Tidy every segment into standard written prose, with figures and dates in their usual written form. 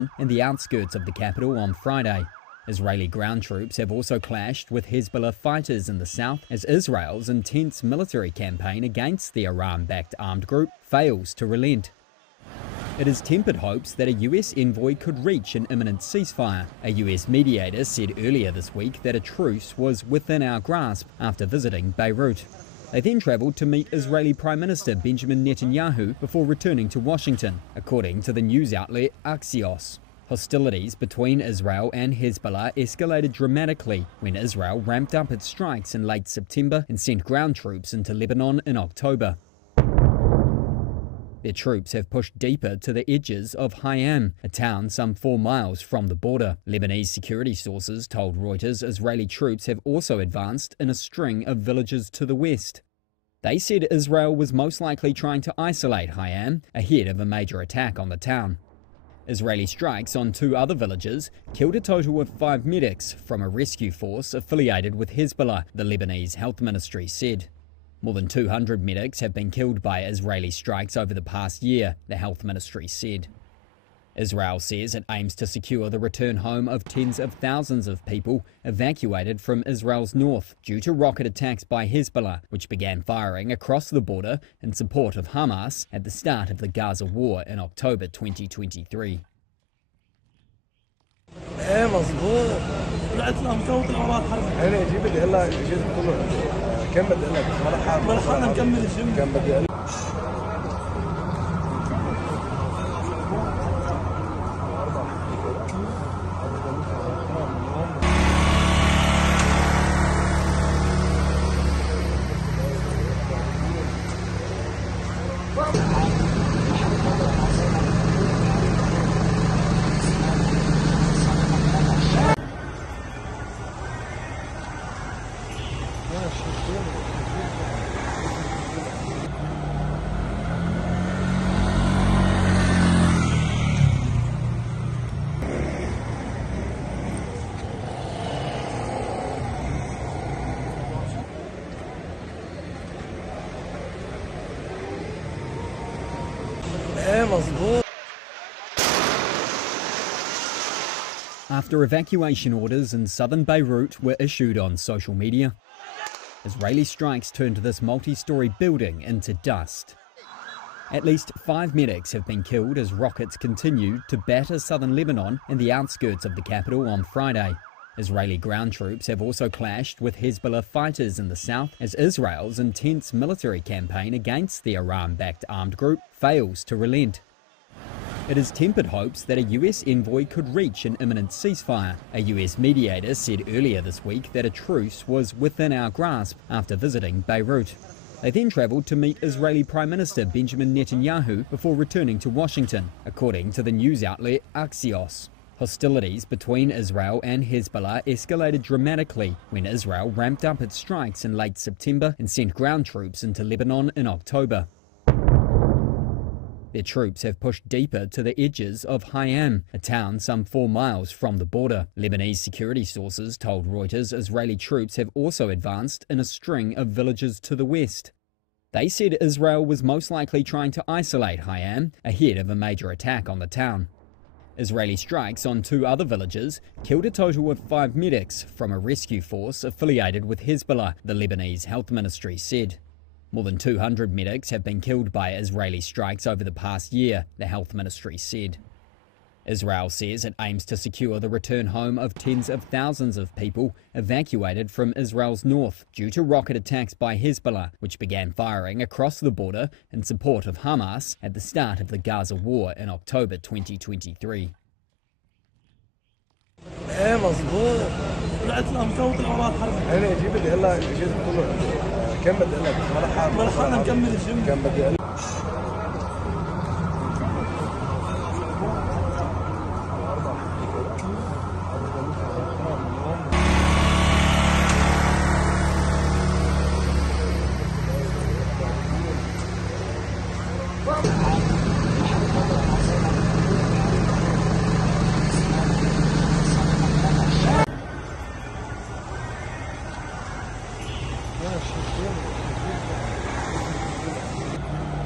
in the outskirts of the capital on Friday. Israeli ground troops have also clashed with Hezbollah fighters in the south as Israel's intense military campaign against the Iran-backed armed group fails to relent. It has tempered hopes that a US envoy could reach an imminent ceasefire. A US mediator said earlier this week that a truce was within our grasp after visiting Beirut. They then travelled to meet Israeli Prime Minister Benjamin Netanyahu before returning to Washington, according to the news outlet Axios. Hostilities between Israel and Hezbollah escalated dramatically when Israel ramped up its strikes in late September and sent ground troops into Lebanon in October. Their troops have pushed deeper to the edges of Hayam, a town some 4 miles from the border. Lebanese security sources told Reuters Israeli troops have also advanced in a string of villages to the west. They said Israel was most likely trying to isolate Hayam ahead of a major attack on the town. Israeli strikes on 2 other villages killed a total of 5 medics from a rescue force affiliated with Hezbollah, the Lebanese health ministry said. More than 200 medics have been killed by Israeli strikes over the past year, the health ministry said. Israel says it aims to secure the return home of tens of thousands of people evacuated from Israel's north due to rocket attacks by Hezbollah, which began firing across the border in support of Hamas at the start of the Gaza war in October 2023. After evacuation orders in southern Beirut were issued on social media, Israeli strikes turned this multi-story building into dust. At least 5 medics have been killed as rockets continued to batter southern Lebanon and the outskirts of the capital on Friday. Israeli ground troops have also clashed with Hezbollah fighters in the south as Israel's intense military campaign against the Iran-backed armed group fails to relent. It has tempered hopes that a US envoy could reach an imminent ceasefire. A US mediator said earlier this week that a truce was within our grasp after visiting Beirut. They then travelled to meet Israeli Prime Minister Benjamin Netanyahu before returning to Washington, according to the news outlet Axios. Hostilities between Israel and Hezbollah escalated dramatically when Israel ramped up its strikes in late September and sent ground troops into Lebanon in October. Their troops have pushed deeper to the edges of Hayam, a town some 4 miles from the border. Lebanese security sources told Reuters Israeli troops have also advanced in a string of villages to the west. They said Israel was most likely trying to isolate Hayam ahead of a major attack on the town. Israeli strikes on 2 other villages killed a total of 5 medics from a rescue force affiliated with Hezbollah, the Lebanese health ministry said. More than 200 medics have been killed by Israeli strikes over the past year, the health ministry said. Israel says it aims to secure the return home of tens of thousands of people evacuated from Israel's north due to rocket attacks by Hezbollah, which began firing across the border in support of Hamas at the start of the Gaza war in October 2023.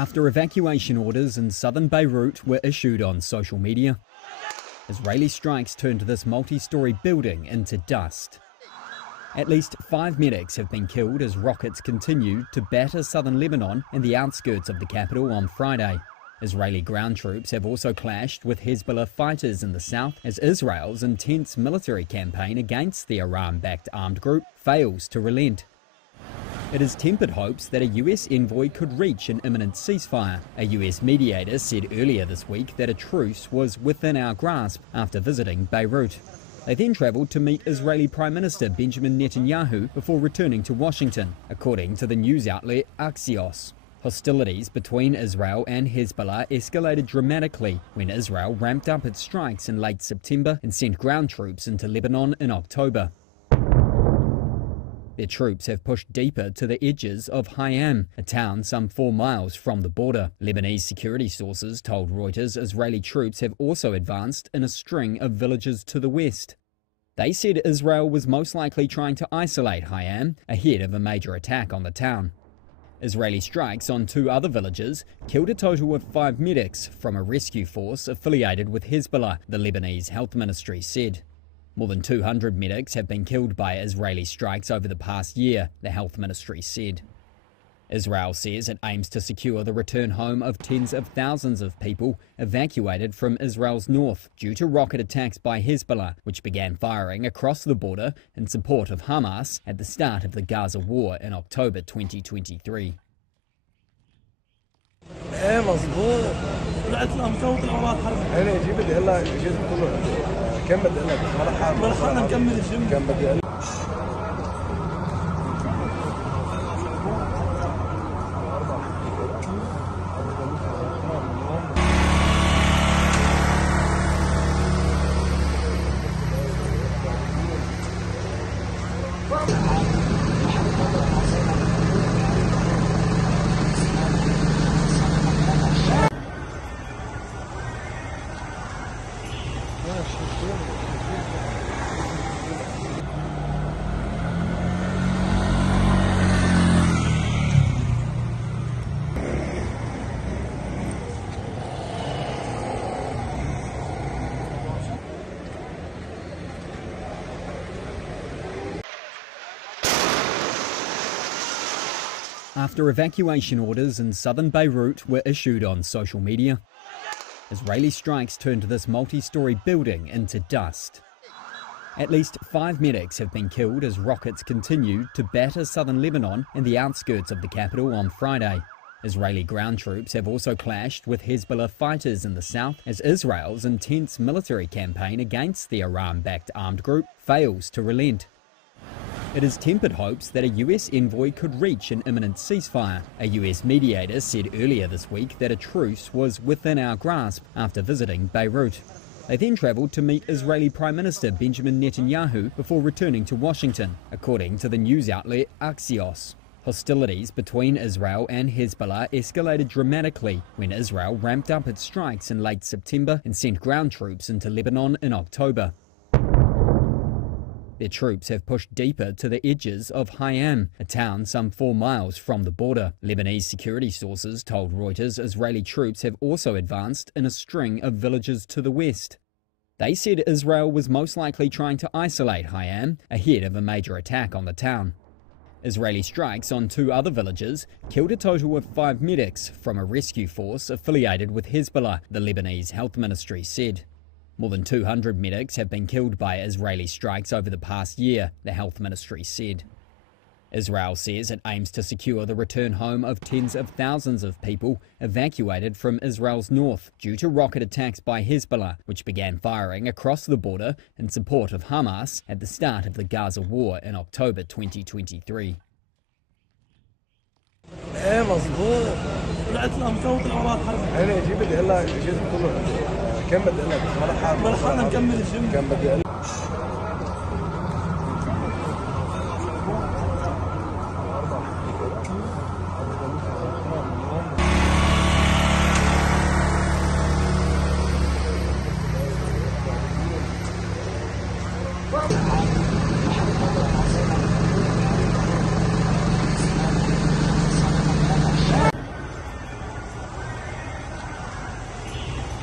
After evacuation orders in southern Beirut were issued on social media, Israeli strikes turned this multi-story building into dust. At least 5 medics have been killed as rockets continued to batter southern Lebanon and the outskirts of the capital on Friday. Israeli ground troops have also clashed with Hezbollah fighters in the south as Israel's intense military campaign against the Iran-backed armed group fails to relent. It has tempered hopes that a US envoy could reach an imminent ceasefire. A US mediator said earlier this week that a truce was within our grasp after visiting Beirut. They then travelled to meet Israeli Prime Minister Benjamin Netanyahu before returning to Washington, according to the news outlet Axios. Hostilities between Israel and Hezbollah escalated dramatically when Israel ramped up its strikes in late September and sent ground troops into Lebanon in October. Their troops have pushed deeper to the edges of Hayam, a town some 4 miles from the border. Lebanese security sources told Reuters Israeli troops have also advanced in a string of villages to the west. They said Israel was most likely trying to isolate Hayam ahead of a major attack on the town. Israeli strikes on 2 other villages killed a total of 5 medics from a rescue force affiliated with Hezbollah, the Lebanese health ministry said. More than 200 medics have been killed by Israeli strikes over the past year, the health ministry said. Israel says it aims to secure the return home of tens of thousands of people evacuated from Israel's north due to rocket attacks by Hezbollah, which began firing across the border in support of Hamas at the start of the Gaza war in October 2023. After evacuation orders in southern Beirut were issued on social media, Israeli strikes turned this multi-story building into dust. At least 5 medics have been killed as rockets continued to batter southern Lebanon and the outskirts of the capital on Friday. Israeli ground troops have also clashed with Hezbollah fighters in the south as Israel's intense military campaign against the Iran-backed armed group fails to relent. It has tempered hopes that a US envoy could reach an imminent ceasefire. A US mediator said earlier this week that a truce was within our grasp after visiting Beirut. They then travelled to meet Israeli Prime Minister Benjamin Netanyahu before returning to Washington, according to the news outlet Axios. Hostilities between Israel and Hezbollah escalated dramatically when Israel ramped up its strikes in late September and sent ground troops into Lebanon in October. Their troops have pushed deeper to the edges of Hayam, a town some 4 miles from the border. Lebanese security sources told Reuters Israeli troops have also advanced in a string of villages to the west. They said Israel was most likely trying to isolate Hayam ahead of a major attack on the town. Israeli strikes on 2 other villages killed a total of 5 medics from a rescue force affiliated with Hezbollah, the Lebanese health ministry said. More than 200 medics have been killed by Israeli strikes over the past year, the health ministry said. Israel says it aims to secure the return home of tens of thousands of people evacuated from Israel's north due to rocket attacks by Hezbollah, which began firing across the border in support of Hamas at the start of the Gaza war in October 2023.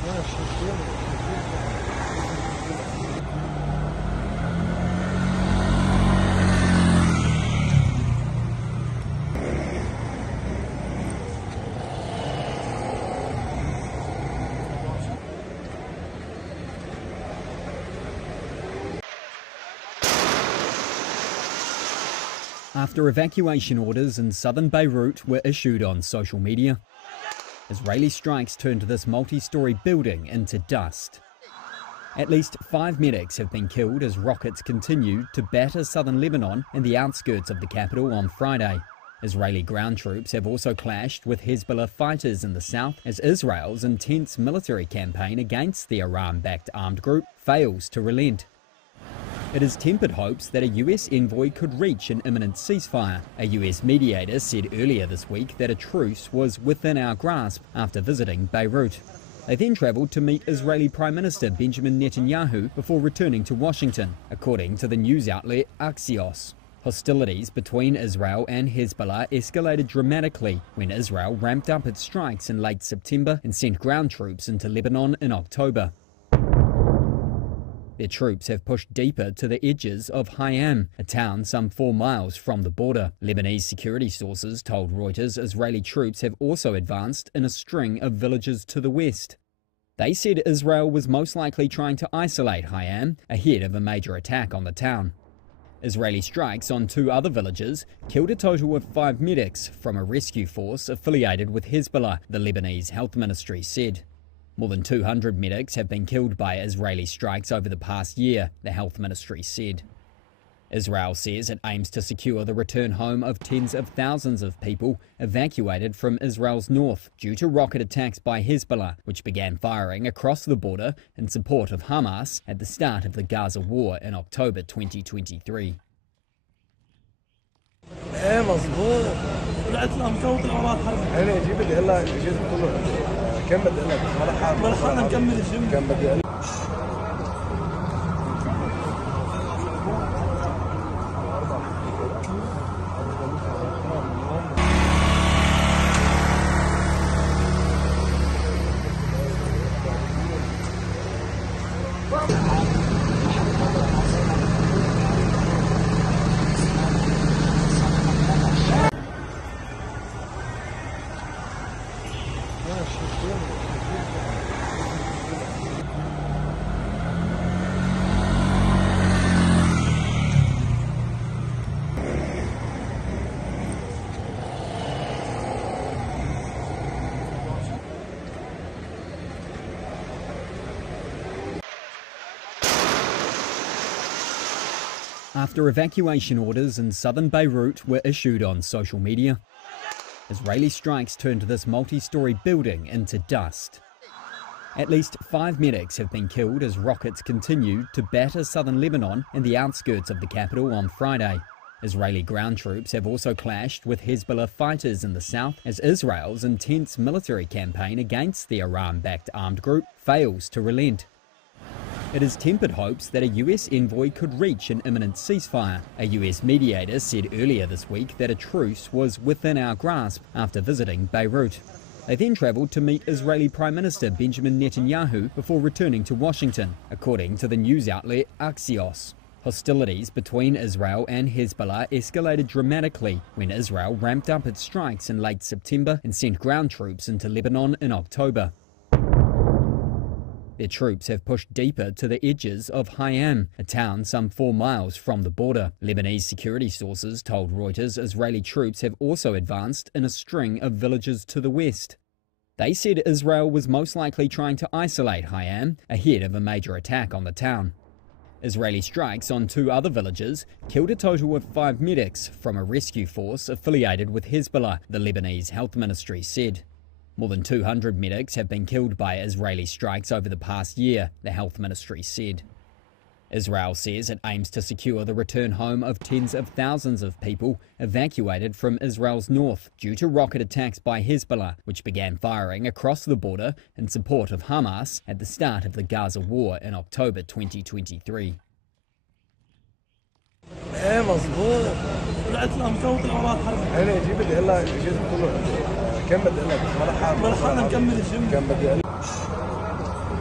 After evacuation orders in southern Beirut were issued on social media, Israeli strikes turned this multi-story building into dust. At least 5 medics have been killed as rockets continued to batter southern Lebanon and the outskirts of the capital on Friday. Israeli ground troops have also clashed with Hezbollah fighters in the south as Israel's intense military campaign against the Iran-backed armed group fails to relent. It has tempered hopes that a US envoy could reach an imminent ceasefire. A US mediator said earlier this week that a truce was within our grasp after visiting Beirut. They then travelled to meet Israeli Prime Minister Benjamin Netanyahu before returning to Washington, according to the news outlet Axios. Hostilities between Israel and Hezbollah escalated dramatically when Israel ramped up its strikes in late September and sent ground troops into Lebanon in October. Their troops have pushed deeper to the edges of Hayam, a town some 4 miles from the border. Lebanese security sources told Reuters Israeli troops have also advanced in a string of villages to the west. They said Israel was most likely trying to isolate Hayam ahead of a major attack on the town. Israeli strikes on 2 other villages killed a total of 5 medics from a rescue force affiliated with Hezbollah, the Lebanese health ministry said. More than 200 medics have been killed by Israeli strikes over the past year, the health ministry said. Israel says it aims to secure the return home of tens of thousands of people evacuated from Israel's north due to rocket attacks by Hezbollah, which began firing across the border in support of Hamas at the start of the Gaza war in October 2023. After evacuation orders in southern Beirut were issued on social media, Israeli strikes turned this multi-story building into dust. At least 5 medics have been killed as rockets continued to batter southern Lebanon and the outskirts of the capital on Friday. Israeli ground troops have also clashed with Hezbollah fighters in the south as Israel's intense military campaign against the Iran-backed armed group fails to relent. It has tempered hopes that a US envoy could reach an imminent ceasefire. A US mediator said earlier this week that a truce was within our grasp after visiting Beirut. They then travelled to meet Israeli Prime Minister Benjamin Netanyahu before returning to Washington, according to the news outlet Axios. Hostilities between Israel and Hezbollah escalated dramatically when Israel ramped up its strikes in late September and sent ground troops into Lebanon in October. Their troops have pushed deeper to the edges of Hayam, a town some 4 miles from the border. Lebanese security sources told Reuters Israeli troops have also advanced in a string of villages to the west. They said Israel was most likely trying to isolate Hayam ahead of a major attack on the town. Israeli strikes on 2 other villages killed a total of 5 medics from a rescue force affiliated with Hezbollah, the Lebanese health ministry said. More than 200 medics have been killed by Israeli strikes over the past year, the health ministry said. Israel says it aims to secure the return home of tens of thousands of people evacuated from Israel's north due to rocket attacks by Hezbollah, which began firing across the border in support of Hamas at the start of the Gaza war in October 2023. كم بدي اقول لك مرحبا نكمل الجيم كم بدي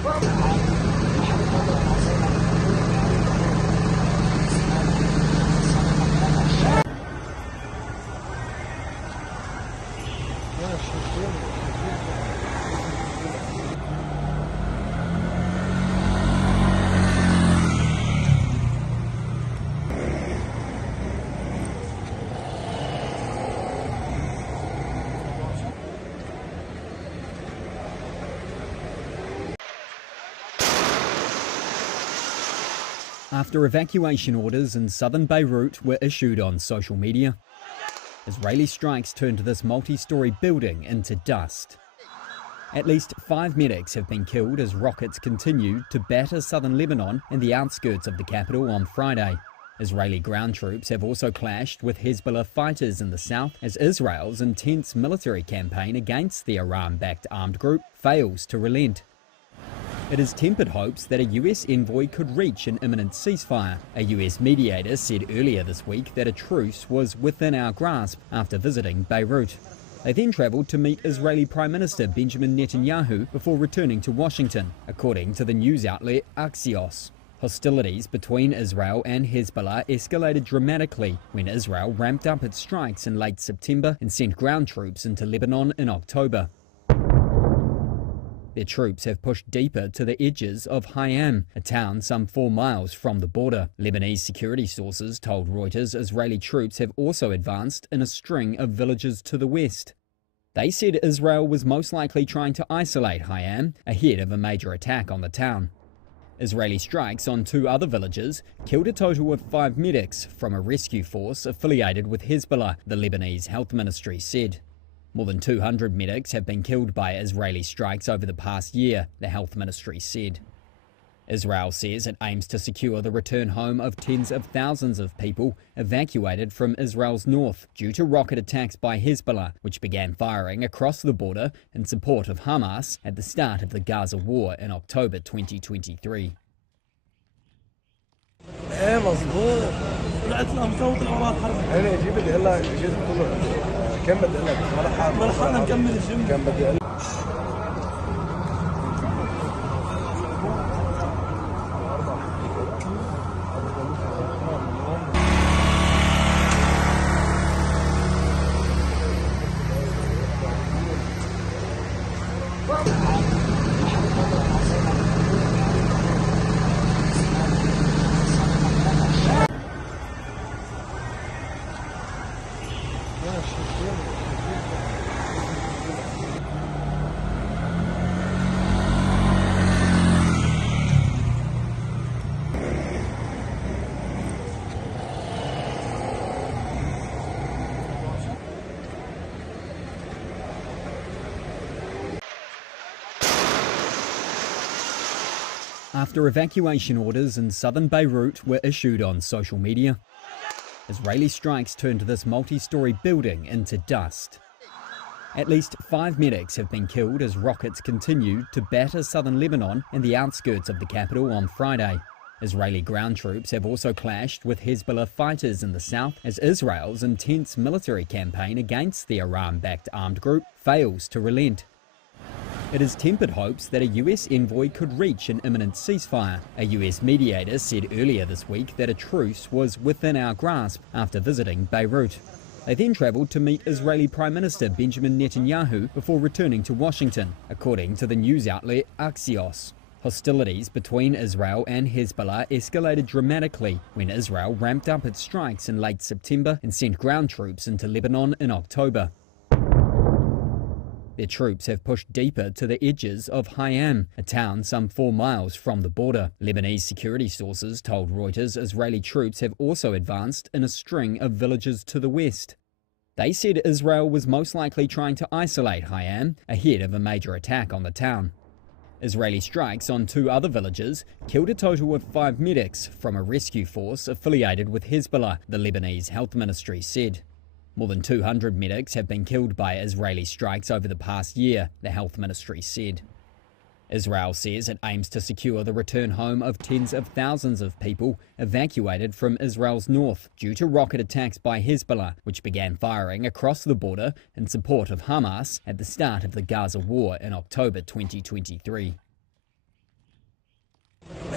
After evacuation orders in southern Beirut were issued on social media, Israeli strikes turned this multi-story building into dust. At least 5 medics have been killed as rockets continued to batter southern Lebanon and the outskirts of the capital on Friday. Israeli ground troops have also clashed with Hezbollah fighters in the south as Israel's intense military campaign against the Iran-backed armed group fails to relent. It has tempered hopes that a US envoy could reach an imminent ceasefire. A US mediator said earlier this week that a truce was within our grasp after visiting Beirut. They then travelled to meet Israeli Prime Minister Benjamin Netanyahu before returning to Washington, according to the news outlet Axios. Hostilities between Israel and Hezbollah escalated dramatically when Israel ramped up its strikes in late September and sent ground troops into Lebanon in October. Their troops have pushed deeper to the edges of Hayam, a town some 4 miles from the border. Lebanese security sources told Reuters Israeli troops have also advanced in a string of villages to the west. They said Israel was most likely trying to isolate Hayam ahead of a major attack on the town. Israeli strikes on 2 other villages killed a total of 5 medics from a rescue force affiliated with Hezbollah, the Lebanese health ministry said. More than 200 medics have been killed by Israeli strikes over the past year, the health ministry said. Israel says it aims to secure the return home of tens of thousands of people evacuated from Israel's north due to rocket attacks by Hezbollah, which began firing across the border in support of Hamas at the start of the Gaza war in October 2023. كم بدي اقول لك مرحبا نكمل الجيم كم بدي اقول After evacuation orders in southern Beirut were issued on social media, Israeli strikes turned this multi-story building into dust. At least 5 medics have been killed as rockets continued to batter southern Lebanon and the outskirts of the capital on Friday. Israeli ground troops have also clashed with Hezbollah fighters in the south as Israel's intense military campaign against the Iran-backed armed group fails to relent. It has tempered hopes that a US envoy could reach an imminent ceasefire. A US mediator said earlier this week that a truce was within our grasp after visiting Beirut. They then travelled to meet Israeli Prime Minister Benjamin Netanyahu before returning to Washington, according to the news outlet Axios. Hostilities between Israel and Hezbollah escalated dramatically when Israel ramped up its strikes in late September and sent ground troops into Lebanon in October. Their troops have pushed deeper to the edges of Hayam, a town some 4 miles from the border. Lebanese security sources told Reuters Israeli troops have also advanced in a string of villages to the west. They said Israel was most likely trying to isolate Hayam ahead of a major attack on the town. Israeli strikes on 2 other villages killed a total of 5 medics from a rescue force affiliated with Hezbollah, the Lebanese health ministry said. More than 200 medics have been killed by Israeli strikes over the past year, the health ministry said. Israel says it aims to secure the return home of tens of thousands of people evacuated from Israel's north due to rocket attacks by Hezbollah, which began firing across the border in support of Hamas at the start of the Gaza war in October 2023.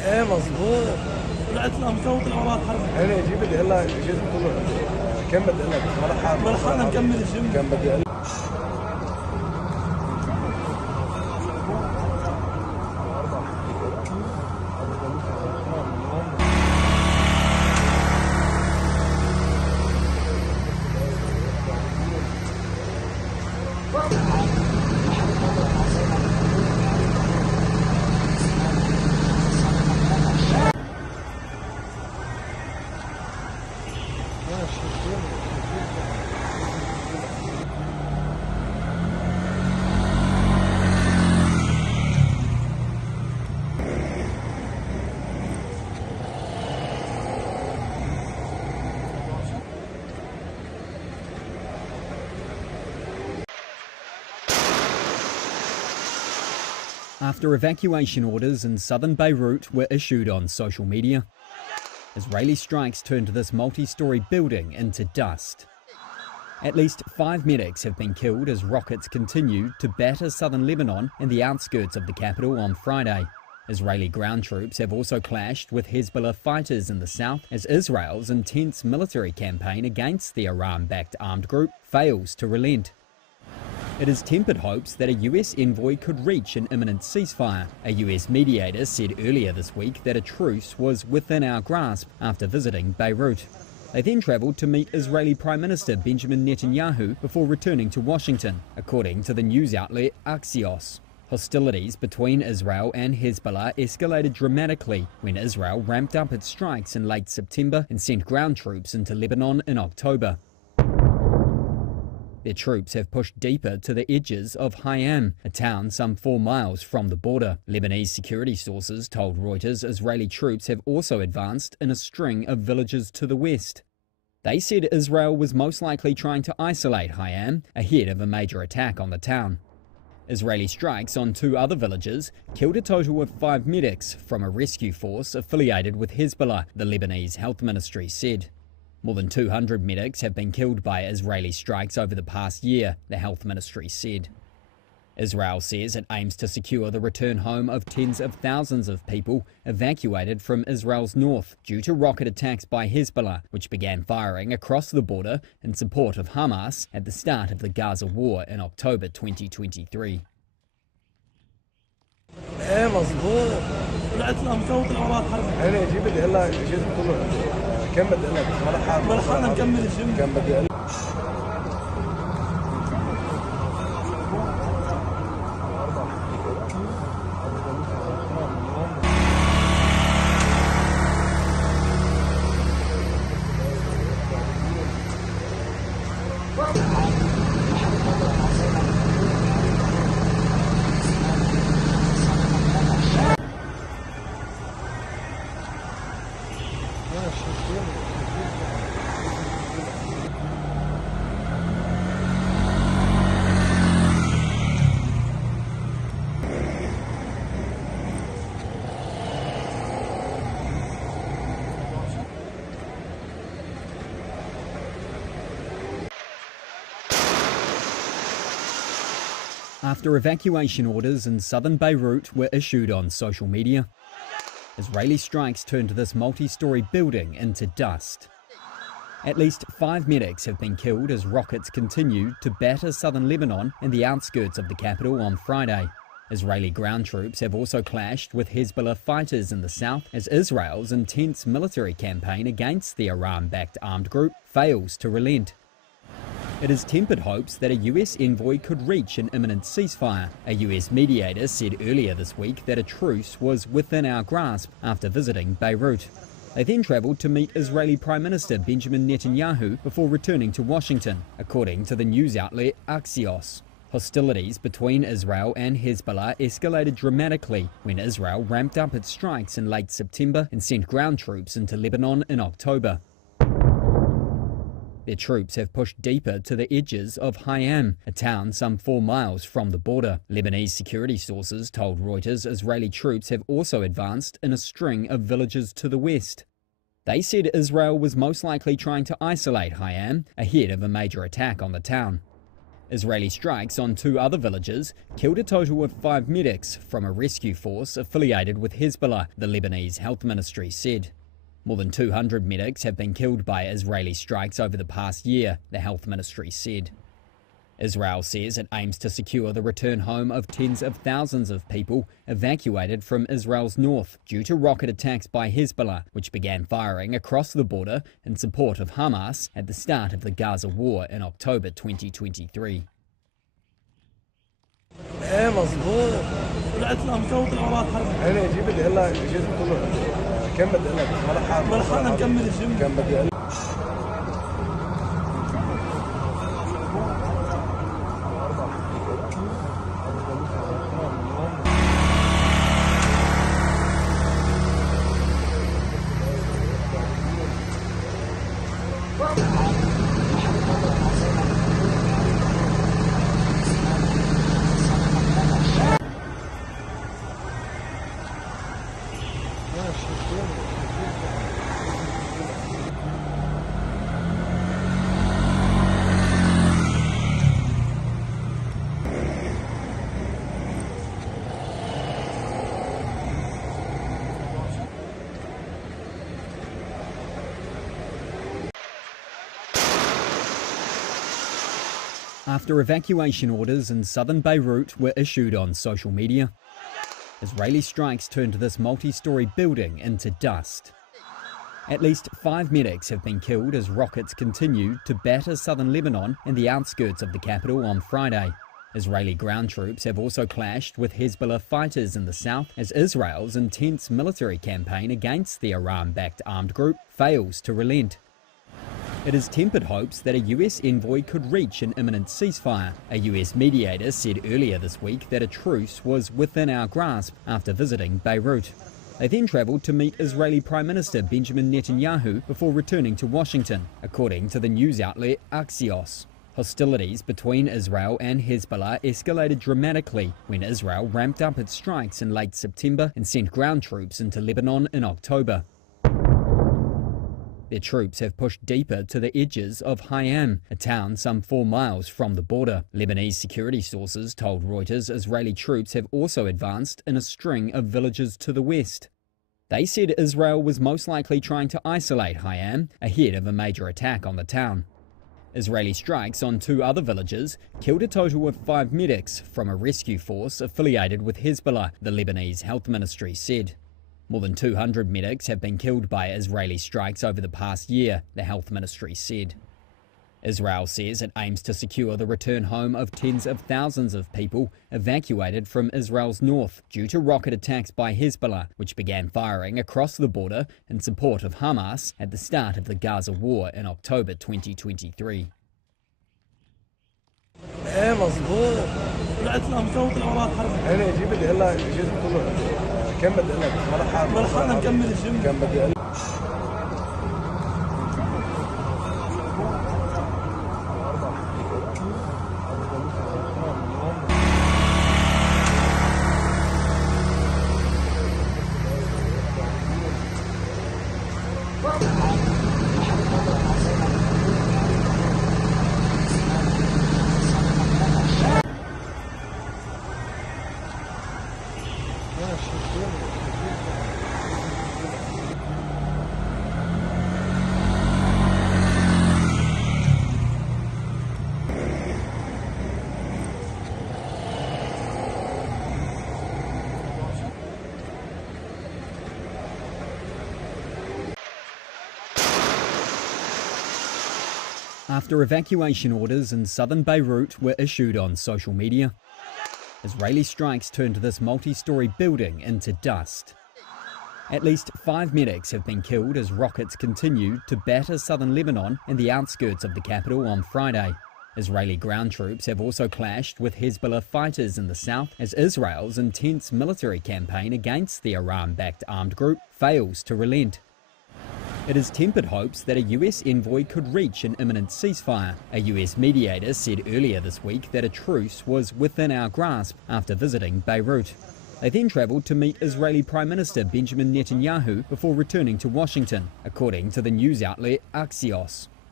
ايه مظبوط. طلعت لهم صوت الغرات حرب. انا اجيب اللي هلا الجسم كله كمل لك مرحبا نكمل الجيم. كان بدي After evacuation orders in southern Beirut were issued on social media, Israeli strikes turned this multi-story building into dust. At least 5 medics have been killed as rockets continued to batter southern Lebanon and the outskirts of the capital on Friday. Israeli ground troops have also clashed with Hezbollah fighters in the south as Israel's intense military campaign against the Iran-backed armed group fails to relent. It has tempered hopes that a US envoy could reach an imminent ceasefire. A US mediator said earlier this week that a truce was within our grasp after visiting Beirut. They then travelled to meet Israeli Prime Minister Benjamin Netanyahu before returning to Washington, according to the news outlet Axios. Hostilities between Israel and Hezbollah escalated dramatically when Israel ramped up its strikes in late September and sent ground troops into Lebanon in October. Their troops have pushed deeper to the edges of Hayam, a town some 4 miles from the border. Lebanese security sources told Reuters Israeli troops have also advanced in a string of villages to the west. They said Israel was most likely trying to isolate Hayam ahead of a major attack on the town. Israeli strikes on 2 other villages killed a total of 5 medics from a rescue force affiliated with Hezbollah, the Lebanese health ministry said. More than 200 medics have been killed by Israeli strikes over the past year, the health ministry said. Israel says it aims to secure the return home of tens of thousands of people evacuated from Israel's north due to rocket attacks by Hezbollah, which began firing across the border in support of Hamas at the start of the Gaza war in October 2023. ايه مظبوط. طلعت لهم صوت الغرات حرب. انا اجيب اللي هلا الجسم كله كمل لك مرحبا نكمل الجيم. كان بدي After evacuation orders in southern Beirut were issued on social media, Israeli strikes turned this multi-story building into dust. At least 5 medics have been killed as rockets continued to batter southern Lebanon and the outskirts of the capital on Friday. Israeli ground troops have also clashed with Hezbollah fighters in the south as Israel's intense military campaign against the Iran-backed armed group fails to relent. It has tempered hopes that a US envoy could reach an imminent ceasefire. A US mediator said earlier this week that a truce was within our grasp after visiting Beirut. They then travelled to meet Israeli Prime Minister Benjamin Netanyahu before returning to Washington, according to the news outlet Axios. Hostilities between Israel and Hezbollah escalated dramatically when Israel ramped up its strikes in late September and sent ground troops into Lebanon in October. Their troops have pushed deeper to the edges of Hayam, a town some 4 miles from the border. Lebanese security sources told Reuters Israeli troops have also advanced in a string of villages to the west. They said Israel was most likely trying to isolate Hayam ahead of a major attack on the town. Israeli strikes on 2 other villages killed a total of 5 medics from a rescue force affiliated with Hezbollah, the Lebanese health ministry said. More than 200 medics have been killed by Israeli strikes over the past year, the health ministry said. Israel says it aims to secure the return home of tens of thousands of people evacuated from Israel's north due to rocket attacks by Hezbollah, which began firing across the border in support of Hamas at the start of the Gaza war in October 2023. ايه مظبوط. طلعت لها مفوت الأوراق حرب. انا اجيب اللي هلا الجيش كله كم بدي اقول لك ما لحقنا نكمل الجيم. كم بدي اقول After evacuation orders in southern Beirut were issued on social media, Israeli strikes turned this multi-story building into dust. At least 5 medics have been killed as rockets continued to batter southern Lebanon and the outskirts of the capital on Friday. Israeli ground troops have also clashed with Hezbollah fighters in the south as Israel's intense military campaign against the Iran-backed armed group fails to relent. It has tempered hopes that a US envoy could reach an imminent ceasefire. A US mediator said earlier this week that a truce was within our grasp after visiting Beirut. They then travelled to meet Israeli Prime Minister Benjamin Netanyahu before returning to Washington, according to the news outlet Axios. Hostilities between Israel and Hezbollah escalated dramatically when Israel ramped up its strikes in late September and sent ground troops into Lebanon in October. Their troops have pushed deeper to the edges of Hayam, a town some 4 miles from the border. Lebanese security sources told Reuters Israeli troops have also advanced in a string of villages to the west. They said Israel was most likely trying to isolate Hayam ahead of a major attack on the town. Israeli strikes on 2 other villages killed a total of 5 medics from a rescue force affiliated with Hezbollah, the Lebanese health ministry said. More than 200 medics have been killed by Israeli strikes over the past year, the health ministry said. Israel says it aims to secure the return home of tens of thousands of people evacuated from Israel's north due to rocket attacks by Hezbollah, which began firing across the border in support of Hamas at the start of the Gaza war in October 2023. ايه مظبوط. طلعت لها مفوت الأوراق حرب. انا اجيب اللي هلا الجيش كله كم بدي اقول لك ما لحقنا نكمل الجيم. كم بدي اقول After evacuation orders in southern Beirut were issued on social media, Israeli strikes turned this multi-story building into dust. At least 5 medics have been killed as rockets continued to batter southern Lebanon and the outskirts of the capital on Friday. Israeli ground troops have also clashed with Hezbollah fighters in the south as Israel's intense military campaign against the Iran-backed armed group fails to relent. It has tempered hopes that a US envoy could reach an imminent ceasefire. A US mediator said earlier this week that a truce was within our grasp after visiting Beirut. They then travelled to meet Israeli Prime Minister Benjamin Netanyahu before returning to Washington, according to the news outlet Axios.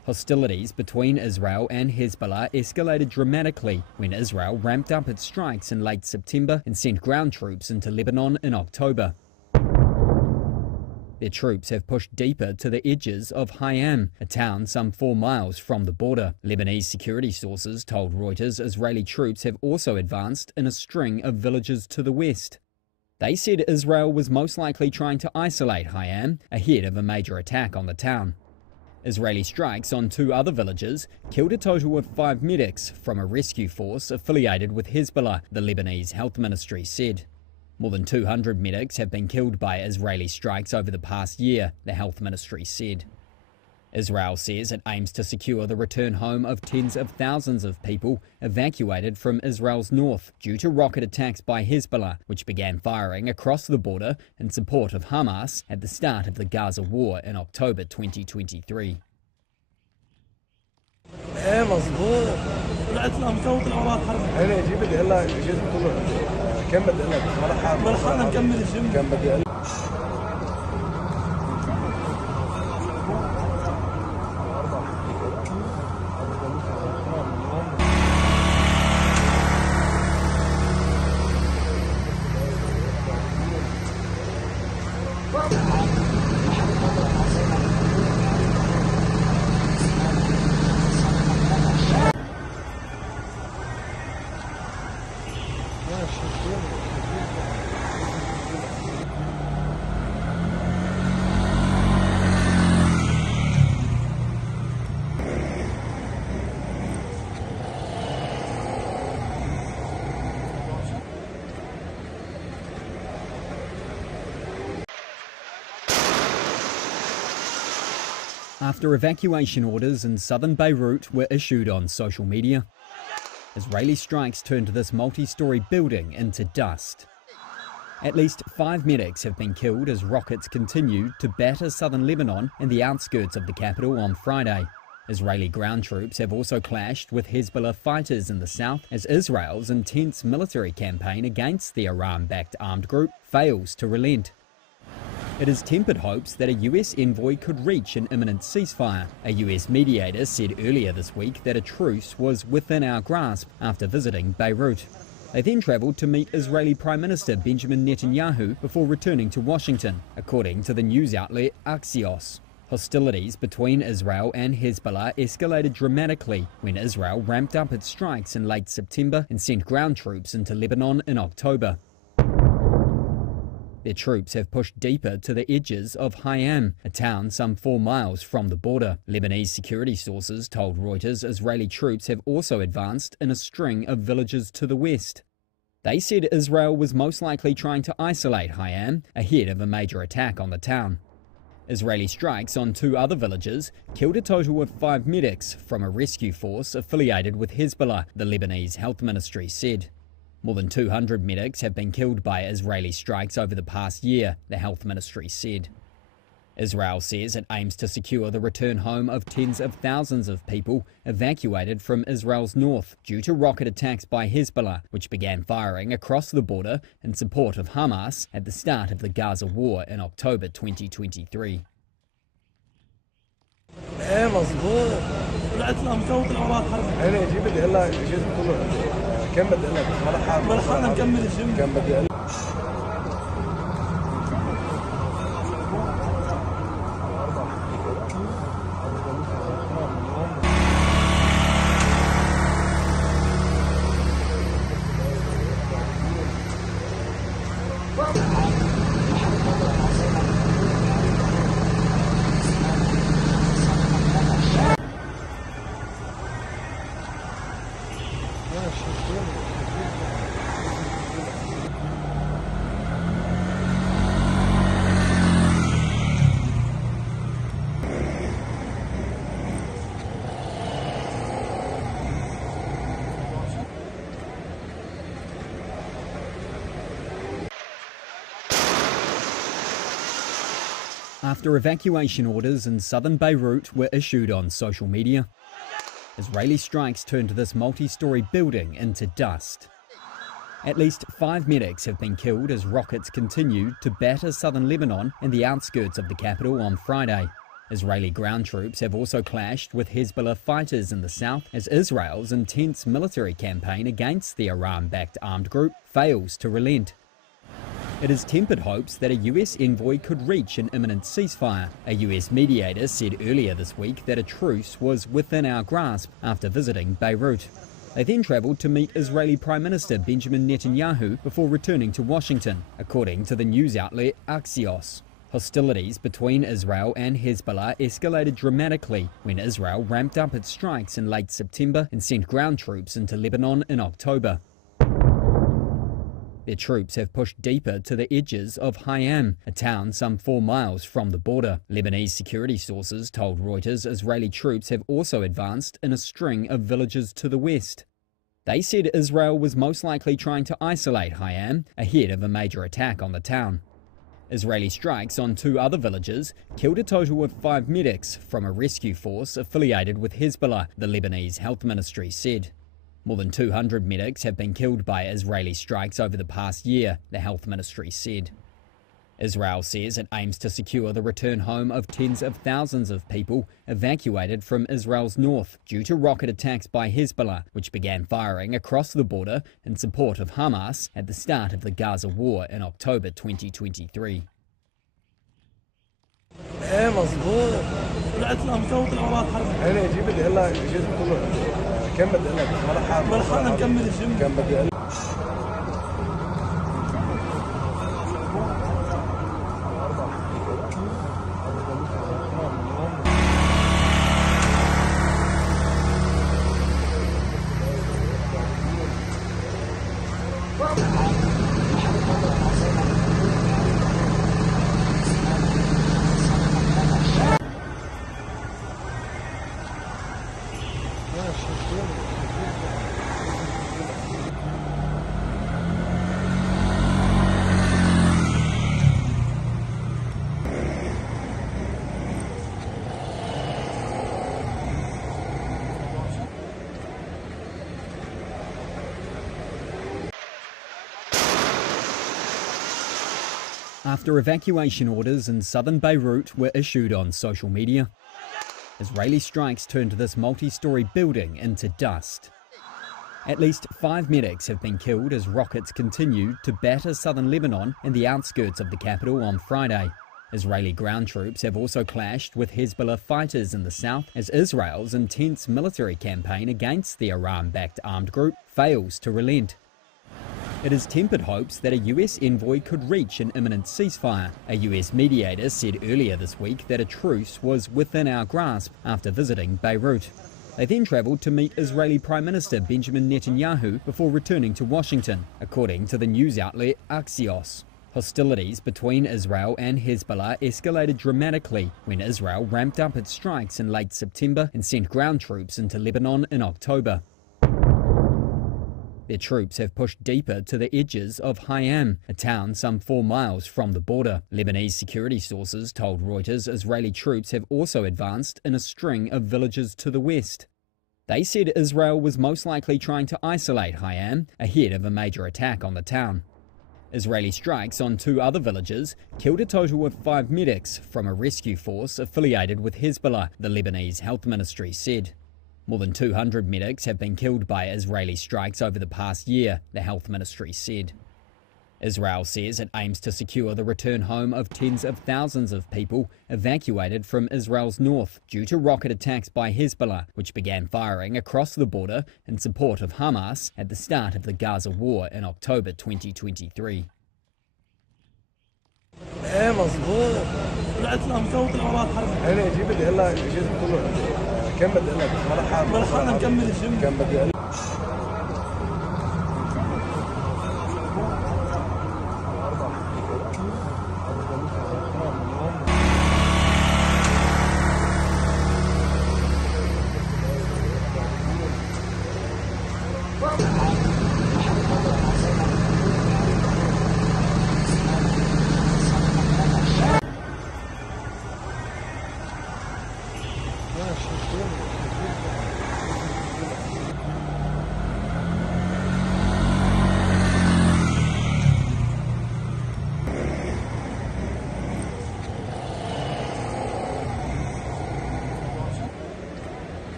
Hostilities between Israel and Hezbollah escalated dramatically when Israel ramped up its strikes in late September and sent ground troops into Lebanon in October. Their troops have pushed deeper to the edges of Hayam, a town some 4 miles from the border. Lebanese security sources told Reuters Israeli troops have also advanced in a string of villages to the west. They said Israel was most likely trying to isolate Hayam ahead of a major attack on the town. Israeli strikes on 2 other villages killed a total of 5 medics from a rescue force affiliated with Hezbollah, the Lebanese health ministry said. More than 200 medics have been killed by Israeli strikes over the past year, the health ministry said. Israel says it aims to secure the return home of tens of thousands of people evacuated from Israel's north due to rocket attacks by Hezbollah, which began firing across the border in support of Hamas at the start of the Gaza war in October 2023. ايه مظبوط. طلعت لها مفوت الاوراق حرب. انا جيب بدي اقول لك الجسم كله كم بدي اقول لك مرحبا نكمل الجيم. كم بدي اقول After evacuation orders in southern Beirut were issued on social media, Israeli strikes turned this multi-story building into dust. At least 5 medics have been killed as rockets continued to batter southern Lebanon and the outskirts of the capital on Friday. Israeli ground troops have also clashed with Hezbollah fighters in the south as Israel's intense military campaign against the Iran-backed armed group fails to relent. It has tempered hopes that a US envoy could reach an imminent ceasefire. A US mediator said earlier this week that a truce was within our grasp after visiting Beirut. They then travelled to meet Israeli Prime Minister Benjamin Netanyahu before returning to Washington, according to the news outlet Axios. Hostilities between Israel and Hezbollah escalated dramatically when Israel ramped up its strikes in late September and sent ground troops into Lebanon in October. Their troops have pushed deeper to the edges of Hayam, a town some 4 miles from the border. Lebanese security sources told Reuters Israeli troops have also advanced in a string of villages to the west. They said Israel was most likely trying to isolate Hayam ahead of a major attack on the town. Israeli strikes on 2 other villages killed a total of 5 medics from a rescue force affiliated with Hezbollah, the Lebanese health ministry said. More than 200 medics have been killed by Israeli strikes over the past year, the health ministry said. Israel says it aims to secure the return home of tens of thousands of people evacuated from Israel's north due to rocket attacks by Hezbollah, which began firing across the border in support of Hamas at the start of the Gaza war in October 2023. ايه مظبوط. طلعت لها مفوت الاوراق حرب. انا جيب بدي اقول لك الجسم كله كم بدي اقول لك مرحبا نكمل الجيم. كم بدي اقول After evacuation orders in southern Beirut were issued on social media, Israeli strikes turned this multi-story building into dust. At least 5 medics have been killed as rockets continued to batter southern Lebanon and the outskirts of the capital on Friday. Israeli ground troops have also clashed with Hezbollah fighters in the south as Israel's intense military campaign against the Iran-backed armed group fails to relent. It has tempered hopes that a US envoy could reach an imminent ceasefire. A US mediator said earlier this week that a truce was within our grasp after visiting Beirut. They then travelled to meet Israeli Prime Minister Benjamin Netanyahu before returning to Washington, according to the news outlet Axios. Hostilities between Israel and Hezbollah escalated dramatically when Israel ramped up its strikes in late September and sent ground troops into Lebanon in October. Their troops have pushed deeper to the edges of Hayam, a town some 4 miles from the border. Lebanese security sources told Reuters Israeli troops have also advanced in a string of villages to the west. They said Israel was most likely trying to isolate Hayam ahead of a major attack on the town. Israeli strikes on 2 other villages killed a total of 5 medics from a rescue force affiliated with Hezbollah, the Lebanese health ministry said. More than 200 medics have been killed by Israeli strikes over the past year, the health ministry said. Israel says it aims to secure the return home of tens of thousands of people evacuated from Israel's north due to rocket attacks by Hezbollah, which began firing across the border in support of Hamas at the start of the Gaza war in October 2023. ايه مظبوط. طلعت لها مكوت الاوراق حرب. انا اجي بدي اقول لك الجسم كله كم بدي اقول لك ما لحقنا نكمل الجيم. كم بدي اقول After evacuation orders in southern Beirut were issued on social media, Israeli strikes turned this multi-story building into dust. At least 5 medics have been killed as rockets continued to batter southern Lebanon and the outskirts of the capital on Friday. Israeli ground troops have also clashed with Hezbollah fighters in the south as Israel's intense military campaign against the Iran-backed armed group fails to relent. It has tempered hopes that a US envoy could reach an imminent ceasefire. A US mediator said earlier this week that a truce was within our grasp after visiting Beirut. They then travelled to meet Israeli Prime Minister Benjamin Netanyahu before returning to Washington, according to the news outlet Axios. Hostilities between Israel and Hezbollah escalated dramatically when Israel ramped up its strikes in late September and sent ground troops into Lebanon in October. Their troops have pushed deeper to the edges of Hayam, a town some 4 miles from the border. Lebanese security sources told Reuters Israeli troops have also advanced in a string of villages to the west. They said Israel was most likely trying to isolate Hayam ahead of a major attack on the town. Israeli strikes on 2 other villages killed a total of 5 medics from a rescue force affiliated with Hezbollah, the Lebanese health ministry said. More than 200 medics have been killed by Israeli strikes over the past year, the health ministry said. Israel says it aims to secure the return home of tens of thousands of people evacuated from Israel's north due to rocket attacks by Hezbollah, which began firing across the border in support of Hamas at the start of the Gaza war in October 2023. ايه مظبوط. طلعت لها مكوت الاوراق حرب. انا اجي بدي اقول لك الجسم كله كم بدي اقول لك ما لحقنا نكمل الجيم. كم بدي اقول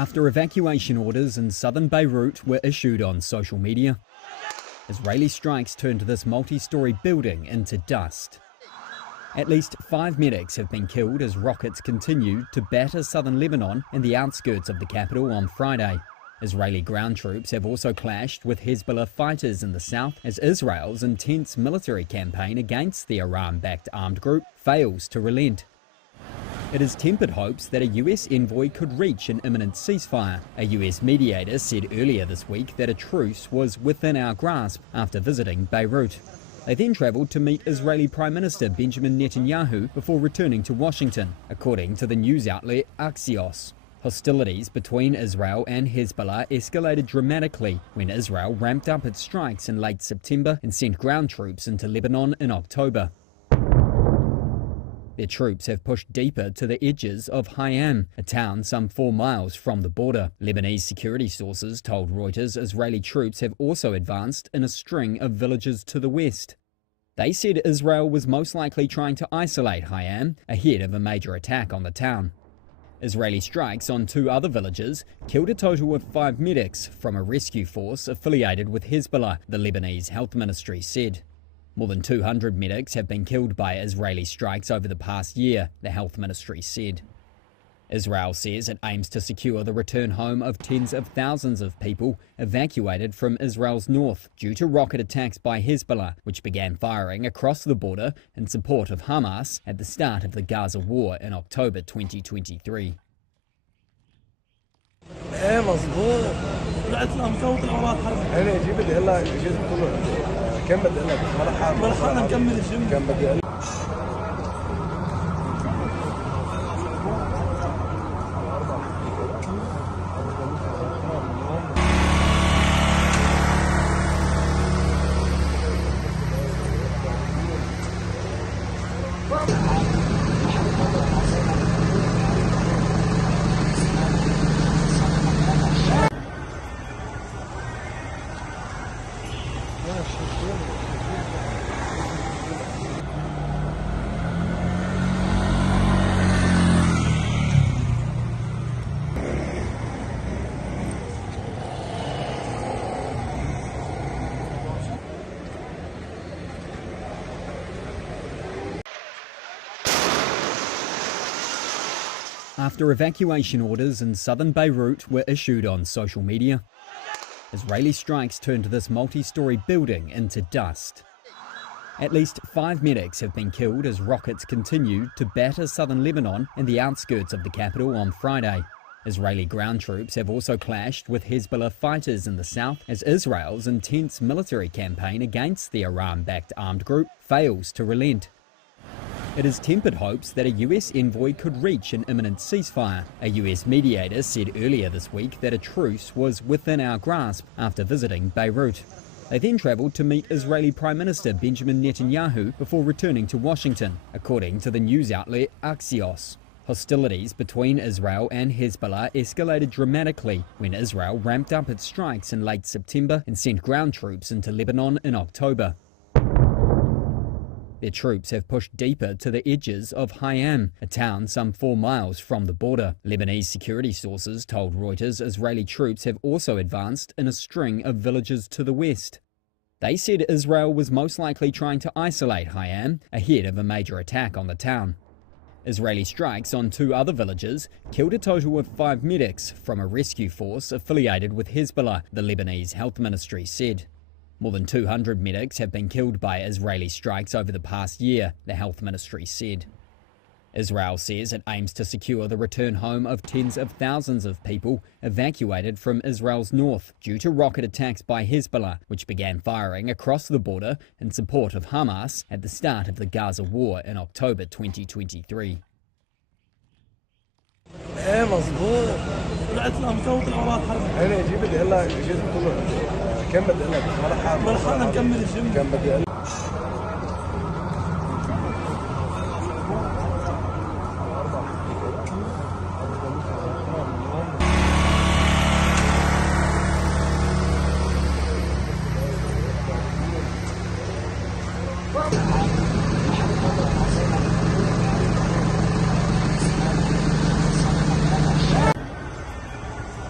After evacuation orders in southern Beirut were issued on social media, Israeli strikes turned this multi-story building into dust. At least 5 medics have been killed as rockets continued to batter southern Lebanon and the outskirts of the capital on Friday. Israeli ground troops have also clashed with Hezbollah fighters in the south as Israel's intense military campaign against the Iran-backed armed group fails to relent. It has tempered hopes that a US envoy could reach an imminent ceasefire. A US mediator said earlier this week that a truce was within our grasp after visiting Beirut. They then travelled to meet Israeli Prime Minister Benjamin Netanyahu before returning to Washington, according to the news outlet Axios. Hostilities between Israel and Hezbollah escalated dramatically when Israel ramped up its strikes in late September and sent ground troops into Lebanon in October. Their troops have pushed deeper to the edges of Hayam, a town some 4 miles from the border. Lebanese security sources told Reuters Israeli troops have also advanced in a string of villages to the west. They said Israel was most likely trying to isolate Hayam ahead of a major attack on the town. Israeli strikes on 2 other villages killed a total of 5 medics from a rescue force affiliated with Hezbollah, the Lebanese health ministry said. More than 200 medics have been killed by Israeli strikes over the past year, the health ministry said. Israel says it aims to secure the return home of tens of thousands of people evacuated from Israel's north due to rocket attacks by Hezbollah, which began firing across the border in support of Hamas at the start of the Gaza war in October 2023. ايه مظبوط. طلعت لها مفوت الاوراق حرب. انا اجيب اللي هلا الجسم كله كم بدي اقول لك مرحبا نكمل الجيم. كم بدي اقول After evacuation orders in southern Beirut were issued on social media, Israeli strikes turned this multi-story building into dust. At least 5 medics have been killed as rockets continued to batter southern Lebanon and the outskirts of the capital on Friday. Israeli ground troops have also clashed with Hezbollah fighters in the south as Israel's intense military campaign against the Iran-backed armed group fails to relent. It has tempered hopes that a US envoy could reach an imminent ceasefire. A US mediator said earlier this week that a truce was within our grasp after visiting Beirut. They then travelled to meet Israeli Prime Minister Benjamin Netanyahu before returning to Washington, according to the news outlet Axios. Hostilities between Israel and Hezbollah escalated dramatically when Israel ramped up its strikes in late September and sent ground troops into Lebanon in October. Their troops have pushed deeper to the edges of Hayam, a town some 4 miles from the border. Lebanese security sources told Reuters Israeli troops have also advanced in a string of villages to the west. They said Israel was most likely trying to isolate Hayam ahead of a major attack on the town. Israeli strikes on 2 other villages killed a total of 5 medics from a rescue force affiliated with Hezbollah, the Lebanese health ministry said. More than 200 medics have been killed by Israeli strikes over the past year, the health ministry said. Israel says it aims to secure the return home of tens of thousands of people evacuated from Israel's north due to rocket attacks by Hezbollah, which began firing across the border in support of Hamas at the start of the Gaza war in October 2023. ايه مظبوط. طلعت لها مفوت الاوراق حرب. انا اجيب اللي هلا الجسم كله كم بدي اقول لك مرحبا نكمل الجيم. كم بدي اقول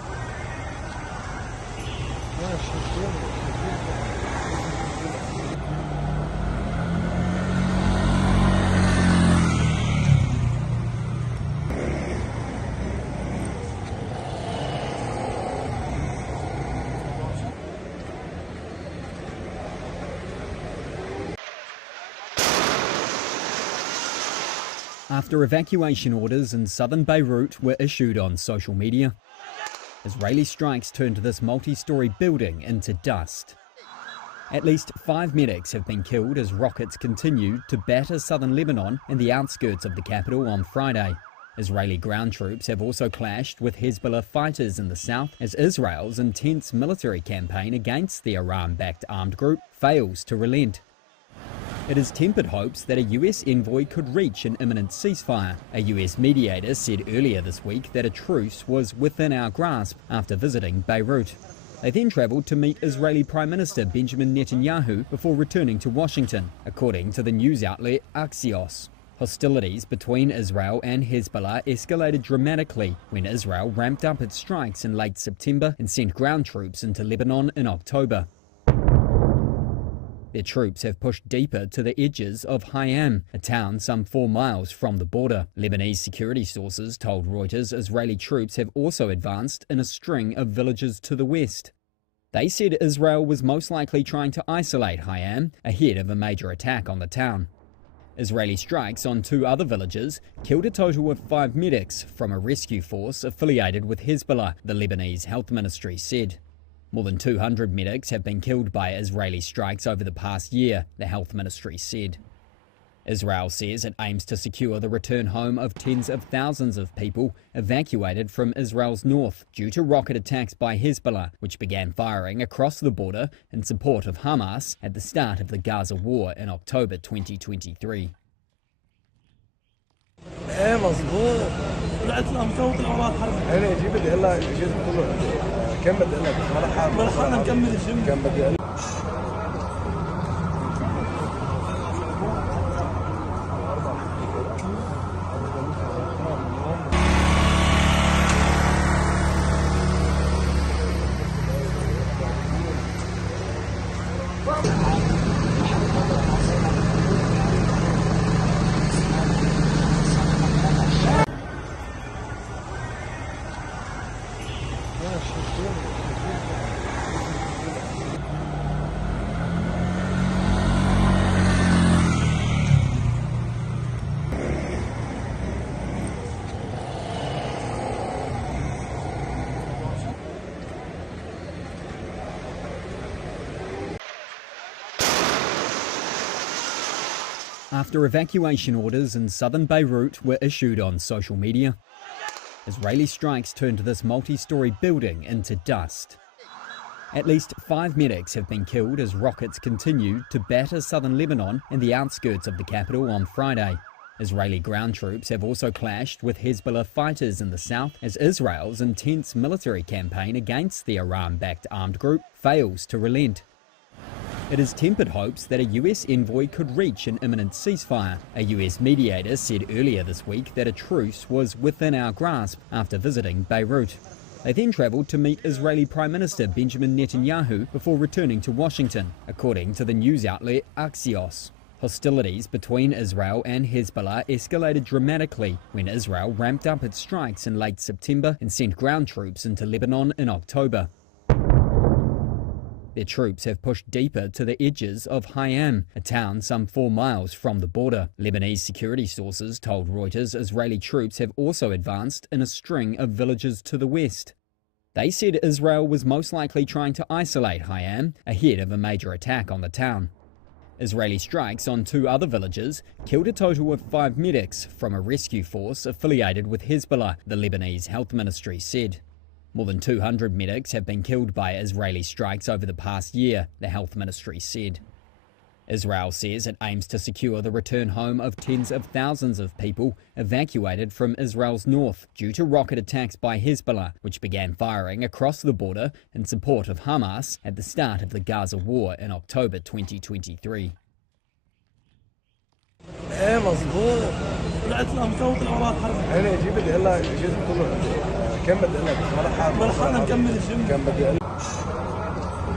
After evacuation orders in southern Beirut were issued on social media, Israeli strikes turned this multi-story building into dust. At least 5 medics have been killed as rockets continued to batter southern Lebanon and the outskirts of the capital on Friday. Israeli ground troops have also clashed with Hezbollah fighters in the south as Israel's intense military campaign against the Iran-backed armed group fails to relent. It has tempered hopes that a US envoy could reach an imminent ceasefire. A US mediator said earlier this week that a truce was within our grasp after visiting Beirut. They then travelled to meet Israeli Prime Minister Benjamin Netanyahu before returning to Washington, according to the news outlet Axios. Hostilities between Israel and Hezbollah escalated dramatically when Israel ramped up its strikes in late September and sent ground troops into Lebanon in October. Their troops have pushed deeper to the edges of Hayam, a town some 4 miles from the border. Lebanese security sources told Reuters Israeli troops have also advanced in a string of villages to the west. They said Israel was most likely trying to isolate Hayam ahead of a major attack on the town. Israeli strikes on 2 other villages killed a total of 5 medics from a rescue force affiliated with Hezbollah, the Lebanese health ministry said. More than 200 medics have been killed by Israeli strikes over the past year, the health ministry said. Israel says it aims to secure the return home of tens of thousands of people evacuated from Israel's north due to rocket attacks by Hezbollah, which began firing across the border in support of Hamas at the start of the Gaza war in October 2023. طلعت لها مكوت الأوراق حرب. أنا أجيب بدي أقول لها الجزء كله كم بدي أقول لك ما راح بلحقنا نكمل الجيم. كم بدي أقول After evacuation orders in southern Beirut were issued on social media, Israeli strikes turned this multi-story building into dust. At least 5 medics have been killed as rockets continued to batter southern Lebanon and the outskirts of the capital on Friday. Israeli ground troops have also clashed with Hezbollah fighters in the south as Israel's intense military campaign against the Iran-backed armed group fails to relent. It has tempered hopes that a US envoy could reach an imminent ceasefire. A US mediator said earlier this week that a truce was within our grasp after visiting Beirut. They then travelled to meet Israeli Prime Minister Benjamin Netanyahu before returning to Washington, according to the news outlet Axios. Hostilities between Israel and Hezbollah escalated dramatically when Israel ramped up its strikes in late September and sent ground troops into Lebanon in October. Their troops have pushed deeper to the edges of Hayam, a town some 4 miles from the border. Lebanese security sources told Reuters Israeli troops have also advanced in a string of villages to the west. They said Israel was most likely trying to isolate Hayam ahead of a major attack on the town. Israeli strikes on 2 other villages killed a total of 5 medics from a rescue force affiliated with Hezbollah, the Lebanese health ministry said. More than 200 medics have been killed by Israeli strikes over the past year, the health ministry said. Israel says it aims to secure the return home of tens of thousands of people evacuated from Israel's north due to rocket attacks by Hezbollah, which began firing across the border in support of Hamas at the start of the Gaza war in October 2023. طلعت لها مكوت الأوراق حرب. أنا أجيب بدي أقول لها الجزء كله كم بدي أقول لك ما راح بلحقنا نكمل الجيم. كم بدي أقول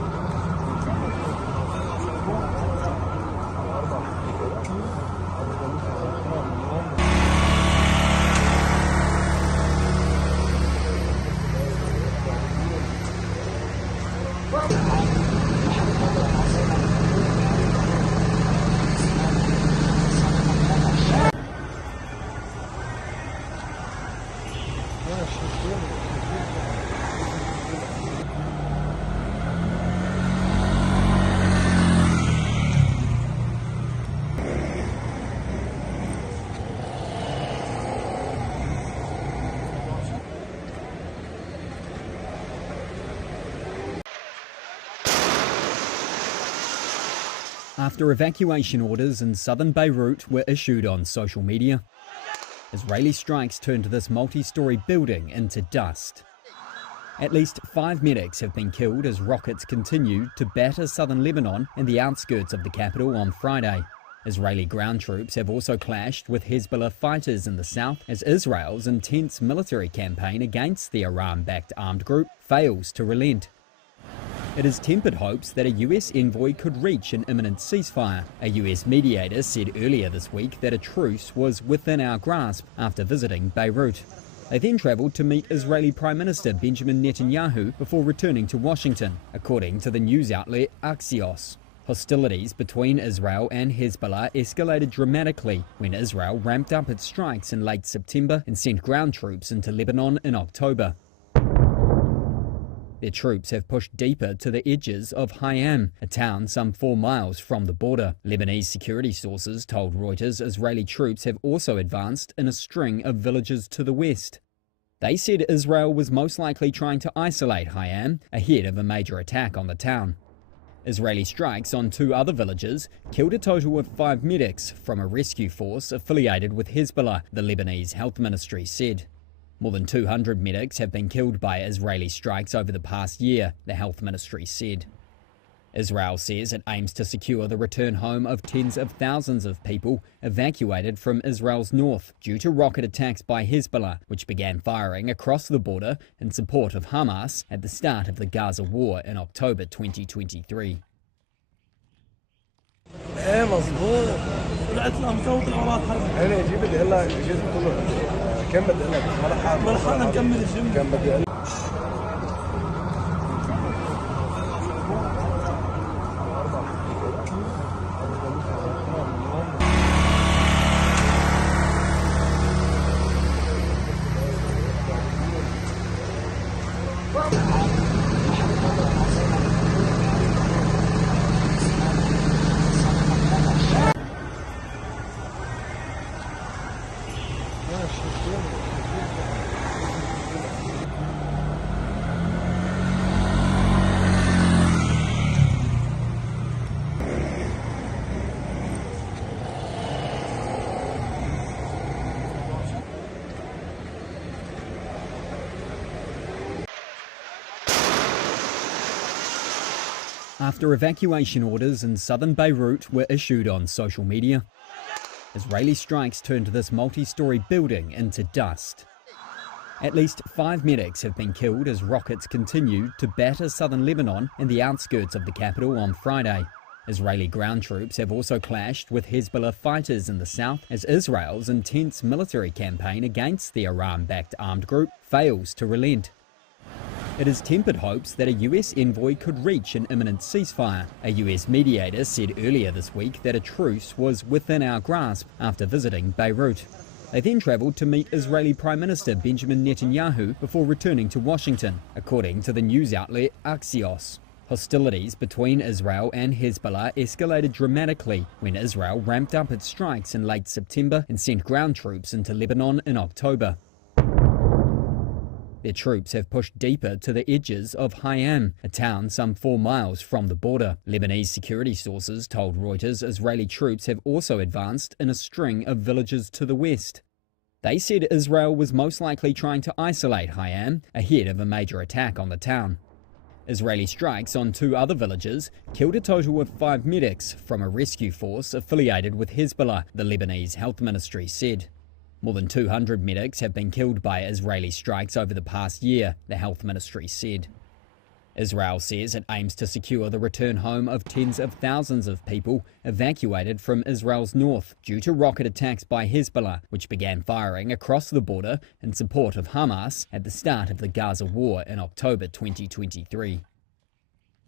After evacuation orders in southern Beirut were issued on social media, Israeli strikes turned this multi-story building into dust. At least 5 medics have been killed as rockets continued to batter southern Lebanon and the outskirts of the capital on Friday. Israeli ground troops have also clashed with Hezbollah fighters in the south as Israel's intense military campaign against the Iran-backed armed group fails to relent. It has tempered hopes that a US envoy could reach an imminent ceasefire. A US mediator said earlier this week that a truce was within our grasp after visiting Beirut. They then travelled to meet Israeli Prime Minister Benjamin Netanyahu before returning to Washington, according to the news outlet Axios. Hostilities between Israel and Hezbollah escalated dramatically when Israel ramped up its strikes in late September and sent ground troops into Lebanon in October. Their troops have pushed deeper to the edges of Hayam, a town some 4 miles from the border. Lebanese security sources told Reuters Israeli troops have also advanced in a string of villages to the west. They said Israel was most likely trying to isolate Hayam ahead of a major attack on the town. Israeli strikes on 2 other villages killed a total of 5 medics from a rescue force affiliated with Hezbollah, the Lebanese health ministry said. More than 200 medics have been killed by Israeli strikes over the past year, the health ministry said. Israel says it aims to secure the return home of tens of thousands of people evacuated from Israel's north due to rocket attacks by Hezbollah, which began firing across the border in support of Hamas at the start of the Gaza war in October 2023. ايه مظبوط. طلعت لها مكوت الاوراق حرب. انا اجيب اللي هلا الجسم كله كمل لك مرحبا نكمل الجيم. كان بدي After evacuation orders in southern Beirut were issued on social media, Israeli strikes turned this multi-story building into dust. At least 5 medics have been killed as rockets continued to batter southern Lebanon and the outskirts of the capital on Friday. Israeli ground troops have also clashed with Hezbollah fighters in the south as Israel's intense military campaign against the Iran-backed armed group fails to relent. It has tempered hopes that a US envoy could reach an imminent ceasefire. A US mediator said earlier this week that a truce was within our grasp after visiting Beirut. They then travelled to meet Israeli Prime Minister Benjamin Netanyahu before returning to Washington, according to the news outlet Axios. Hostilities between Israel and Hezbollah escalated dramatically when Israel ramped up its strikes in late September and sent ground troops into Lebanon in October. Their troops have pushed deeper to the edges of Hayam, a town some 4 miles from the border. Lebanese security sources told Reuters Israeli troops have also advanced in a string of villages to the west. They said Israel was most likely trying to isolate Hayam ahead of a major attack on the town. Israeli strikes on 2 other villages killed a total of 5 medics from a rescue force affiliated with Hezbollah, the Lebanese health ministry said. More than 200 medics have been killed by Israeli strikes over the past year, the health ministry said. Israel says it aims to secure the return home of tens of thousands of people evacuated from Israel's north due to rocket attacks by Hezbollah, which began firing across the border in support of Hamas at the start of the Gaza war in October 2023.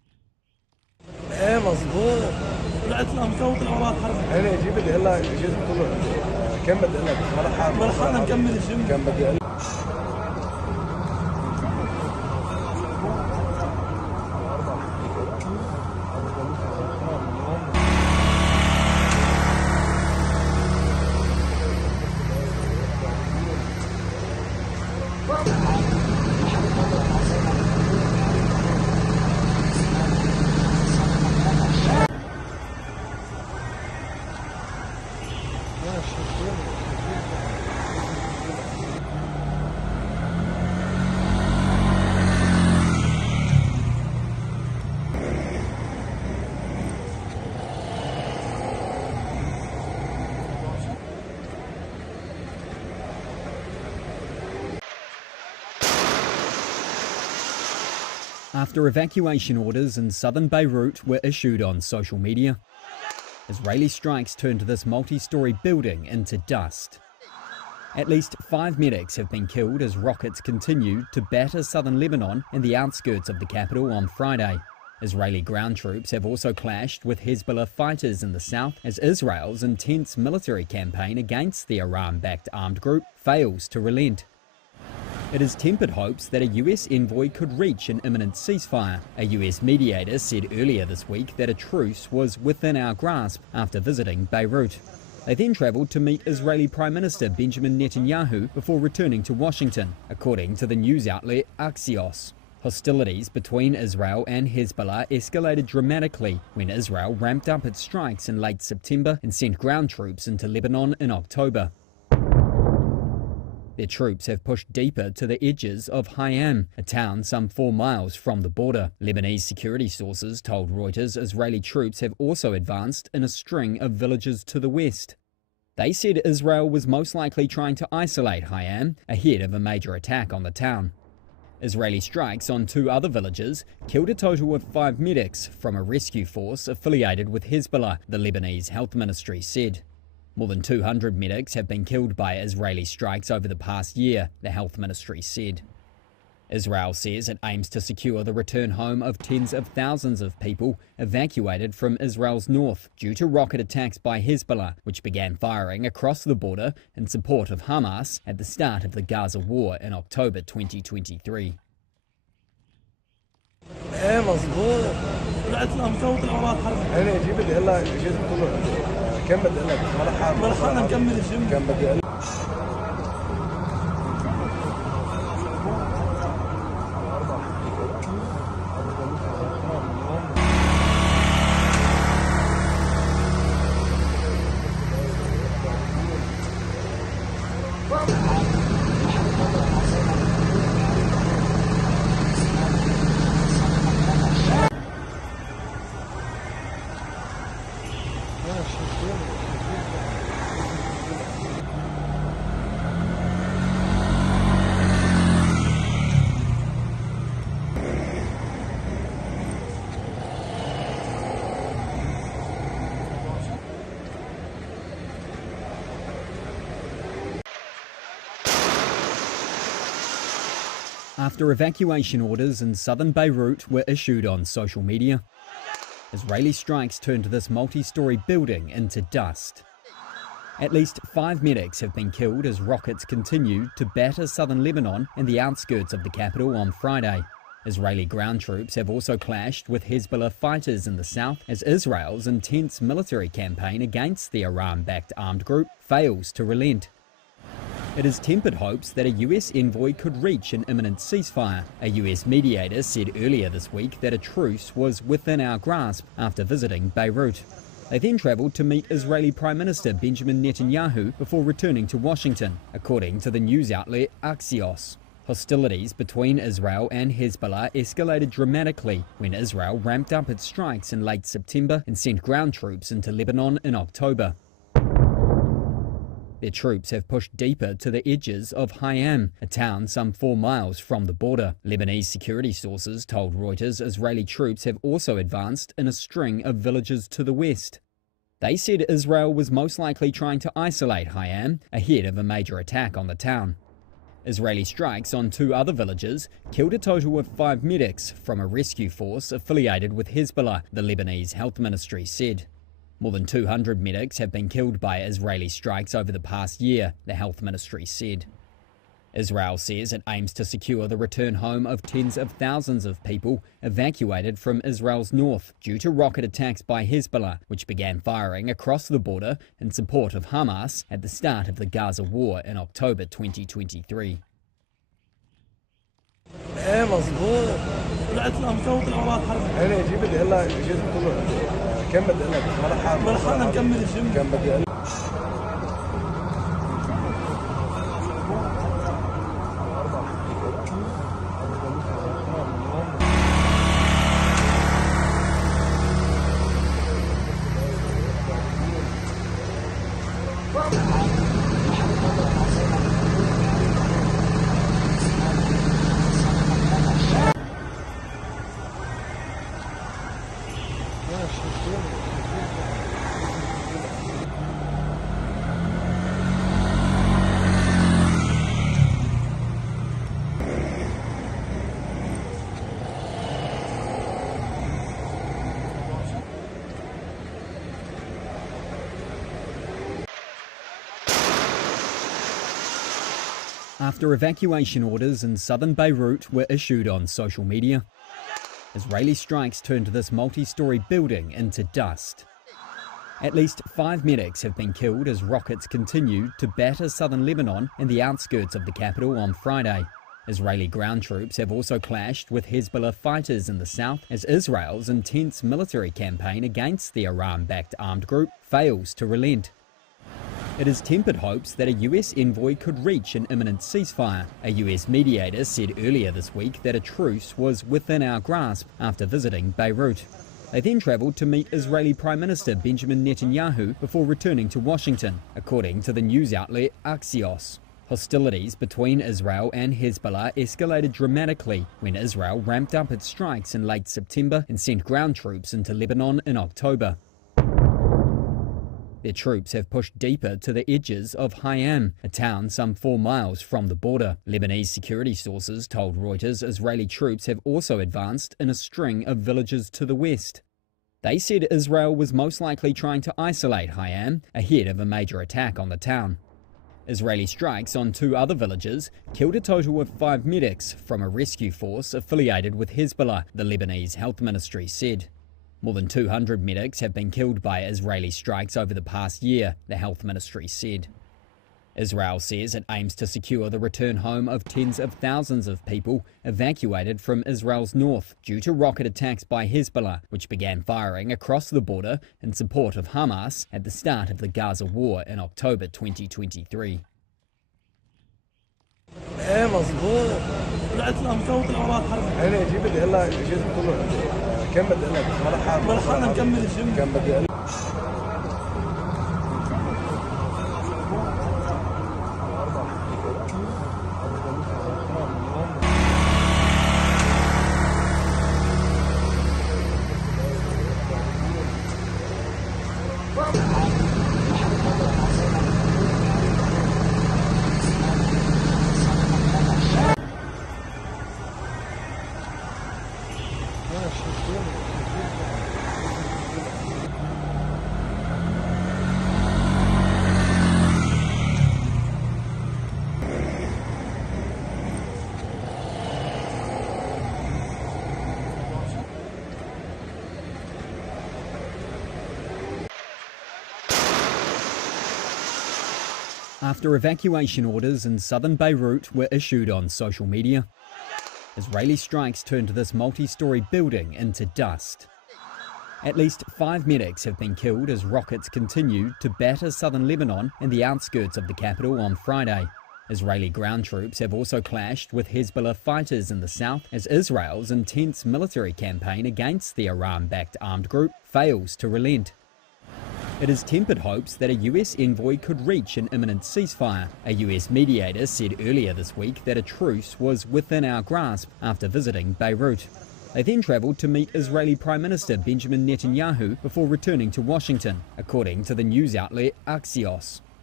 ايه مظبوط. طلعت لها مكوت الاوراق حرب. انا جيب بدي اقول لك جيت قلت له كم بدي اقول لك مرحلة نكمل الجيم. كم بدي اقول After evacuation orders in southern Beirut were issued on social media, Israeli strikes turned this multi-story building into dust. At least 5 medics have been killed as rockets continued to batter southern Lebanon and the outskirts of the capital on Friday. Israeli ground troops have also clashed with Hezbollah fighters in the south as Israel's intense military campaign against the Iran-backed armed group fails to relent. It has tempered hopes that a US envoy could reach an imminent ceasefire. A US mediator said earlier this week that a truce was within our grasp after visiting Beirut. They then travelled to meet Israeli Prime Minister Benjamin Netanyahu before returning to Washington, according to the news outlet Axios. Hostilities between Israel and Hezbollah escalated dramatically when Israel ramped up its strikes in late September and sent ground troops into Lebanon in October. Their troops have pushed deeper to the edges of Hayam, a town some 4 miles from the border. Lebanese security sources told Reuters Israeli troops have also advanced in a string of villages to the west. They said Israel was most likely trying to isolate Hayam ahead of a major attack on the town. Israeli strikes on 2 other villages killed a total of 5 medics from a rescue force affiliated with Hezbollah, the Lebanese health ministry said. More than 200 medics have been killed by Israeli strikes over the past year, the health ministry said. Israel says it aims to secure the return home of tens of thousands of people evacuated from Israel's north due to rocket attacks by Hezbollah, which began firing across the border in support of Hamas at the start of the Gaza war in October 2023. ايه مظبوط. طلعت لها مكوت الاوراق حرب. انا جيب بدي اقول لك جيت قلت له كم بدي اقول لك مرحلة نكمل الجيم. كم بدي اقول After evacuation orders in southern Beirut were issued on social media, Israeli strikes turned this multi-story building into dust. At least 5 medics have been killed as rockets continued to batter southern Lebanon and the outskirts of the capital on Friday. Israeli ground troops have also clashed with Hezbollah fighters in the south as Israel's intense military campaign against the Iran-backed armed group fails to relent. It has tempered hopes that a US envoy could reach an imminent ceasefire. A US mediator said earlier this week that a truce was within our grasp after visiting Beirut. They then travelled to meet Israeli Prime Minister Benjamin Netanyahu before returning to Washington, according to the news outlet Axios. Hostilities between Israel and Hezbollah escalated dramatically when Israel ramped up its strikes in late September and sent ground troops into Lebanon in October. Their troops have pushed deeper to the edges of Hayam, a town some 4 miles from the border. Lebanese security sources told Reuters Israeli troops have also advanced in a string of villages to the west. They said Israel was most likely trying to isolate Hayam ahead of a major attack on the town. Israeli strikes on 2 other villages killed a total of 5 medics from a rescue force affiliated with Hezbollah, the Lebanese health ministry said. More than 200 medics have been killed by Israeli strikes over the past year, the health ministry said. Israel says it aims to secure the return home of tens of thousands of people evacuated from Israel's north due to rocket attacks by Hezbollah, which began firing across the border in support of Hamas at the start of the Gaza war in October 2023. ايه مظبوط. طلعت لها مفوت الاوراق حرب. انا جيب بدي اقول لك الجسم كله كم بدي اقول لك ما لحقنا نكمل الجيم. كم بدي اقول After evacuation orders in southern Beirut were issued on social media, Israeli strikes turned this multi-story building into dust. At least 5 medics have been killed as rockets continued to batter southern Lebanon and the outskirts of the capital on Friday. Israeli ground troops have also clashed with Hezbollah fighters in the south as Israel's intense military campaign against the Iran-backed armed group fails to relent. It has tempered hopes that a US envoy could reach an imminent ceasefire. A US mediator said earlier this week that a truce was within our grasp after visiting Beirut. They then travelled to meet Israeli Prime Minister Benjamin Netanyahu before returning to Washington, according to the news outlet Axios. Hostilities between Israel and Hezbollah escalated dramatically when Israel ramped up its strikes in late September and sent ground troops into Lebanon in October. Their troops have pushed deeper to the edges of Hayam, a town some 4 miles from the border. Lebanese security sources told Reuters Israeli troops have also advanced in a string of villages to the west. They said Israel was most likely trying to isolate Hayam ahead of a major attack on the town. Israeli strikes on 2 other villages killed a total of 5 medics from a rescue force affiliated with Hezbollah, the Lebanese health ministry said. More than 200 medics have been killed by Israeli strikes over the past year, the health ministry said. Israel says it aims to secure the return home of tens of thousands of people evacuated from Israel's north due to rocket attacks by Hezbollah, which began firing across the border in support of Hamas at the start of the Gaza war in October 2023. ايه مظبوط. طلعت لها مفوت الاوراق حرب. انا جيب بدي اقول لك الجسم كله كم بدي اقول لك ما لحقنا نكمل الجيم. كم بدي اقول After evacuation orders in southern Beirut were issued on social media, Israeli strikes turned this multi-story building into dust. At least 5 medics have been killed as rockets continued to batter southern Lebanon and the outskirts of the capital on Friday. Israeli ground troops have also clashed with Hezbollah fighters in the south as Israel's intense military campaign against the Iran-backed armed group fails to relent. It has tempered hopes that a US envoy could reach an imminent ceasefire. A US mediator said earlier this week that a truce was within our grasp after visiting Beirut. They then travelled to meet Israeli Prime Minister Benjamin Netanyahu before returning to Washington, according to the news outlet Axios.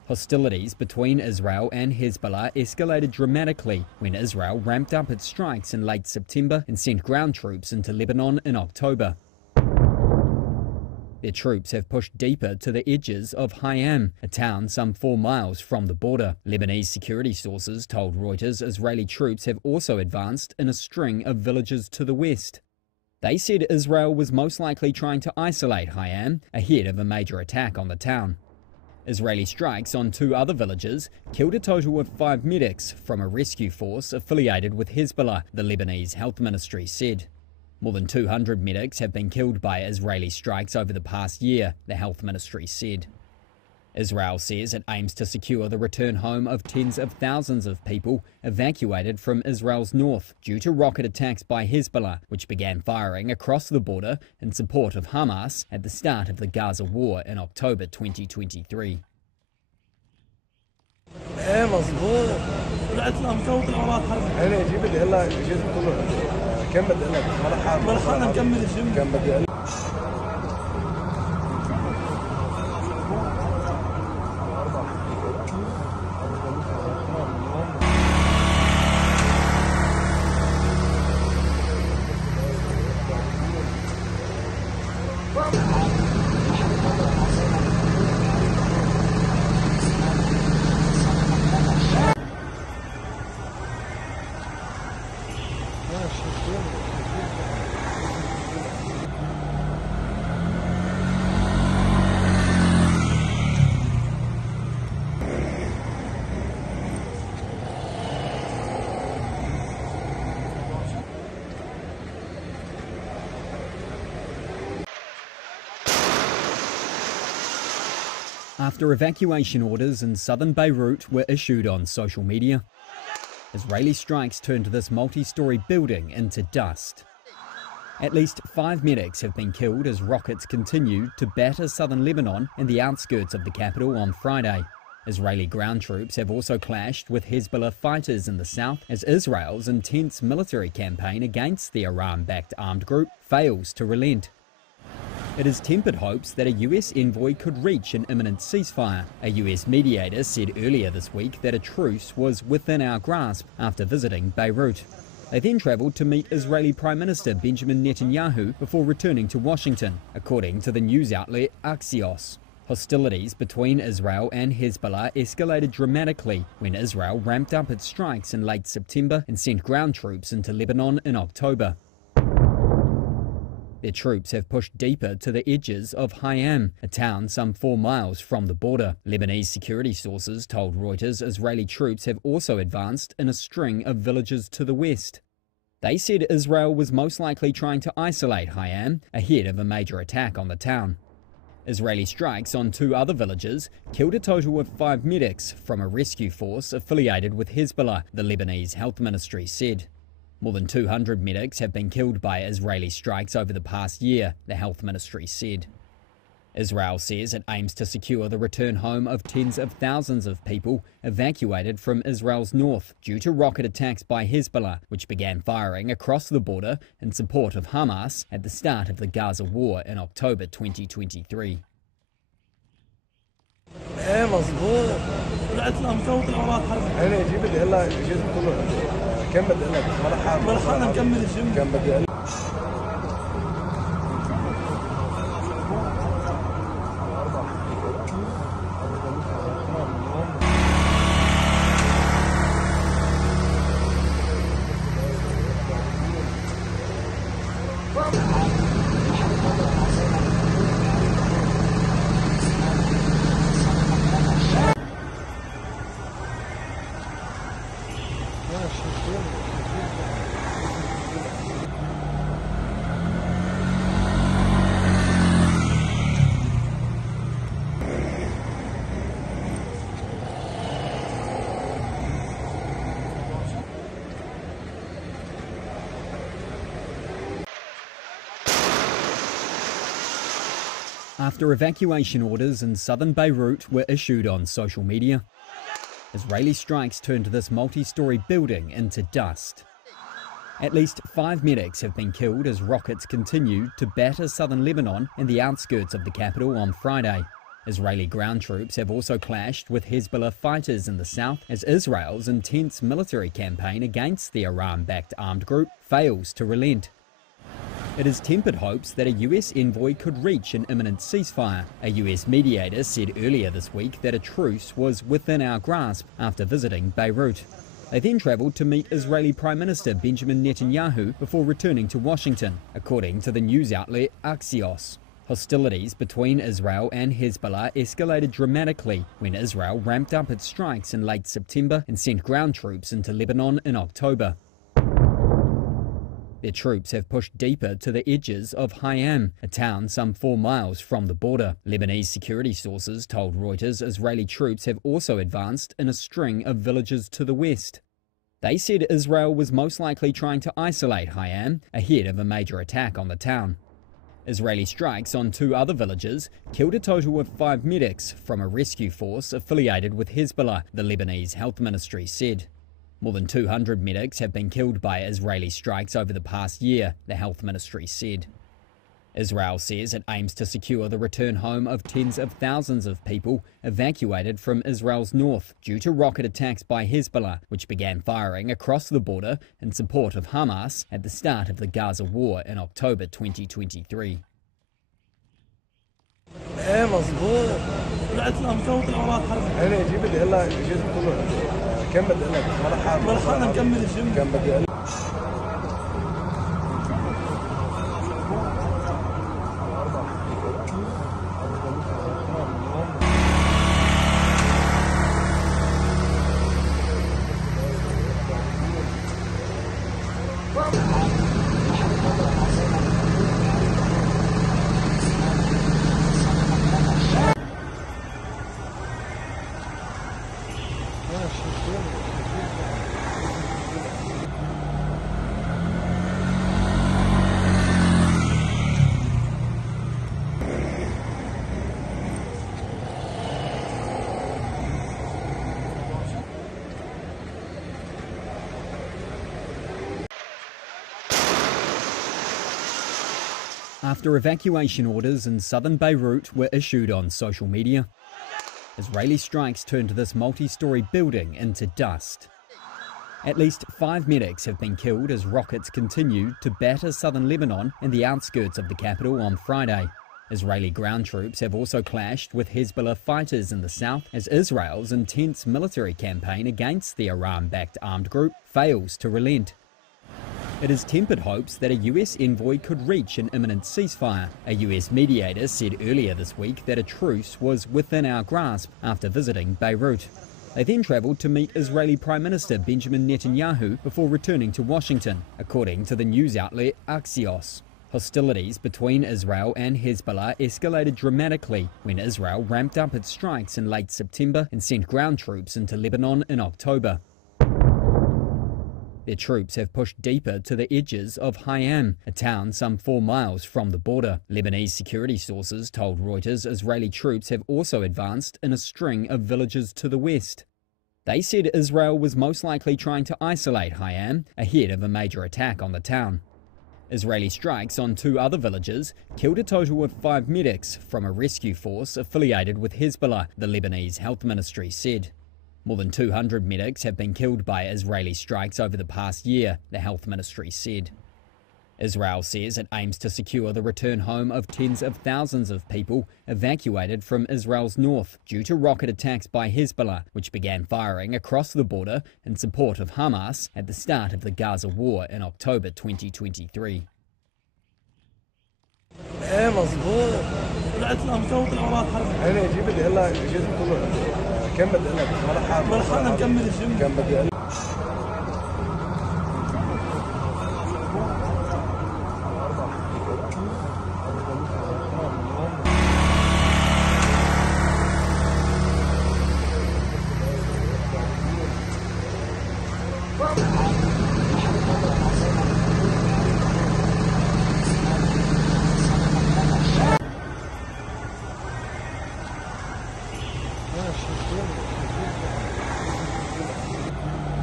Hostilities between Israel and Hezbollah escalated dramatically when Israel ramped up its strikes in late September and sent ground troops into Lebanon in October. Their troops have pushed deeper to the edges of Hayam, a town some 4 miles from the border. Lebanese security sources told Reuters Israeli troops have also advanced in a string of villages to the west. They said Israel was most likely trying to isolate Hayam ahead of a major attack on the town. Israeli strikes on 2 other villages killed a total of 5 medics from a rescue force affiliated with Hezbollah, the Lebanese health ministry said. More than 200 medics have been killed by Israeli strikes over the past year, the health ministry said. Israel says it aims to secure the return home of tens of thousands of people evacuated from Israel's north due to rocket attacks by Hezbollah, which began firing across the border in support of Hamas at the start of the Gaza war in October 2023. ايه مظبوط. طلعت لها مفوت الأوراق حرب. انا اجيب اللي هلا جيت كله كم بدي لك ملحقنا نكمل الجملة. كم بدي After evacuation orders in southern Beirut were issued on social media, Israeli strikes turned this multi-story building into dust. At least 5 medics have been killed as rockets continued to batter southern Lebanon and the outskirts of the capital on Friday. Israeli ground troops have also clashed with Hezbollah fighters in the south as Israel's intense military campaign against the Iran-backed armed group fails to relent. It has tempered hopes that a US envoy could reach an imminent ceasefire. A US mediator said earlier this week that a truce was within our grasp after visiting Beirut. They then travelled to meet Israeli Prime Minister Benjamin Netanyahu before returning to Washington, according to the news outlet Axios. Hostilities between Israel and Hezbollah escalated dramatically when Israel ramped up its strikes in late September and sent ground troops into Lebanon in October. Their troops have pushed deeper to the edges of Hayam, a town some 4 miles from the border. Lebanese security sources told Reuters Israeli troops have also advanced in a string of villages to the west. They said Israel was most likely trying to isolate Hayam ahead of a major attack on the town. Israeli strikes on 2 other villages killed a total of 5 medics from a rescue force affiliated with Hezbollah, the Lebanese health ministry said. More than 200 medics have been killed by Israeli strikes over the past year, the health ministry said. Israel says it aims to secure the return home of tens of thousands of people evacuated from Israel's north due to rocket attacks by Hezbollah, which began firing across the border in support of Hamas at the start of the Gaza war in October 2023. ايه مظبوط. طلعت لها مفوت الأوراق حرب. انا اجيب اللي هلا جيت كله كم بدي لك ملحقنا نكمل الجملة. كم بدي After evacuation orders in southern Beirut were issued on social media, Israeli strikes turned this multi-story building into dust. At least 5 medics have been killed as rockets continued to batter southern Lebanon and the outskirts of the capital on Friday. Israeli ground troops have also clashed with Hezbollah fighters in the south as Israel's intense military campaign against the Iran-backed armed group fails to relent. It has tempered hopes that a US envoy could reach an imminent ceasefire. A US mediator said earlier this week that a truce was within our grasp after visiting Beirut. They then travelled to meet Israeli Prime Minister Benjamin Netanyahu before returning to Washington, according to the news outlet Axios. Hostilities between Israel and Hezbollah escalated dramatically when Israel ramped up its strikes in late September and sent ground troops into Lebanon in October. Their troops have pushed deeper to the edges of Hayam, a town some 4 miles from the border. Lebanese security sources told Reuters Israeli troops have also advanced in a string of villages to the west. They said Israel was most likely trying to isolate Hayam ahead of a major attack on the town. Israeli strikes on 2 other villages killed a total of 5 medics from a rescue force affiliated with Hezbollah, the Lebanese health ministry said. More than 200 medics have been killed by Israeli strikes over the past year, the health ministry said. Israel says it aims to secure the return home of tens of thousands of people evacuated from Israel's north due to rocket attacks by Hezbollah, which began firing across the border in support of Hamas at the start of the Gaza war in October 2023. ايه مظبوط. طلعت لها مكوت الأوراق حرب. انا جيب اللي هلا الجسم كله كم بدي اقول لك مرحلة نكمل الجيم. كم بدي اقول After evacuation orders in southern Beirut were issued on social media, Israeli strikes turned this multi-story building into dust. At least 5 medics have been killed as rockets continued to batter southern Lebanon and the outskirts of the capital on Friday. Israeli ground troops have also clashed with Hezbollah fighters in the south as Israel's intense military campaign against the Iran-backed armed group fails to relent. It has tempered hopes that a US envoy could reach an imminent ceasefire. A US mediator said earlier this week that a truce was within our grasp after visiting Beirut. They then travelled to meet Israeli Prime Minister Benjamin Netanyahu before returning to Washington, according to the news outlet Axios. Hostilities between Israel and Hezbollah escalated dramatically when Israel ramped up its strikes in late September and sent ground troops into Lebanon in October. Their troops have pushed deeper to the edges of Hayam, a town some 4 miles from the border. Lebanese security sources told Reuters Israeli troops have also advanced in a string of villages to the west. They said Israel was most likely trying to isolate Hayam ahead of a major attack on the town. Israeli strikes on 2 other villages killed a total of 5 medics from a rescue force affiliated with Hezbollah, the Lebanese health ministry said. More than 200 medics have been killed by Israeli strikes over the past year, the health ministry said. Israel says it aims to secure the return home of tens of thousands of people evacuated from Israel's north due to rocket attacks by Hezbollah, which began firing across the border in support of Hamas at the start of the Gaza war in October 2023. ايه مظبوط. طلعت لها مكوت الأوراق حرب. انا جيب اللي هلا الجسم كله كم بدي اقول لك مرحلة نكمل الجيم. كم بدي اقول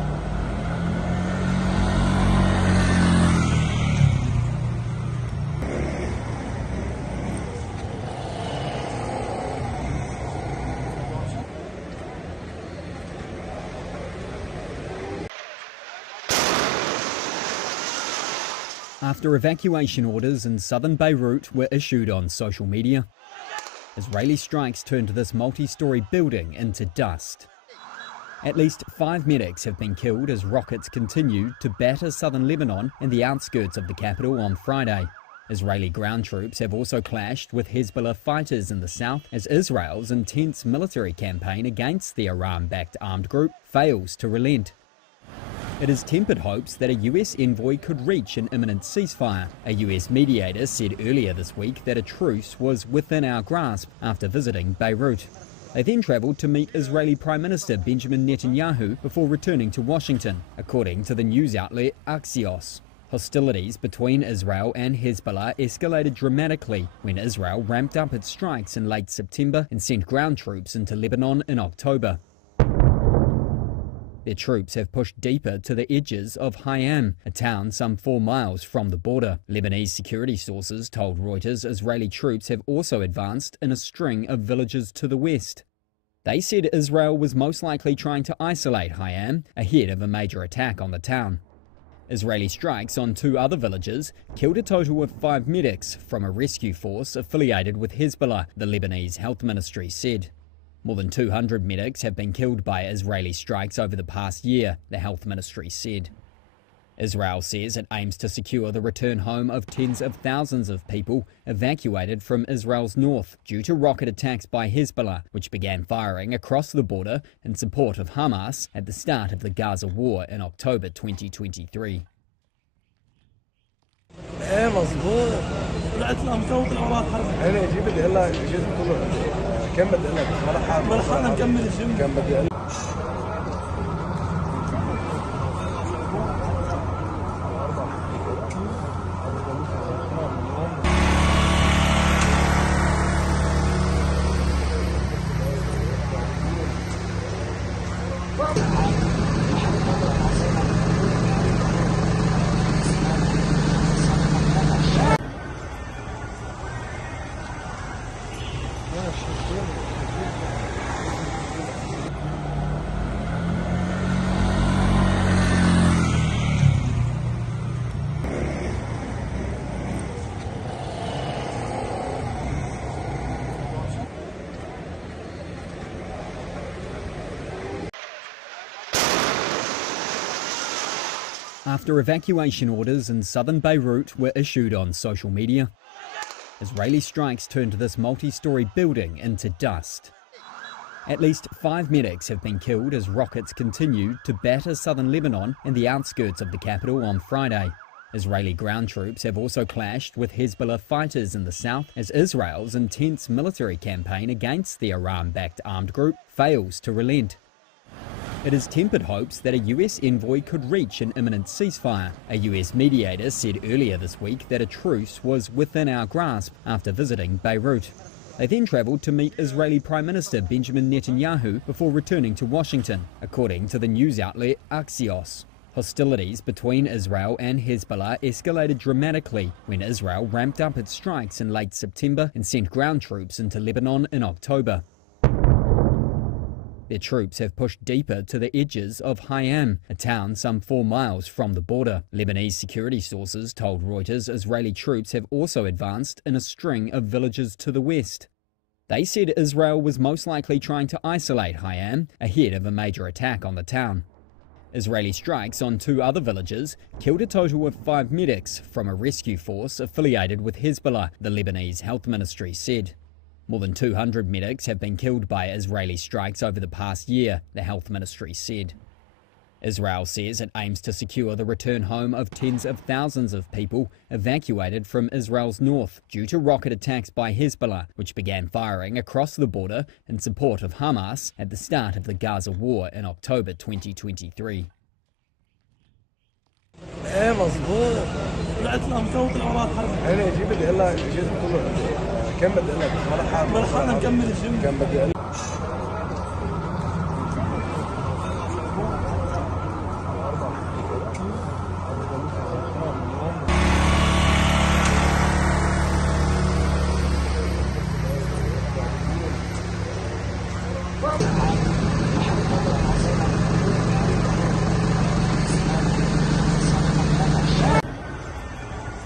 After evacuation orders in southern Beirut were issued on social media, Israeli strikes turned this multi-story building into dust. At least 5 medics have been killed as rockets continued to batter southern Lebanon and the outskirts of the capital on Friday. Israeli ground troops have also clashed with Hezbollah fighters in the south as Israel's intense military campaign against the Iran-backed armed group fails to relent. It has tempered hopes that a US envoy could reach an imminent ceasefire. A US mediator said earlier this week that a truce was within our grasp after visiting Beirut. They then travelled to meet Israeli Prime Minister Benjamin Netanyahu before returning to Washington, according to the news outlet Axios. Hostilities between Israel and Hezbollah escalated dramatically when Israel ramped up its strikes in late September and sent ground troops into Lebanon in October. Their troops have pushed deeper to the edges of Hayam, a town some 4 miles from the border. Lebanese security sources told Reuters Israeli troops have also advanced in a string of villages to the west. They said Israel was most likely trying to isolate Hayam ahead of a major attack on the town. Israeli strikes on 2 other villages killed a total of 5 medics from a rescue force affiliated with Hezbollah, the Lebanese health ministry said. More than 200 medics have been killed by Israeli strikes over the past year, the health ministry said. Israel says it aims to secure the return home of tens of thousands of people evacuated from Israel's north due to rocket attacks by Hezbollah, which began firing across the border in support of Hamas at the start of the Gaza war in October 2023. ايه مظبوط. طلعت لها مفوت الاوراق حرب. انا اجي بدي اقول لك جيت قلت له كم بدي اقول لك ما رح انا مكمل الجيم. كم بدي اقول After evacuation orders in southern Beirut were issued on social media, Israeli strikes turned this multi-story building into dust. At least 5 medics have been killed as rockets continued to batter southern Lebanon and the outskirts of the capital on Friday. Israeli ground troops have also clashed with Hezbollah fighters in the south as Israel's intense military campaign against the Iran-backed armed group fails to relent. It has tempered hopes that a US envoy could reach an imminent ceasefire. A US mediator said earlier this week that a truce was within our grasp after visiting Beirut. They then travelled to meet Israeli Prime Minister Benjamin Netanyahu before returning to Washington, according to the news outlet Axios. Hostilities between Israel and Hezbollah escalated dramatically when Israel ramped up its strikes in late September and sent ground troops into Lebanon in October. Their troops have pushed deeper to the edges of Hayam, a town some 4 miles from the border. Lebanese security sources told Reuters Israeli troops have also advanced in a string of villages to the west. They said Israel was most likely trying to isolate Hayam ahead of a major attack on the town. Israeli strikes on 2 other villages killed a total of 5 medics from a rescue force affiliated with Hezbollah, the Lebanese health ministry said. More than 200 medics have been killed by Israeli strikes over the past year, the health ministry said. Israel says it aims to secure the return home of tens of thousands of people evacuated from Israel's north due to rocket attacks by Hezbollah, which began firing across the border in support of Hamas at the start of the Gaza war in October 2023. ايه مظبوط. طلعت لها مفوت الاوراق حرب. انا اجي بدي اقول لك جيت قلت له كم بدي اقول لك ما رح انا مكمل الجيم. كم بدي اقول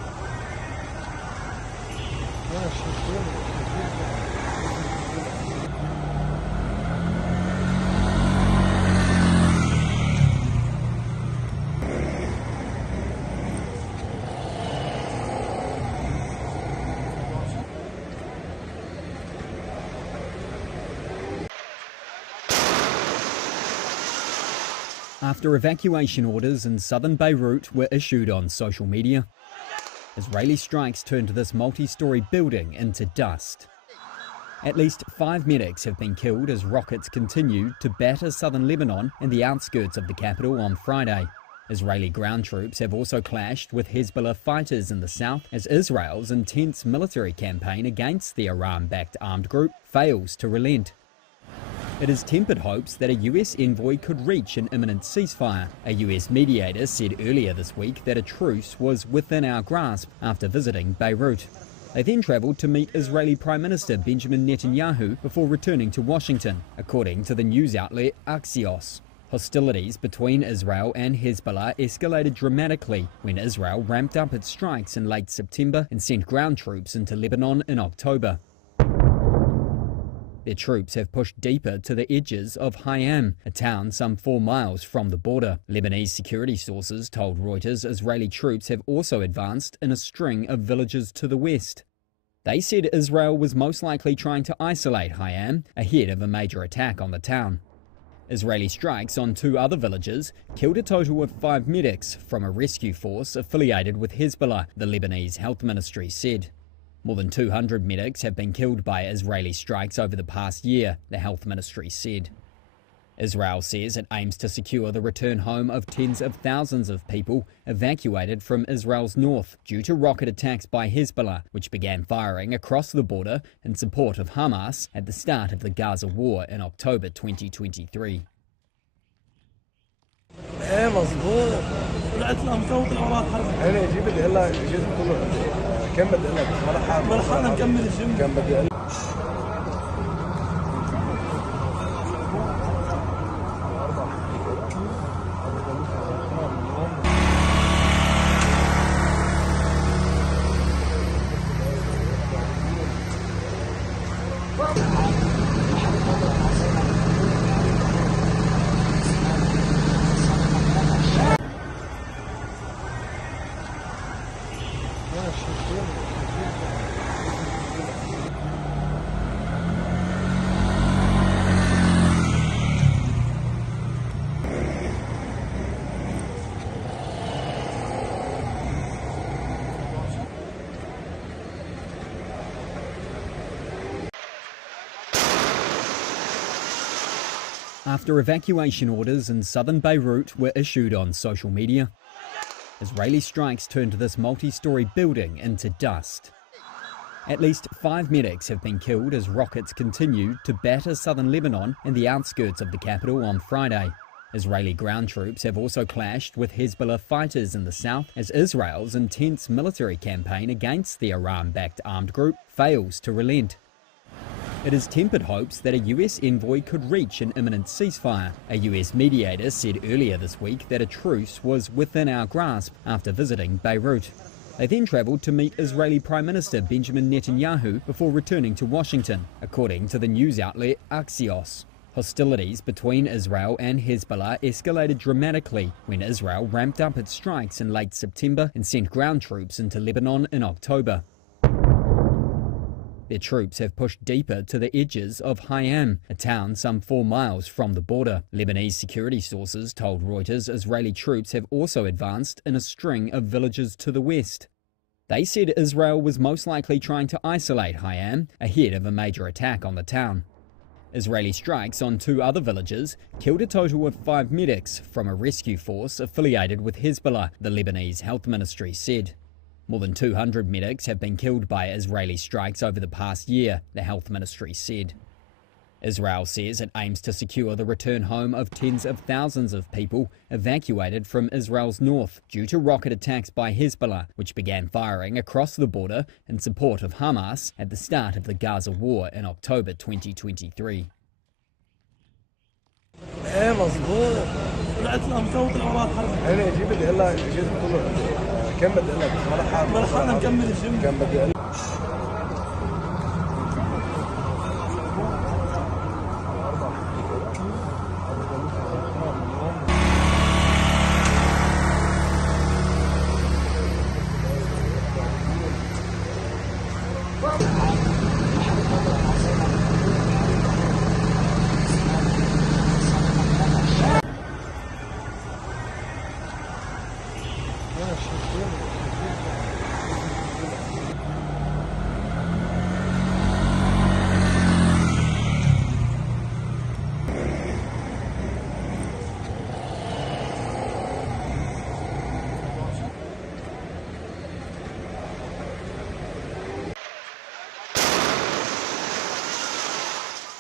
After evacuation orders in southern Beirut were issued on social media, Israeli strikes turned this multi-story building into dust. At least 5 medics have been killed as rockets continued to batter southern Lebanon and the outskirts of the capital on Friday. Israeli ground troops have also clashed with Hezbollah fighters in the south as Israel's intense military campaign against the Iran-backed armed group fails to relent. It has tempered hopes that a US envoy could reach an imminent ceasefire. A US mediator said earlier this week that a truce was within our grasp after visiting Beirut. They then travelled to meet Israeli Prime Minister Benjamin Netanyahu before returning to Washington, according to the news outlet Axios. Hostilities between Israel and Hezbollah escalated dramatically when Israel ramped up its strikes in late September and sent ground troops into Lebanon in October. Their troops have pushed deeper to the edges of Hayam, a town some 4 miles from the border. Lebanese security sources told Reuters Israeli troops have also advanced in a string of villages to the west. They said Israel was most likely trying to isolate Hayam ahead of a major attack on the town. Israeli strikes on 2 other villages killed a total of 5 medics from a rescue force affiliated with Hezbollah, the Lebanese health ministry said. More than 200 medics have been killed by Israeli strikes over the past year, the health ministry said. Israel says it aims to secure the return home of tens of thousands of people evacuated from Israel's north due to rocket attacks by Hezbollah, which began firing across the border in support of Hamas at the start of the Gaza war in October 2023. ايه مظبوط. طلعت لها مكوت الأوراق حرب. انا اجيب اللي هلا الجسم كله كم بدي اقول لك مرحلة نكمل الجيم. كم بدي اقول After evacuation orders in southern Beirut were issued on social media, Israeli strikes turned this multi-story building into dust. At least 5 medics have been killed as rockets continued to batter southern Lebanon and the outskirts of the capital on Friday. Israeli ground troops have also clashed with Hezbollah fighters in the south as Israel's intense military campaign against the Iran-backed armed group fails to relent. It has tempered hopes that a US envoy could reach an imminent ceasefire. A US mediator said earlier this week that a truce was within our grasp after visiting Beirut. They then travelled to meet Israeli Prime Minister Benjamin Netanyahu before returning to Washington, according to the news outlet Axios. Hostilities between Israel and Hezbollah escalated dramatically when Israel ramped up its strikes in late September and sent ground troops into Lebanon in October. Their troops have pushed deeper to the edges of Hayam, a town some 4 miles from the border. Lebanese security sources told Reuters Israeli troops have also advanced in a string of villages to the west. They said Israel was most likely trying to isolate Hayam ahead of a major attack on the town. Israeli strikes on 2 other villages killed a total of 5 medics from a rescue force affiliated with Hezbollah, the Lebanese health ministry said. More than 200 medics have been killed by Israeli strikes over the past year, the health ministry said. Israel says it aims to secure the return home of tens of thousands of people evacuated from Israel's north due to rocket attacks by Hezbollah, which began firing across the border in support of Hamas at the start of the Gaza war in October 2023. ايه مظبوط. طلعت لها مكوت الأوراق حرب. انا اجيب اللي هلا الجسم كله كم بدي اقول لك مرحلة نكمل الجيم. كم بدي اقول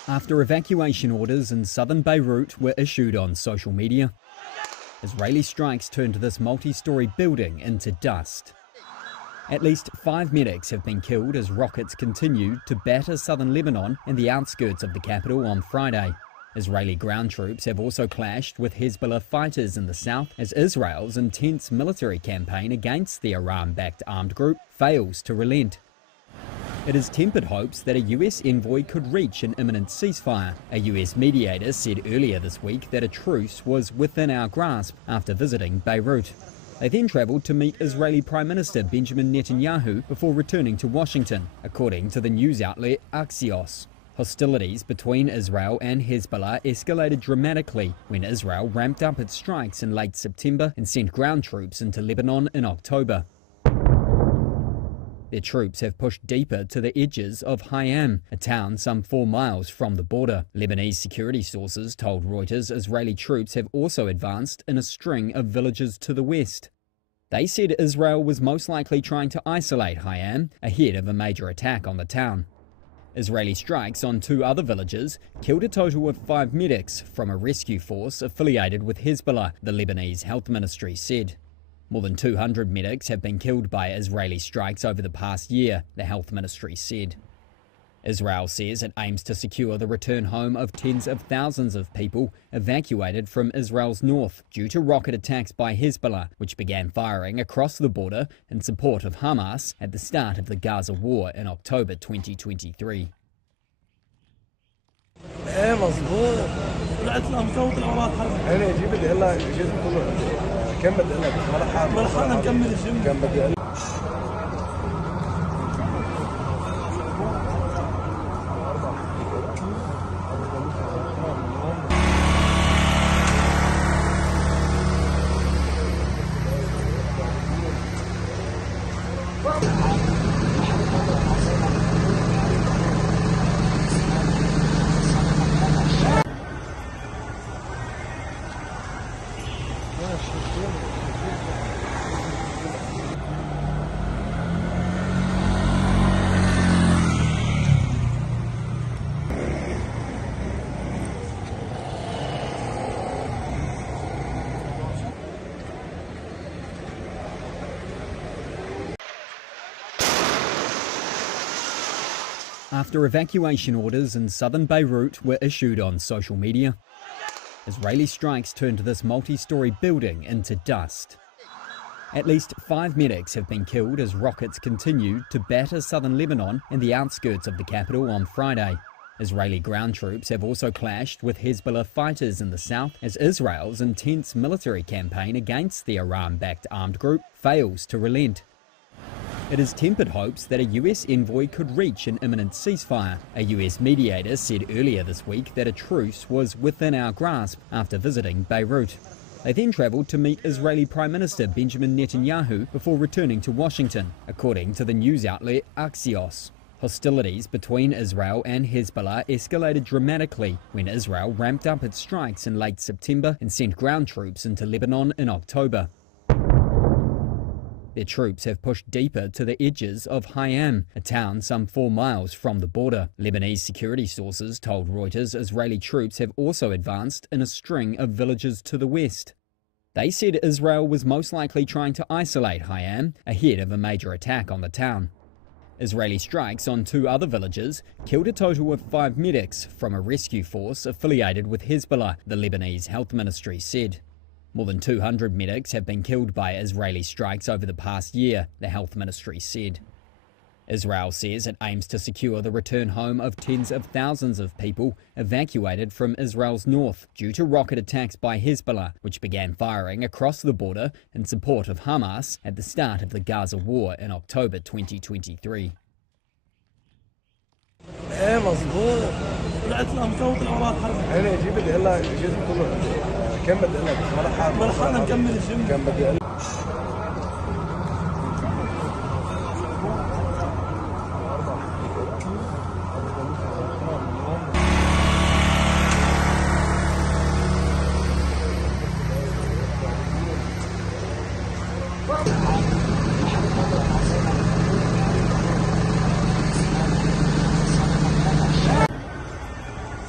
After evacuation orders in southern Beirut were issued on social media, Israeli strikes turned this multi-story building into dust. At least 5 medics have been killed as rockets continued to batter southern Lebanon and the outskirts of the capital on Friday. Israeli ground troops have also clashed with Hezbollah fighters in the south as Israel's intense military campaign against the Iran-backed armed group fails to relent. It has tempered hopes that a US envoy could reach an imminent ceasefire. A US mediator said earlier this week that a truce was within our grasp after visiting Beirut. They then travelled to meet Israeli Prime Minister Benjamin Netanyahu before returning to Washington, according to the news outlet Axios. Hostilities between Israel and Hezbollah escalated dramatically when Israel ramped up its strikes in late September and sent ground troops into Lebanon in October. Their troops have pushed deeper to the edges of Hayam, a town some 4 miles from the border. Lebanese security sources told Reuters Israeli troops have also advanced in a string of villages to the west. They said Israel was most likely trying to isolate Hayam ahead of a major attack on the town. Israeli strikes on 2 other villages killed a total of 5 medics from a rescue force affiliated with Hezbollah, the Lebanese health ministry said. More than 200 medics have been killed by Israeli strikes over the past year, the health ministry said. Israel says it aims to secure the return home of tens of thousands of people evacuated from Israel's north due to rocket attacks by Hezbollah, which began firing across the border in support of Hamas at the start of the Gaza war in October 2023. ايه مظبوط. طلعت لها مفوت الاوراق حرب. انا اجيب اللي هلا الجسم كله كم بدي اقول لك مرحبا نكمل الجيم. كم بدي اقول After evacuation orders in southern Beirut were issued on social media, Israeli strikes turned this multi-story building into dust. At least 5 medics have been killed as rockets continued to batter southern Lebanon and the outskirts of the capital on Friday. Israeli ground troops have also clashed with Hezbollah fighters in the south as Israel's intense military campaign against the Iran-backed armed group fails to relent. It has tempered hopes that a US envoy could reach an imminent ceasefire. A US mediator said earlier this week that a truce was within our grasp after visiting Beirut. They then travelled to meet Israeli Prime Minister Benjamin Netanyahu before returning to Washington, according to the news outlet Axios. Hostilities between Israel and Hezbollah escalated dramatically when Israel ramped up its strikes in late September and sent ground troops into Lebanon in October. Their troops have pushed deeper to the edges of Hayam, a town some 4 miles from the border. Lebanese security sources told Reuters Israeli troops have also advanced in a string of villages to the west. They said Israel was most likely trying to isolate Hayam ahead of a major attack on the town. Israeli strikes on 2 other villages killed a total of 5 medics from a rescue force affiliated with Hezbollah, the Lebanese health ministry said. More than 200 medics have been killed by Israeli strikes over the past year, the health ministry said. Israel says it aims to secure the return home of tens of thousands of people evacuated from Israel's north due to rocket attacks by Hezbollah, which began firing across the border in support of Hamas at the start of the Gaza war in October 2023. ايه مظبوط. طلعت لها مفوت الاوراق حرب. انا اجيب اللي هلا الجسم كله كم بدي اقول لك مرحبا نكمل الجيم. كم بدي اقول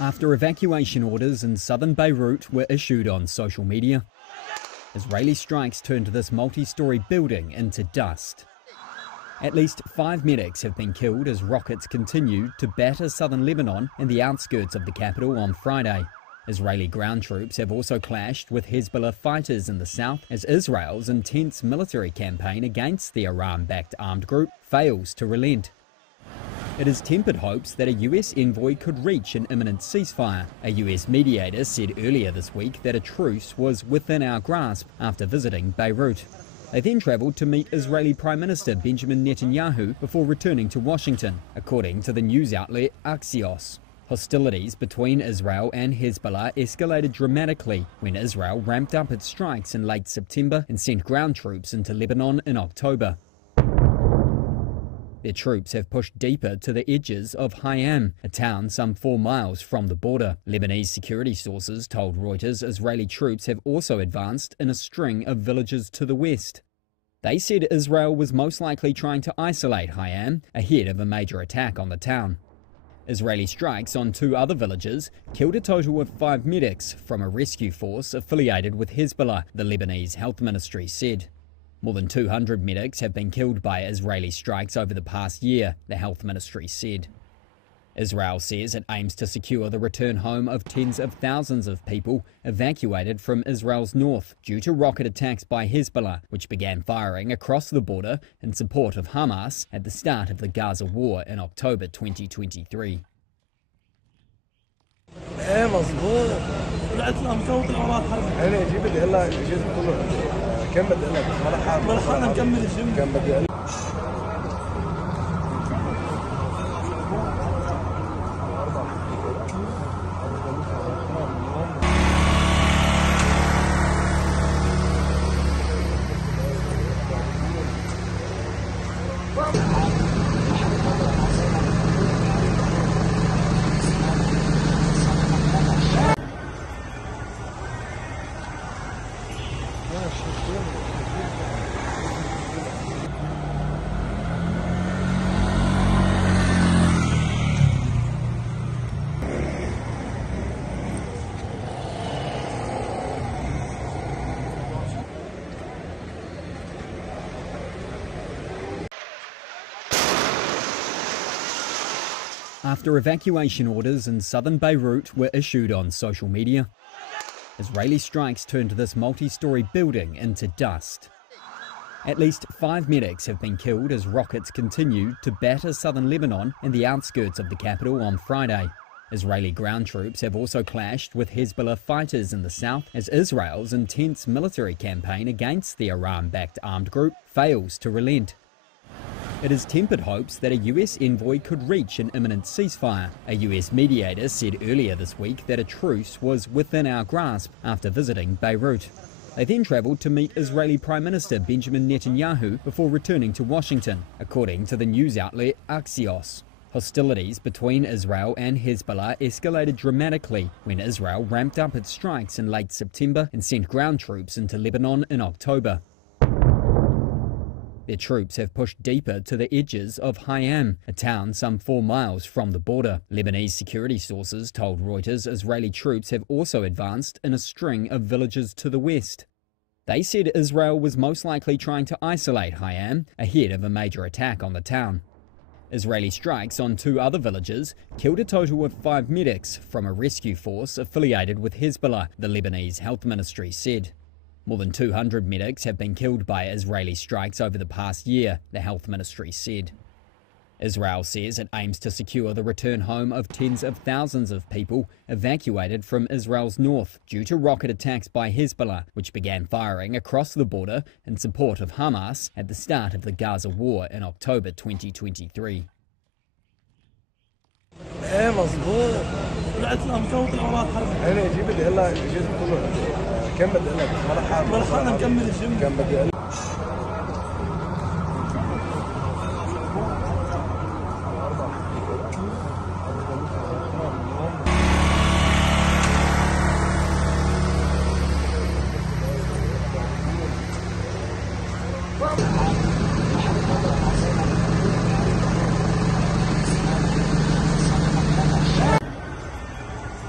After evacuation orders in southern Beirut were issued on social media, Israeli strikes turned this multi-story building into dust. At least 5 medics have been killed as rockets continued to batter southern Lebanon and the outskirts of the capital on Friday. Israeli ground troops have also clashed with Hezbollah fighters in the south as Israel's intense military campaign against the Iran-backed armed group fails to relent. It has tempered hopes that a US envoy could reach an imminent ceasefire. A US mediator said earlier this week that a truce was within our grasp after visiting Beirut. They then travelled to meet Israeli Prime Minister Benjamin Netanyahu before returning to Washington, according to the news outlet Axios. Hostilities between Israel and Hezbollah escalated dramatically when Israel ramped up its strikes in late September and sent ground troops into Lebanon in October. Their troops have pushed deeper to the edges of Hayam, a town some 4 miles from the border. Lebanese security sources told Reuters Israeli troops have also advanced in a string of villages to the west. They said Israel was most likely trying to isolate Hayam ahead of a major attack on the town. Israeli strikes on 2 other villages killed a total of 5 medics from a rescue force affiliated with Hezbollah, the Lebanese health ministry said. More than 200 medics have been killed by Israeli strikes over the past year, the health ministry said. Israel says it aims to secure the return home of tens of thousands of people evacuated from Israel's north due to rocket attacks by Hezbollah, which began firing across the border in support of Hamas at the start of the Gaza war in October 2023. ايه مظبوط. طلعت لها مفوت الاوراق حرب. انا اجيب بدي اقول لك جيت قلت له كم بدي اقول لك ملحقنا نكمل الجمله. كم بدي اقول لك After evacuation orders in southern Beirut were issued on social media, Israeli strikes turned this multi-story building into dust. At least 5 medics have been killed as rockets continued to batter southern Lebanon and the outskirts of the capital on Friday. Israeli ground troops have also clashed with Hezbollah fighters in the south as Israel's intense military campaign against the Iran-backed armed group fails to relent. It has tempered hopes that a US envoy could reach an imminent ceasefire. A US mediator said earlier this week that a truce was within our grasp after visiting Beirut. They then travelled to meet Israeli Prime Minister Benjamin Netanyahu before returning to Washington, according to the news outlet Axios. Hostilities between Israel and Hezbollah escalated dramatically when Israel ramped up its strikes in late September and sent ground troops into Lebanon in October. Their troops have pushed deeper to the edges of Hayam, a town some 4 miles from the border. Lebanese security sources told Reuters Israeli troops have also advanced in a string of villages to the west. They said Israel was most likely trying to isolate Hayam ahead of a major attack on the town. Israeli strikes on 2 other villages killed a total of 5 medics from a rescue force affiliated with Hezbollah, the Lebanese health ministry said. More than 200 medics have been killed by Israeli strikes over the past year, the health ministry said. Israel says it aims to secure the return home of tens of thousands of people evacuated from Israel's north due to rocket attacks by Hezbollah, which began firing across the border in support of Hamas at the start of the Gaza war in October 2023. ايه مظبوط. طلعت لها مفوت الاوراق حرب. انا اجيب بدي اقول لك جيت قلت له كم بدي اقول لك ملحقنا نكمل الجمله. كم بدي اقول لك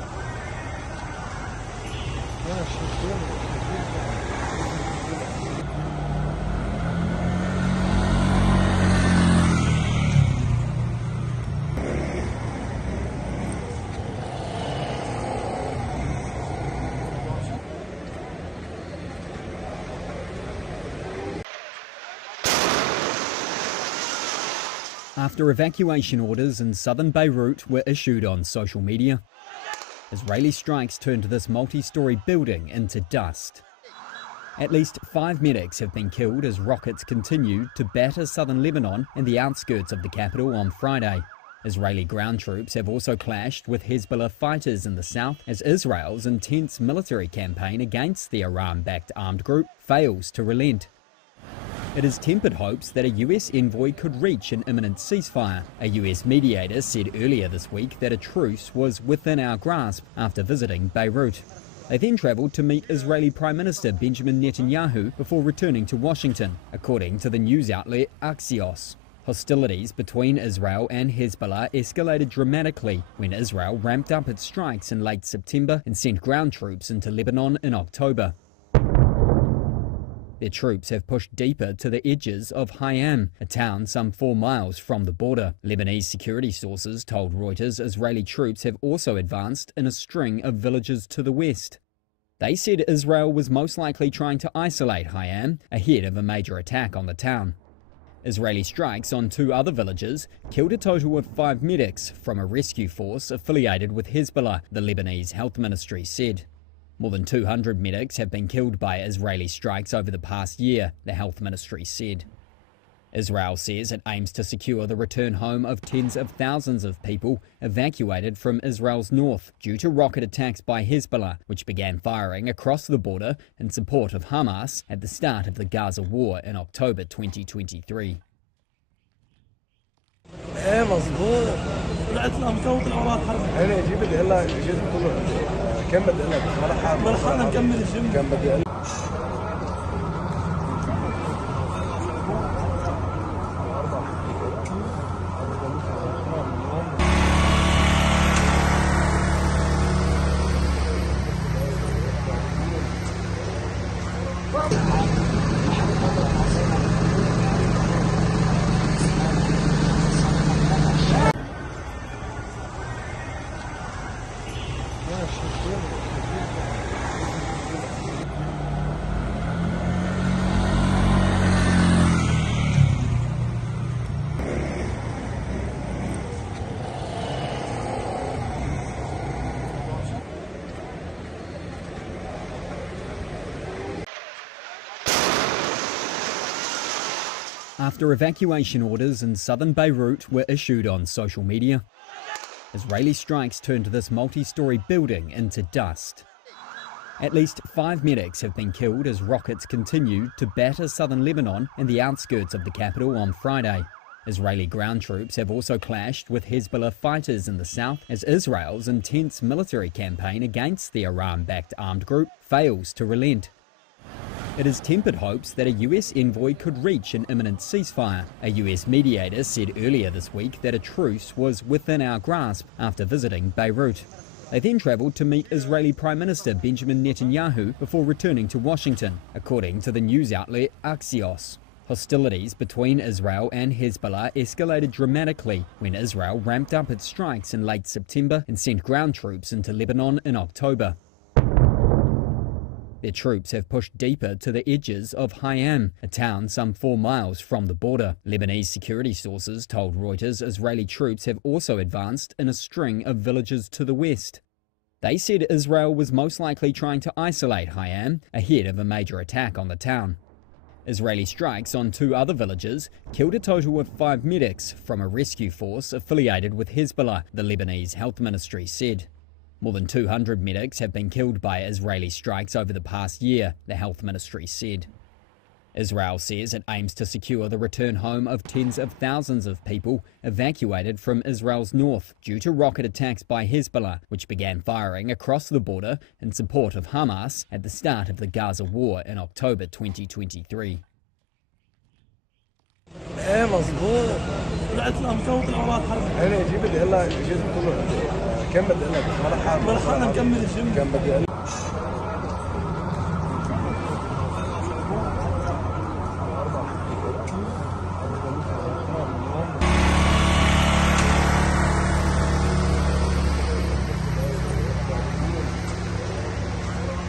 After evacuation orders in southern Beirut were issued on social media, Israeli strikes turned this multi-story building into dust. At least 5 medics have been killed as rockets continued to batter southern Lebanon and the outskirts of the capital on Friday. Israeli ground troops have also clashed with Hezbollah fighters in the south as Israel's intense military campaign against the Iran-backed armed group fails to relent. It has tempered hopes that a US envoy could reach an imminent ceasefire. A US mediator said earlier this week that a truce was within our grasp after visiting Beirut. They then travelled to meet Israeli Prime Minister Benjamin Netanyahu before returning to Washington, according to the news outlet Axios. Hostilities between Israel and Hezbollah escalated dramatically when Israel ramped up its strikes in late September and sent ground troops into Lebanon in October. Their troops have pushed deeper to the edges of Hayam, a town some 4 miles from the border. Lebanese security sources told Reuters Israeli troops have also advanced in a string of villages to the west. They said Israel was most likely trying to isolate Hayam ahead of a major attack on the town. Israeli strikes on 2 other villages killed a total of 5 medics from a rescue force affiliated with Hezbollah, the Lebanese health ministry said. More than 200 medics have been killed by Israeli strikes over the past year, the health ministry said. Israel says it aims to secure the return home of tens of thousands of people evacuated from Israel's north due to rocket attacks by Hezbollah, which began firing across the border in support of Hamas at the start of the Gaza war in October 2023. ايه مظبوط. طلعت لها مكوت الاوراق حرب. انا اجيب اللي هلا جيت كله كم بدي لك مرحبا نكمل الجيم. كم بدي After evacuation orders in southern Beirut were issued on social media, Israeli strikes turned this multi-story building into dust. At least 5 medics have been killed as rockets continued to batter southern Lebanon and the outskirts of the capital on Friday. Israeli ground troops have also clashed with Hezbollah fighters in the south as Israel's intense military campaign against the Iran-backed armed group fails to relent. It has tempered hopes that a US envoy could reach an imminent ceasefire. A US mediator said earlier this week that a truce was within our grasp after visiting Beirut. They then travelled to meet Israeli Prime Minister Benjamin Netanyahu before returning to Washington, according to the news outlet Axios. Hostilities between Israel and Hezbollah escalated dramatically when Israel ramped up its strikes in late September and sent ground troops into Lebanon in October. Their troops have pushed deeper to the edges of Hayam, a town some 4 miles from the border. Lebanese security sources told Reuters Israeli troops have also advanced in a string of villages to the west. They said Israel was most likely trying to isolate Hayam ahead of a major attack on the town. Israeli strikes on 2 other villages killed a total of 5 medics from a rescue force affiliated with Hezbollah, the Lebanese health ministry said. More than 200 medics have been killed by Israeli strikes over the past year, the health ministry said. Israel says it aims to secure the return home of tens of thousands of people evacuated from Israel's north due to rocket attacks by Hezbollah, which began firing across the border in support of Hamas at the start of the Gaza war in October 2023. ايه مظبوط. طلعت لها مكوت الاوراق حرب. انا اجيب اللي هلا جيت كله كم بدي لك مرحبا نكمل الجيم. كم بدي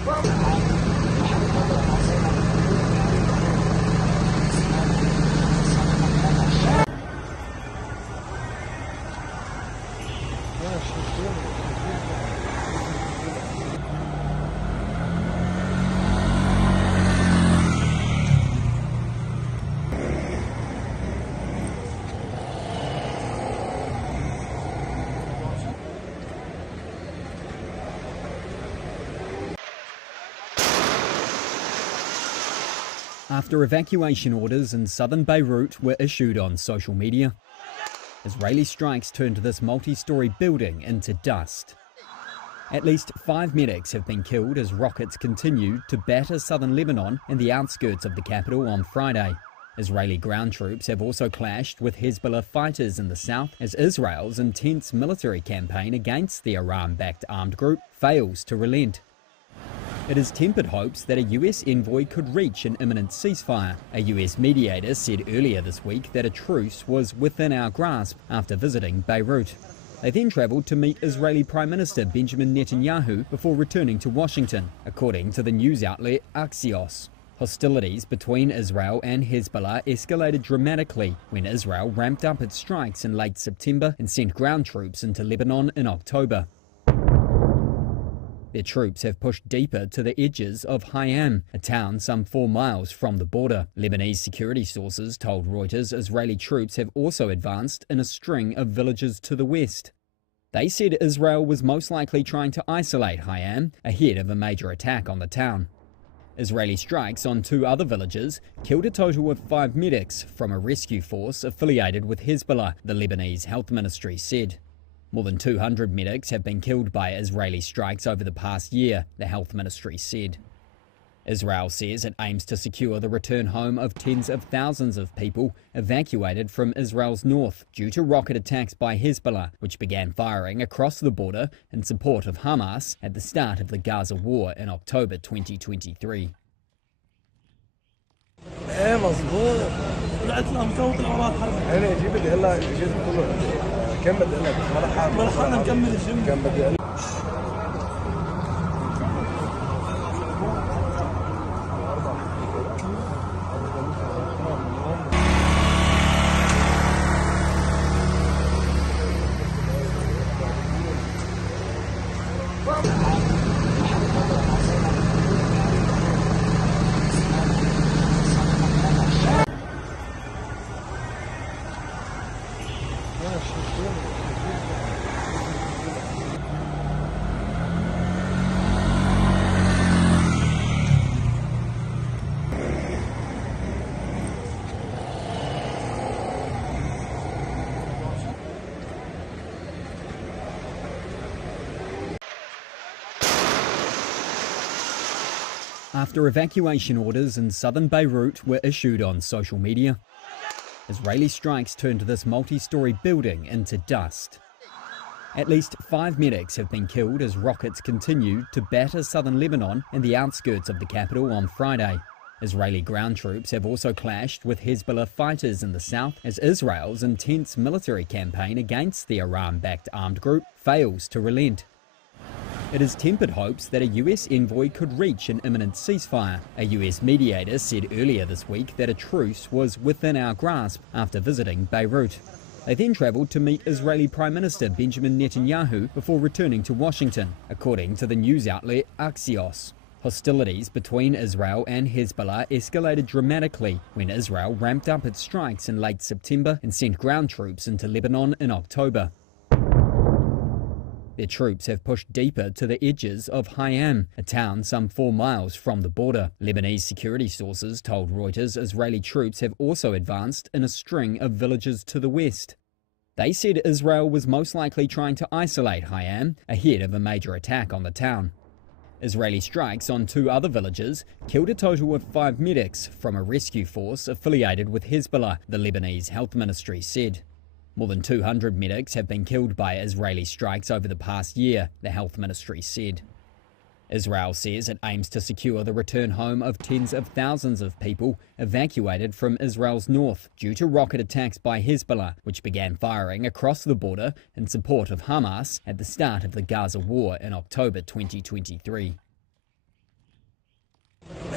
After evacuation orders in southern Beirut were issued on social media, Israeli strikes turned this multi-story building into dust. At least 5 medics have been killed as rockets continued to batter southern Lebanon and the outskirts of the capital on Friday. Israeli ground troops have also clashed with Hezbollah fighters in the south as Israel's intense military campaign against the Iran-backed armed group fails to relent. It has tempered hopes that a US envoy could reach an imminent ceasefire. A US mediator said earlier this week that a truce was within our grasp after visiting Beirut. They then travelled to meet Israeli Prime Minister Benjamin Netanyahu before returning to Washington, according to the news outlet Axios. Hostilities between Israel and Hezbollah escalated dramatically when Israel ramped up its strikes in late September and sent ground troops into Lebanon in October. Their troops have pushed deeper to the edges of Hayam, a town some 4 miles from the border. Lebanese security sources told Reuters Israeli troops have also advanced in a string of villages to the west. They said Israel was most likely trying to isolate Hayam ahead of a major attack on the town. Israeli strikes on 2 other villages killed a total of 5 medics from a rescue force affiliated with Hezbollah, the Lebanese health ministry said. More than 200 medics have been killed by Israeli strikes over the past year, the health ministry said. Israel says it aims to secure the return home of tens of thousands of people evacuated from Israel's north due to rocket attacks by Hezbollah, which began firing across the border in support of Hamas at the start of the Gaza war in October 2023. ايه مظبوط. طلعت لها مفوت الأوراق حرب. انا اجيب اللي هلا جيت قلت له كم بدي اقول لك ما لحقنا نكمل الجيم. كم بدي اقول After evacuation orders in southern Beirut were issued on social media, Israeli strikes turned this multi-story building into dust. At least 5 medics have been killed as rockets continued to batter southern Lebanon and the outskirts of the capital on Friday. Israeli ground troops have also clashed with Hezbollah fighters in the south as Israel's intense military campaign against the Iran-backed armed group fails to relent. It has tempered hopes that a US envoy could reach an imminent ceasefire. A US mediator said earlier this week that a truce was within our grasp after visiting Beirut. They then travelled to meet Israeli Prime Minister Benjamin Netanyahu before returning to Washington, according to the news outlet Axios. Hostilities between Israel and Hezbollah escalated dramatically when Israel ramped up its strikes in late September and sent ground troops into Lebanon in October. Their troops have pushed deeper to the edges of Hayam, a town some 4 miles from the border. Lebanese security sources told Reuters Israeli troops have also advanced in a string of villages to the west. They said Israel was most likely trying to isolate Hayam ahead of a major attack on the town. Israeli strikes on 2 other villages killed a total of 5 medics from a rescue force affiliated with Hezbollah, the Lebanese health ministry said. More than 200 medics have been killed by Israeli strikes over the past year, the health ministry said. Israel says it aims to secure the return home of tens of thousands of people evacuated from Israel's north due to rocket attacks by Hezbollah, which began firing across the border in support of Hamas at the start of the Gaza war in October 2023.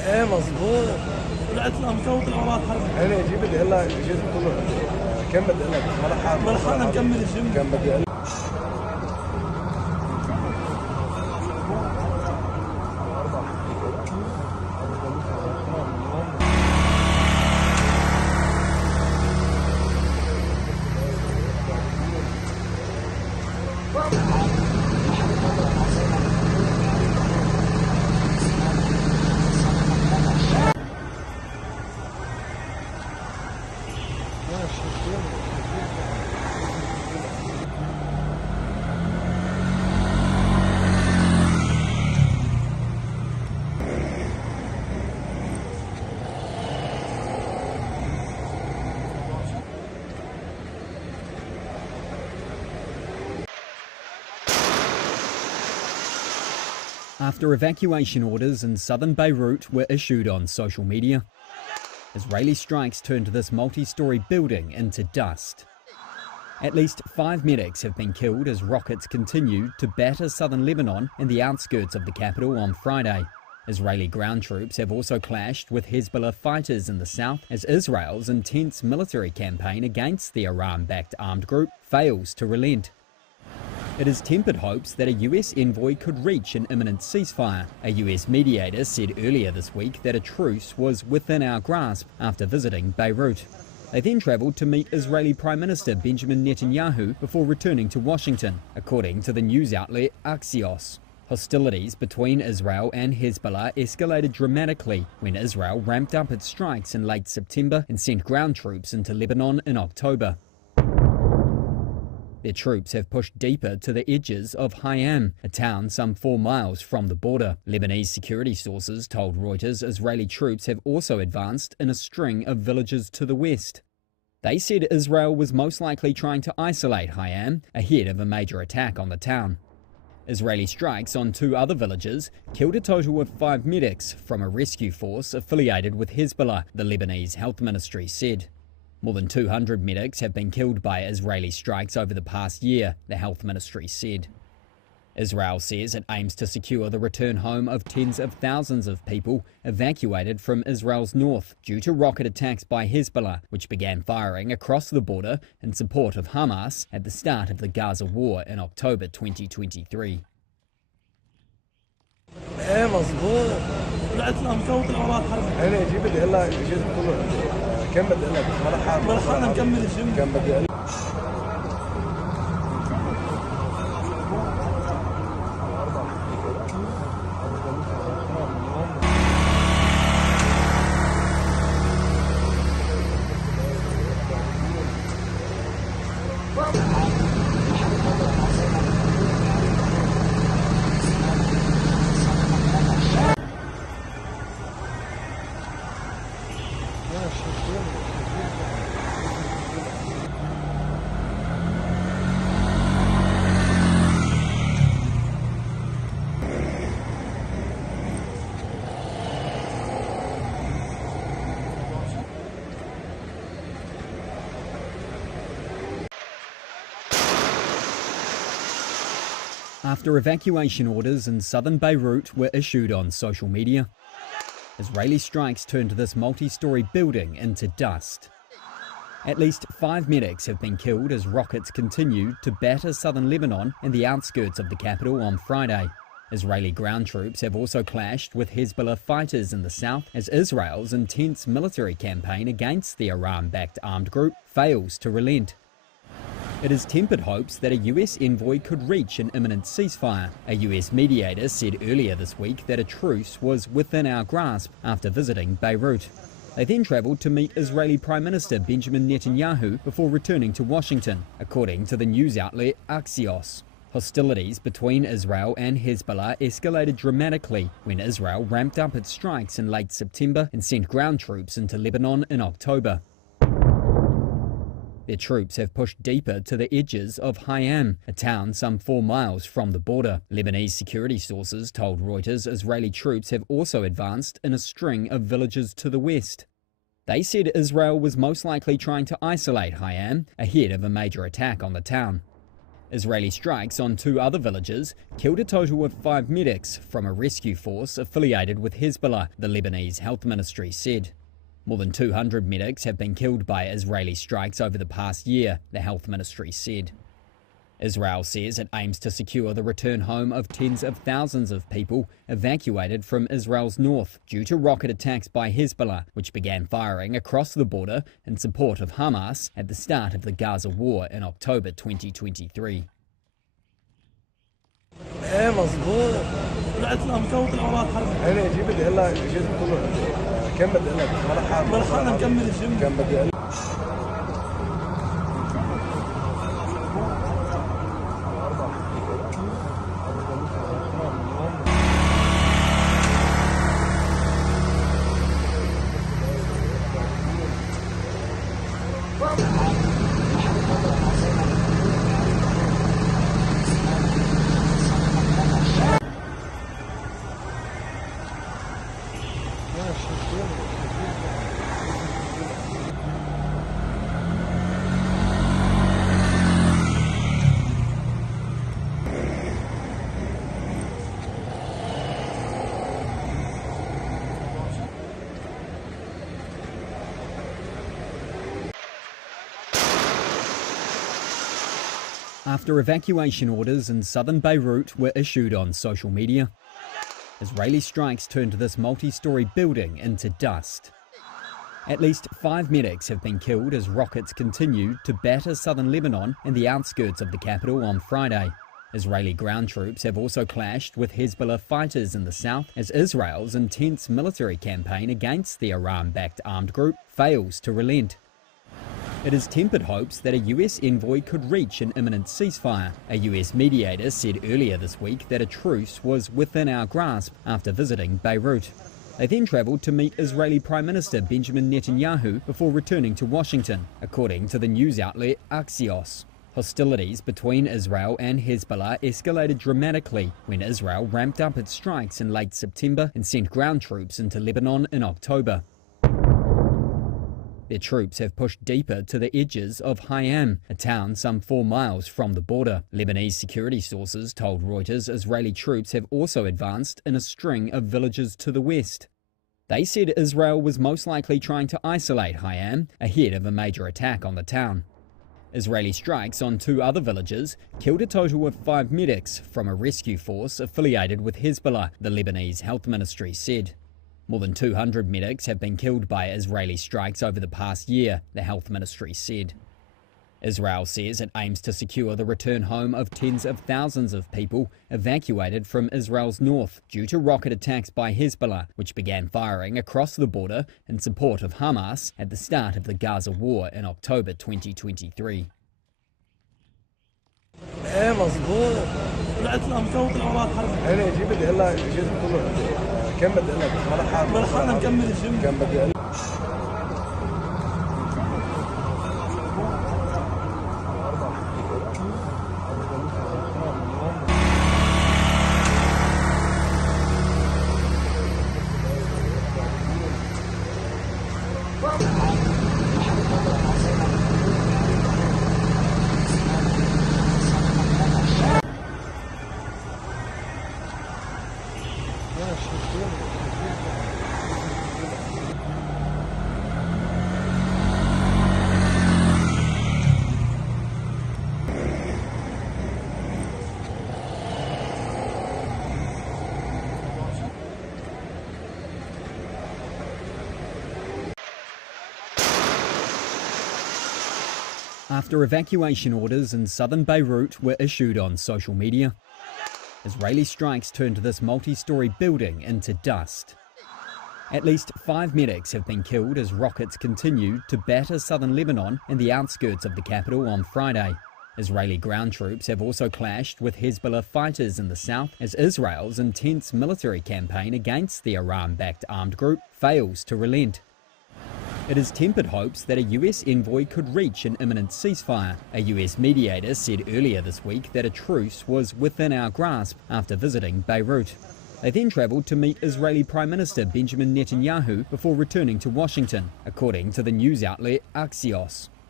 ايه مظبوط. طلعت لها مفوت الاوراق حرب. انا اجي بدي اقول لها الجيش كله كم بدي اقول لك ما لحقنا نكمل الجيم. كم بدي اقول After evacuation orders in southern Beirut were issued on social media, Israeli strikes turned this multi-story building into dust. At least 5 medics have been killed as rockets continued to batter southern Lebanon and the outskirts of the capital on Friday. Israeli ground troops have also clashed with Hezbollah fighters in the south as Israel's intense military campaign against the Iran-backed armed group fails to relent. It has tempered hopes that a US envoy could reach an imminent ceasefire. A US mediator said earlier this week that a truce was within our grasp after visiting Beirut. They then travelled to meet Israeli Prime Minister Benjamin Netanyahu before returning to Washington, according to the news outlet Axios. Hostilities between Israel and Hezbollah escalated dramatically when Israel ramped up its strikes in late September and sent ground troops into Lebanon in October. Their troops have pushed deeper to the edges of Hayam, a town some 4 miles from the border. Lebanese security sources told Reuters Israeli troops have also advanced in a string of villages to the west. They said Israel was most likely trying to isolate Hayam ahead of a major attack on the town. Israeli strikes on 2 other villages killed a total of 5 medics from a rescue force affiliated with Hezbollah, the Lebanese health ministry said. More than 200 medics have been killed by Israeli strikes over the past year, the health ministry said. Israel says it aims to secure the return home of tens of thousands of people evacuated from Israel's north due to rocket attacks by Hezbollah, which began firing across the border in support of Hamas at the start of the Gaza war in October 2023. ايه مظبوط. طلعت لها مفوت الاوراق حرب. انا اجي بدي اقول لها الجيش كله كم بدي اقول لك ما لحقنا نكمل الجيم. كم بدي اقول After evacuation orders in southern Beirut were issued on social media, Israeli strikes turned this multi-story building into dust. At least 5 medics have been killed as rockets continued to batter southern Lebanon and the outskirts of the capital on Friday. Israeli ground troops have also clashed with Hezbollah fighters in the south as Israel's intense military campaign against the Iran-backed armed group fails to relent. It has tempered hopes that a US envoy could reach an imminent ceasefire. A US mediator said earlier this week that a truce was within our grasp after visiting Beirut. They then travelled to meet Israeli Prime Minister Benjamin Netanyahu before returning to Washington, according to the news outlet Axios. Hostilities between Israel and Hezbollah escalated dramatically when Israel ramped up its strikes in late September and sent ground troops into Lebanon in October. Their troops have pushed deeper to the edges of Hayam, a town some 4 miles from the border. Lebanese security sources told Reuters Israeli troops have also advanced in a string of villages to the west. They said Israel was most likely trying to isolate Hayam ahead of a major attack on the town. Israeli strikes on 2 other villages killed a total of 5 medics from a rescue force affiliated with Hezbollah, the Lebanese health ministry said. More than 200 medics have been killed by Israeli strikes over the past year, the health ministry said. Israel says it aims to secure the return home of tens of thousands of people evacuated from Israel's north due to rocket attacks by Hezbollah, which began firing across the border in support of Hamas at the start of the Gaza war in October 2023. ايه مظبوط. طلعت لها مفوت الاوراق حرب. انا اجيب بدي اقول لك الجسم كله كم بدي اقول لك ملحقنا نكمل الجيم. كم بدي اقول After evacuation orders in southern Beirut were issued on social media, Israeli strikes turned this multi-story building into dust. At least 5 medics have been killed as rockets continued to batter southern Lebanon and the outskirts of the capital on Friday. Israeli ground troops have also clashed with Hezbollah fighters in the south as Israel's intense military campaign against the Iran-backed armed group fails to relent. It has tempered hopes that a US envoy could reach an imminent ceasefire. A US mediator said earlier this week that a truce was within our grasp after visiting Beirut. They then travelled to meet Israeli Prime Minister Benjamin Netanyahu before returning to Washington, according to the news outlet Axios. Hostilities between Israel and Hezbollah escalated dramatically when Israel ramped up its strikes in late September and sent ground troops into Lebanon in October. Their troops have pushed deeper to the edges of Hayam, a town some 4 miles from the border. Lebanese security sources told Reuters Israeli troops have also advanced in a string of villages to the west. They said Israel was most likely trying to isolate Hayam ahead of a major attack on the town. Israeli strikes on 2 other villages killed a total of 5 medics from a rescue force affiliated with Hezbollah, the Lebanese health ministry said. More than 200 medics have been killed by Israeli strikes over the past year, the health ministry said. Israel says it aims to secure the return home of tens of thousands of people evacuated from Israel's north due to rocket attacks by Hezbollah, which began firing across the border in support of Hamas at the start of the Gaza war in October 2023. ايه مظبوط. طلعت لها مفوت الاوراق حرب. انا اجيب بدي اقول لك الجسم كله كم بدي اقول لك ملحقنا نكمل الجيم. كم بدي اقول After evacuation orders in southern Beirut were issued on social media, Israeli strikes turned this multi-story building into dust. At least 5 medics have been killed as rockets continued to batter southern Lebanon and the outskirts of the capital on Friday. Israeli ground troops have also clashed with Hezbollah fighters in the south as Israel's intense military campaign against the Iran-backed armed group fails to relent. It has tempered hopes that a US envoy could reach an imminent ceasefire. A US mediator said earlier this week that a truce was within our grasp after visiting Beirut. They then travelled to meet Israeli Prime Minister Benjamin Netanyahu before returning to Washington, according to the news outlet Axios.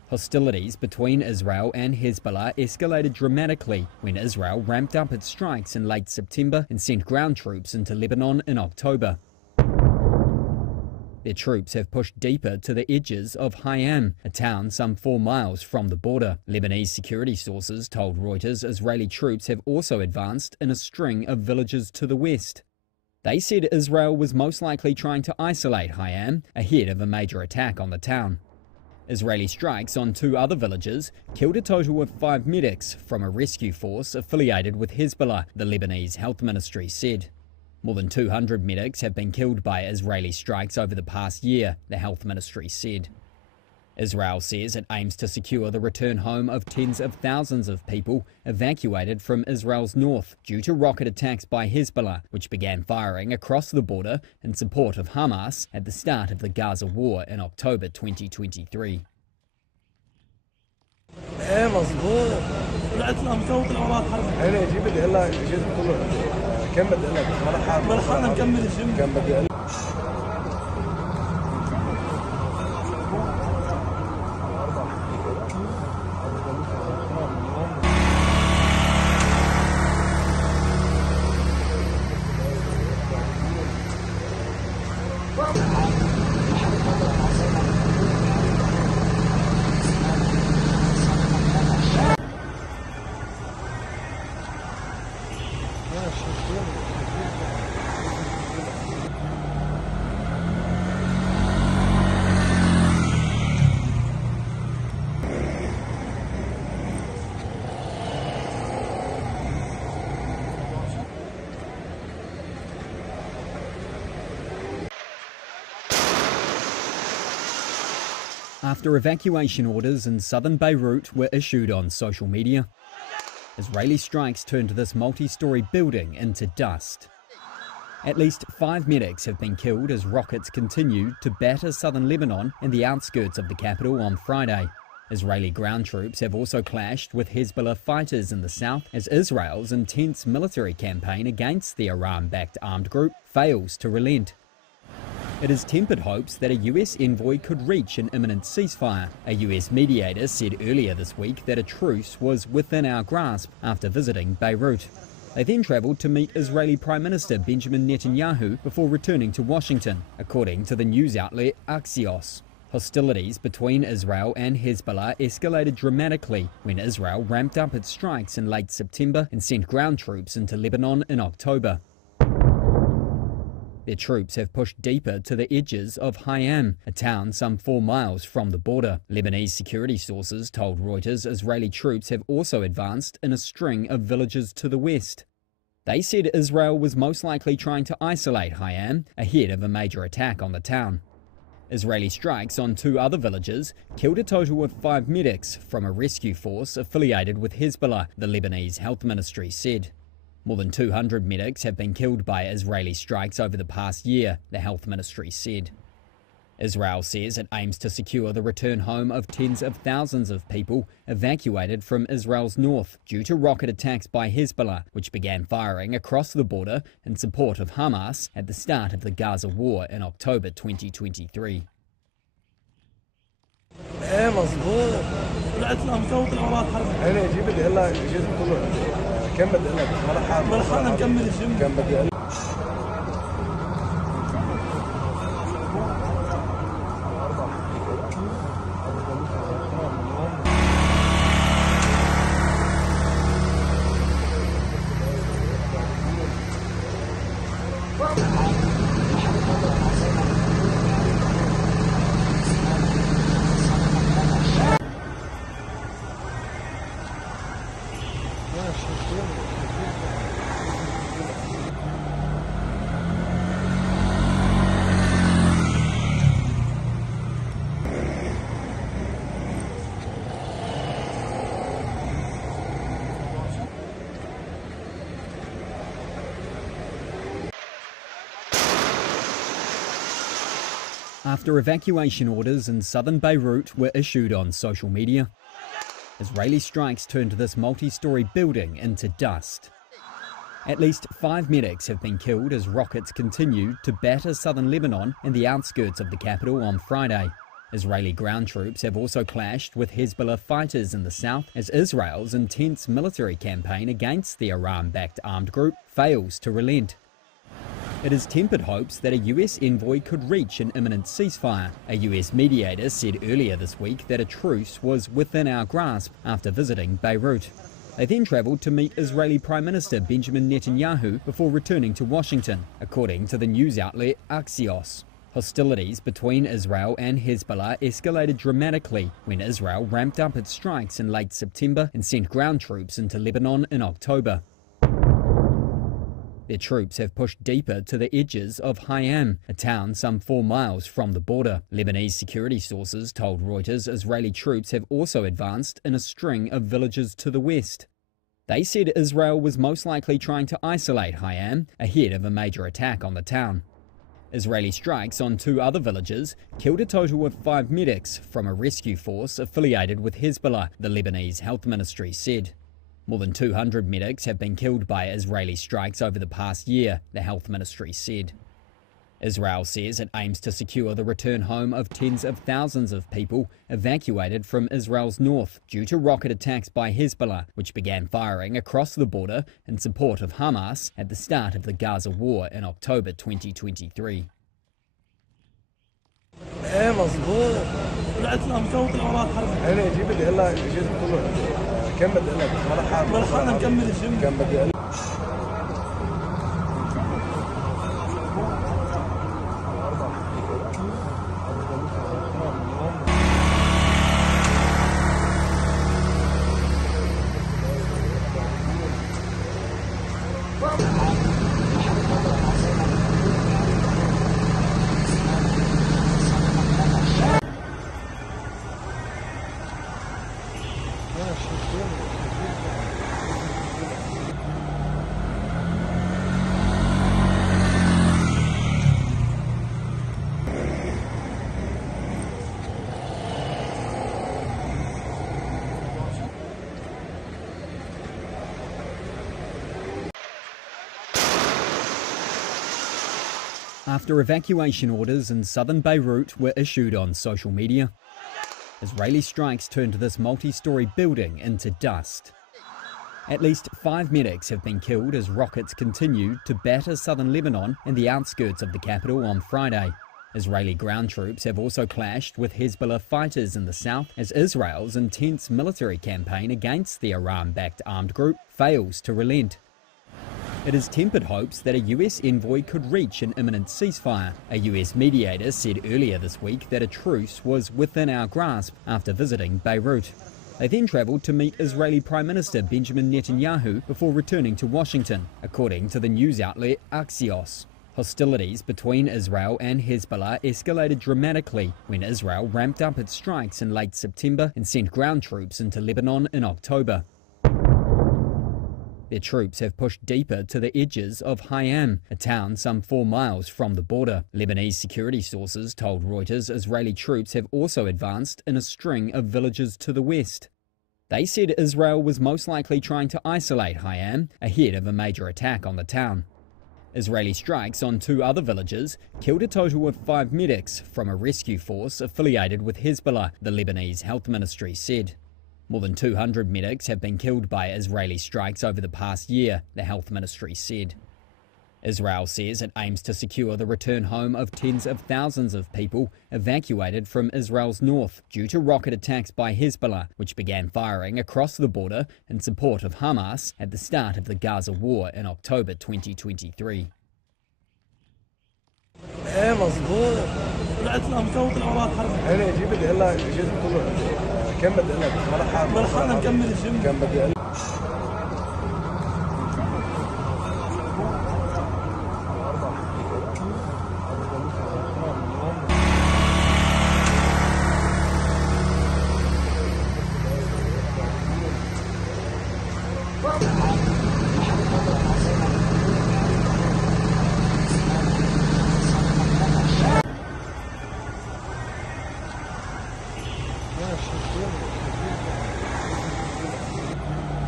Hostilities between Israel and Hezbollah escalated dramatically when Israel ramped up its strikes in late September and sent ground troops into Lebanon in October. Their troops have pushed deeper to the edges of Hayam, a town some 4 miles from the border. Lebanese security sources told Reuters Israeli troops have also advanced in a string of villages to the west. They said Israel was most likely trying to isolate Hayam ahead of a major attack on the town. Israeli strikes on 2 other villages killed a total of 5 medics from a rescue force affiliated with Hezbollah, the Lebanese health ministry said. More than 200 medics have been killed by Israeli strikes over the past year, the health ministry said. Israel says it aims to secure the return home of tens of thousands of people evacuated from Israel's north due to rocket attacks by Hezbollah, which began firing across the border in support of Hamas at the start of the Gaza war in October 2023. ايه مظبوط. طلعت لها مفوت الاوراق حرب. انا اجيب اللي هلا الجسم كله كم بدي اقول لك مرحبا نكمل الجيم. كم بدي اقول After evacuation orders in southern Beirut were issued on social media, Israeli strikes turned this multi-story building into dust. At least 5 medics have been killed as rockets continued to batter southern Lebanon and the outskirts of the capital on Friday. Israeli ground troops have also clashed with Hezbollah fighters in the south as Israel's intense military campaign against the Iran-backed armed group fails to relent. It has tempered hopes that a US envoy could reach an imminent ceasefire. A US mediator said earlier this week that a truce was within our grasp after visiting Beirut. They then travelled to meet Israeli Prime Minister Benjamin Netanyahu before returning to Washington, according to the news outlet Axios. Hostilities between Israel and Hezbollah escalated dramatically when Israel ramped up its strikes in late September and sent ground troops into Lebanon in October. Their troops have pushed deeper to the edges of Hayam, a town some 4 miles from the border. Lebanese security sources told Reuters Israeli troops have also advanced in a string of villages to the west. They said Israel was most likely trying to isolate Hayam ahead of a major attack on the town. Israeli strikes on 2 other villages killed a total of 5 medics from a rescue force affiliated with Hezbollah, the Lebanese health ministry said. More than 200 medics have been killed by Israeli strikes over the past year, the health ministry said. Israel says it aims to secure the return home of tens of thousands of people evacuated from Israel's north due to rocket attacks by Hezbollah, which began firing across the border in support of Hamas at the start of the Gaza war in October 2023. ايه مظبوط. طلعت لها مفوت الاوراق حرب. انا اجيب اللي هلا الجسم كله كم بدي اقول لك مرحبا نكمل الجيم. كم بدي اقول After evacuation orders in southern Beirut were issued on social media, Israeli strikes turned this multi-story building into dust. At least 5 medics have been killed as rockets continued to batter southern Lebanon and the outskirts of the capital on Friday. Israeli ground troops have also clashed with Hezbollah fighters in the south as Israel's intense military campaign against the Iran-backed armed group fails to relent. It has tempered hopes that a US envoy could reach an imminent ceasefire. A US mediator said earlier this week that a truce was within our grasp after visiting Beirut. They then travelled to meet Israeli Prime Minister Benjamin Netanyahu before returning to Washington, according to the news outlet Axios. Hostilities between Israel and Hezbollah escalated dramatically when Israel ramped up its strikes in late September and sent ground troops into Lebanon in October. Their troops have pushed deeper to the edges of Hayam, a town some 4 miles from the border. Lebanese security sources told Reuters Israeli troops have also advanced in a string of villages to the west. They said Israel was most likely trying to isolate Hayam ahead of a major attack on the town. Israeli strikes on 2 other villages killed a total of 5 medics from a rescue force affiliated with Hezbollah, the Lebanese health ministry said. More than 200 medics have been killed by Israeli strikes over the past year, the health ministry said. Israel says it aims to secure the return home of tens of thousands of people evacuated from Israel's north due to rocket attacks by Hezbollah, which began firing across the border in support of Hamas at the start of the Gaza war in October 2023. ايه مظبوط. طلعت لها مفوت الأوراق حرب. انا اجيب اللي قال لك الجسم كله كم بدي اقول لك ما لحقنا نكمل الجيم. كم بدي اقول After evacuation orders in southern Beirut were issued on social media, Israeli strikes turned this multi-story building into dust. At least 5 medics have been killed as rockets continued to batter southern Lebanon and the outskirts of the capital on Friday. Israeli ground troops have also clashed with Hezbollah fighters in the south as Israel's intense military campaign against the Iran-backed armed group fails to relent. It has tempered hopes that a US envoy could reach an imminent ceasefire. A US mediator said earlier this week that a truce was within our grasp after visiting Beirut. They then travelled to meet Israeli Prime Minister Benjamin Netanyahu before returning to Washington, according to the news outlet Axios. Hostilities between Israel and Hezbollah escalated dramatically when Israel ramped up its strikes in late September and sent ground troops into Lebanon in October. Their troops have pushed deeper to the edges of Hayam, a town some 4 miles from the border. Lebanese security sources told Reuters Israeli troops have also advanced in a string of villages to the west. They said Israel was most likely trying to isolate Hayam ahead of a major attack on the town. Israeli strikes on 2 other villages killed a total of 5 medics from a rescue force affiliated with Hezbollah, the Lebanese health ministry said. More than 200 medics have been killed by Israeli strikes over the past year, the health ministry said. Israel says it aims to secure the return home of tens of thousands of people evacuated from Israel's north due to rocket attacks by Hezbollah, which began firing across the border in support of Hamas at the start of the Gaza war in October 2023. ايه مظبوط. طلعت لها مفوت الأوراق حرب. انا اجيب اللي قال لك الجسم كله كم بدي اقول لك ما لحقنا نكمل الجيم. كم بدي اقول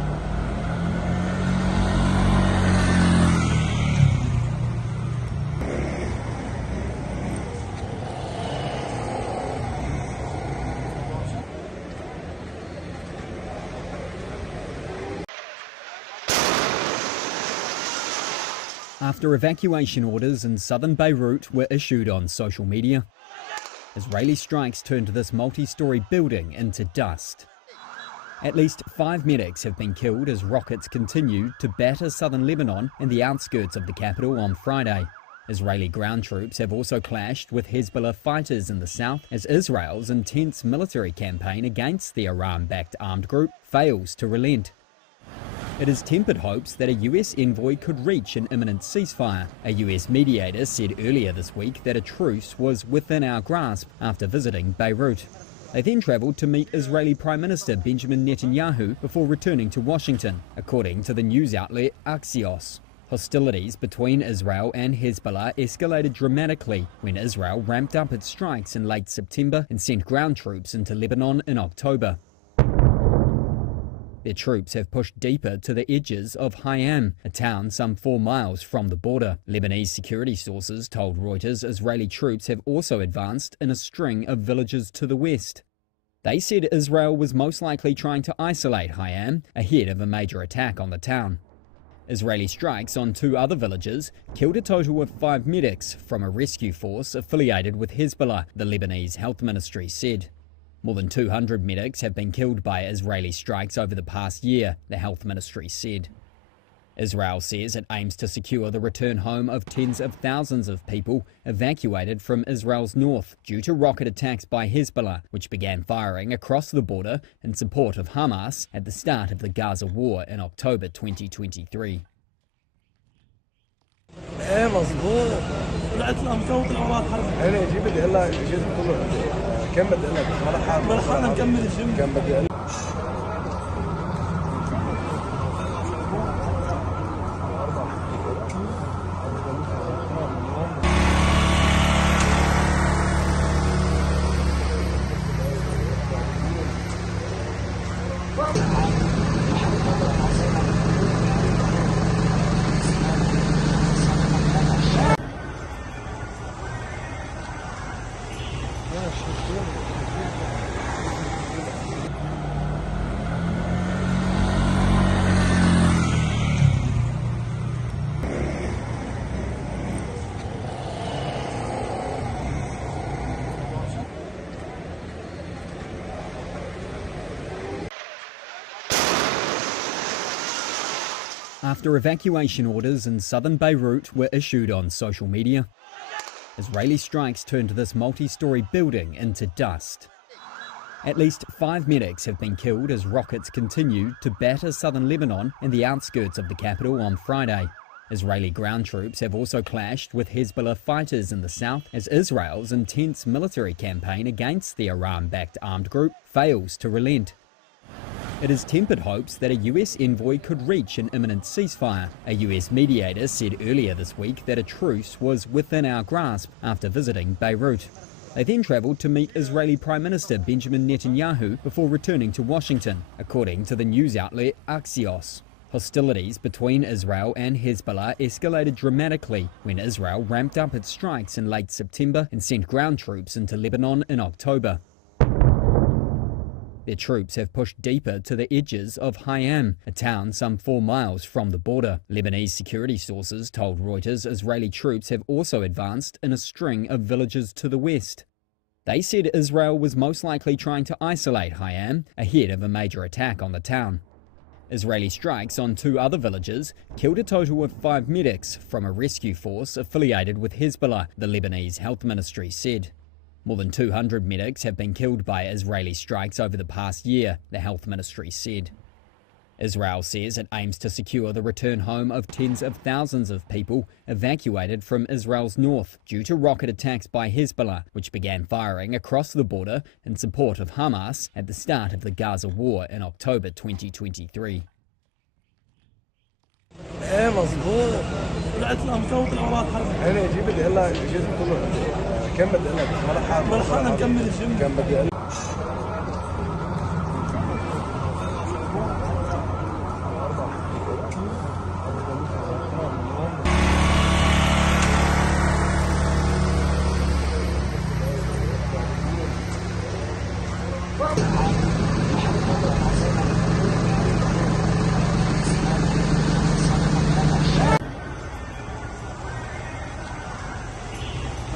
After evacuation orders in southern Beirut were issued on social media, Israeli strikes turned this multi-story building into dust. At least 5 medics have been killed as rockets continued to batter southern Lebanon and the outskirts of the capital on Friday. Israeli ground troops have also clashed with Hezbollah fighters in the south as Israel's intense military campaign against the Iran-backed armed group fails to relent. It has tempered hopes that a US envoy could reach an imminent ceasefire. A US mediator said earlier this week that a truce was within our grasp after visiting Beirut. They then travelled to meet Israeli Prime Minister Benjamin Netanyahu before returning to Washington, according to the news outlet Axios. Hostilities between Israel and Hezbollah escalated dramatically when Israel ramped up its strikes in late September and sent ground troops into Lebanon in October. Their troops have pushed deeper to the edges of Hayam, a town some 4 miles from the border. Lebanese security sources told Reuters Israeli troops have also advanced in a string of villages to the west. They said Israel was most likely trying to isolate Hayam ahead of a major attack on the town. Israeli strikes on 2 other villages killed a total of 5 medics from a rescue force affiliated with Hezbollah, the Lebanese health ministry said. More than 200 medics have been killed by Israeli strikes over the past year, the health ministry said. Israel says it aims to secure the return home of tens of thousands of people evacuated from Israel's north due to rocket attacks by Hezbollah, which began firing across the border in support of Hamas at the start of the Gaza war in October 2023. ايه مظبوط. طلعت لها مفوت الاوراق حرب. انا جيب بدي اقول لك الجسم كله كم بدي اقول لك ما لحقنا نكمل الجيم. كم بدي اقول After evacuation orders in southern Beirut were issued on social media, Israeli strikes turned this multi-story building into dust. At least 5 medics have been killed as rockets continued to batter southern Lebanon and the outskirts of the capital on Friday. Israeli ground troops have also clashed with Hezbollah fighters in the south as Israel's intense military campaign against the Iran-backed armed group fails to relent. It has tempered hopes that a US envoy could reach an imminent ceasefire. A US mediator said earlier this week that a truce was within our grasp after visiting Beirut. They then travelled to meet Israeli Prime Minister Benjamin Netanyahu before returning to Washington, according to the news outlet Axios. Hostilities between Israel and Hezbollah escalated dramatically when Israel ramped up its strikes in late September and sent ground troops into Lebanon in October. Their troops have pushed deeper to the edges of Hayam, a town some 4 miles from the border. Lebanese security sources told Reuters Israeli troops have also advanced in a string of villages to the west. They said Israel was most likely trying to isolate Hayam ahead of a major attack on the town. Israeli strikes on 2 other villages killed a total of 5 medics from a rescue force affiliated with Hezbollah, the Lebanese health ministry said. More than 200 medics have been killed by Israeli strikes over the past year, the health ministry said. Israel says it aims to secure the return home of tens of thousands of people evacuated from Israel's north due to rocket attacks by Hezbollah, which began firing across the border in support of Hamas at the start of the Gaza war in October 2023. ايه مظبوط. طلعت لها مفوت الاوراق حرب. انا جيب بدي اقول لك الجسم كله كم بدي اقول لك ما لحقنا نكمل الجيم. كم بدي اقول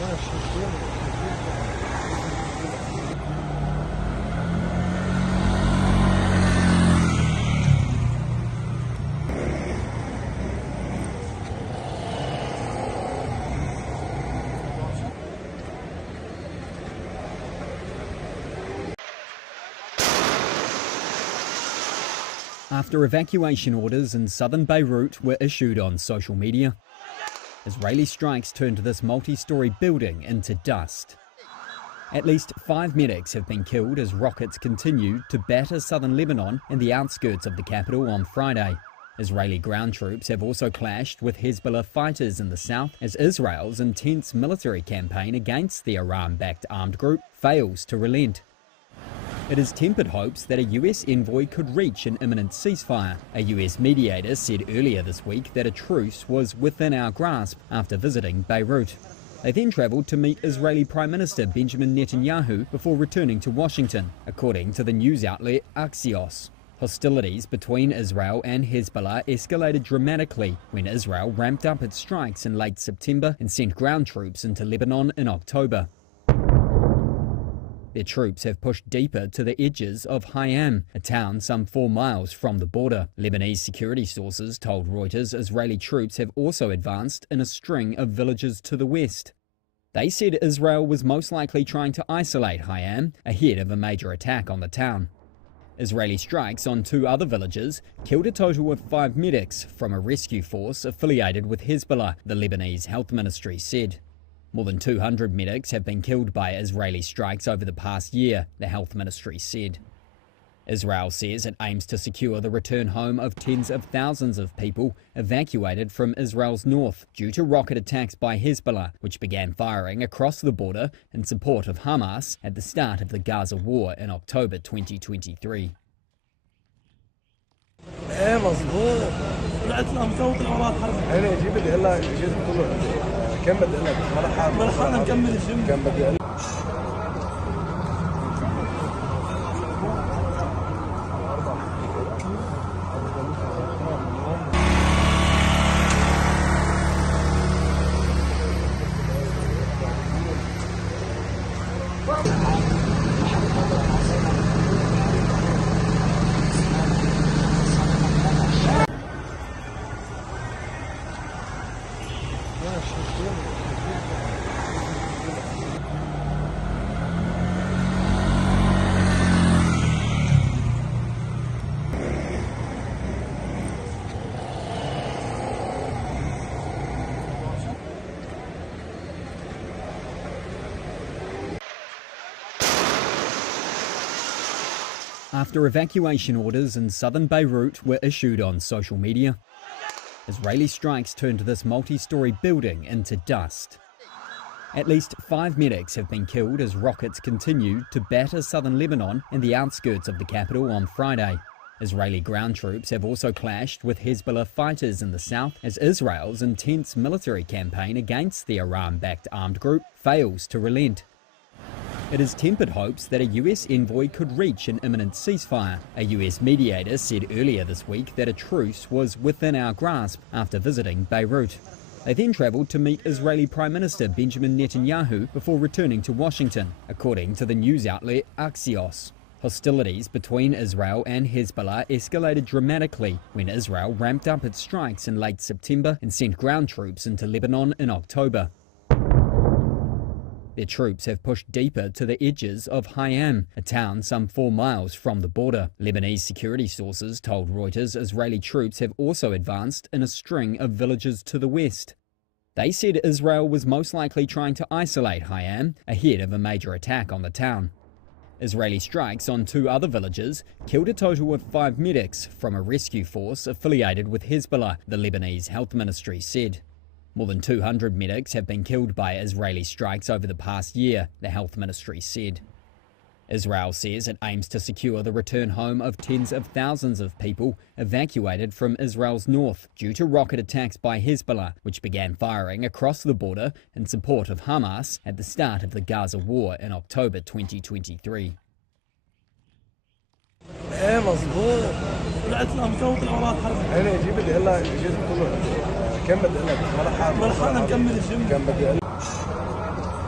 After evacuation orders in southern Beirut were issued on social media, Israeli strikes turned this multi-story building into dust. At least 5 medics have been killed as rockets continued to batter southern Lebanon and the outskirts of the capital on Friday. Israeli ground troops have also clashed with Hezbollah fighters in the south as Israel's intense military campaign against the Iran-backed armed group fails to relent. It has tempered hopes that a US envoy could reach an imminent ceasefire. A US mediator said earlier this week that a truce was within our grasp after visiting Beirut. They then travelled to meet Israeli Prime Minister Benjamin Netanyahu before returning to Washington, according to the news outlet Axios. Hostilities between Israel and Hezbollah escalated dramatically when Israel ramped up its strikes in late September and sent ground troops into Lebanon in October. Their troops have pushed deeper to the edges of Hayam, a town some 4 miles from the border. Lebanese security sources told Reuters Israeli troops have also advanced in a string of villages to the west. They said Israel was most likely trying to isolate Hayam ahead of a major attack on the town. Israeli strikes on 2 other villages killed a total of 5 medics from a rescue force affiliated with Hezbollah, the Lebanese health ministry said. More than 200 medics have been killed by Israeli strikes over the past year, the health ministry said. Israel says it aims to secure the return home of tens of thousands of people evacuated from Israel's north due to rocket attacks by Hezbollah, which began firing across the border in support of Hamas at the start of the Gaza war in October 2023. ايه مظبوط. طلعت لها مفوت الاوراق حرب. انا اجيب اللي هلا الجسم كله كم بدي اقول لك ملحقنا نكمل الجيم. كم بدي اقول After evacuation orders in southern Beirut were issued on social media, Israeli strikes turned this multi-story building into dust. At least 5 medics have been killed as rockets continued to batter southern Lebanon and the outskirts of the capital on Friday. Israeli ground troops have also clashed with Hezbollah fighters in the south as Israel's intense military campaign against the Iran-backed armed group fails to relent. It has tempered hopes that a US envoy could reach an imminent ceasefire. A US mediator said earlier this week that a truce was within our grasp after visiting Beirut. They then travelled to meet Israeli Prime Minister Benjamin Netanyahu before returning to Washington, according to the news outlet Axios. Hostilities between Israel and Hezbollah escalated dramatically when Israel ramped up its strikes in late September and sent ground troops into Lebanon in October. Their troops have pushed deeper to the edges of Hayam, a town some 4 miles from the border. Lebanese security sources told Reuters Israeli troops have also advanced in a string of villages to the west. They said Israel was most likely trying to isolate Hayam ahead of a major attack on the town. Israeli strikes on 2 other villages killed a total of 5 medics from a rescue force affiliated with Hezbollah, the Lebanese health ministry said. More than 200 medics have been killed by Israeli strikes over the past year, the health ministry said. Israel says it aims to secure the return home of tens of thousands of people evacuated from Israel's north due to rocket attacks by Hezbollah, which began firing across the border in support of Hamas at the start of the Gaza war in October 2023. ايه مظبوط. طلعت لها مفوت الاوراق حرب. انا اجيب اللي هلا الجسم كله كم بدي اقول لك ملحقنا نكمل الجيم. كم بدي اقول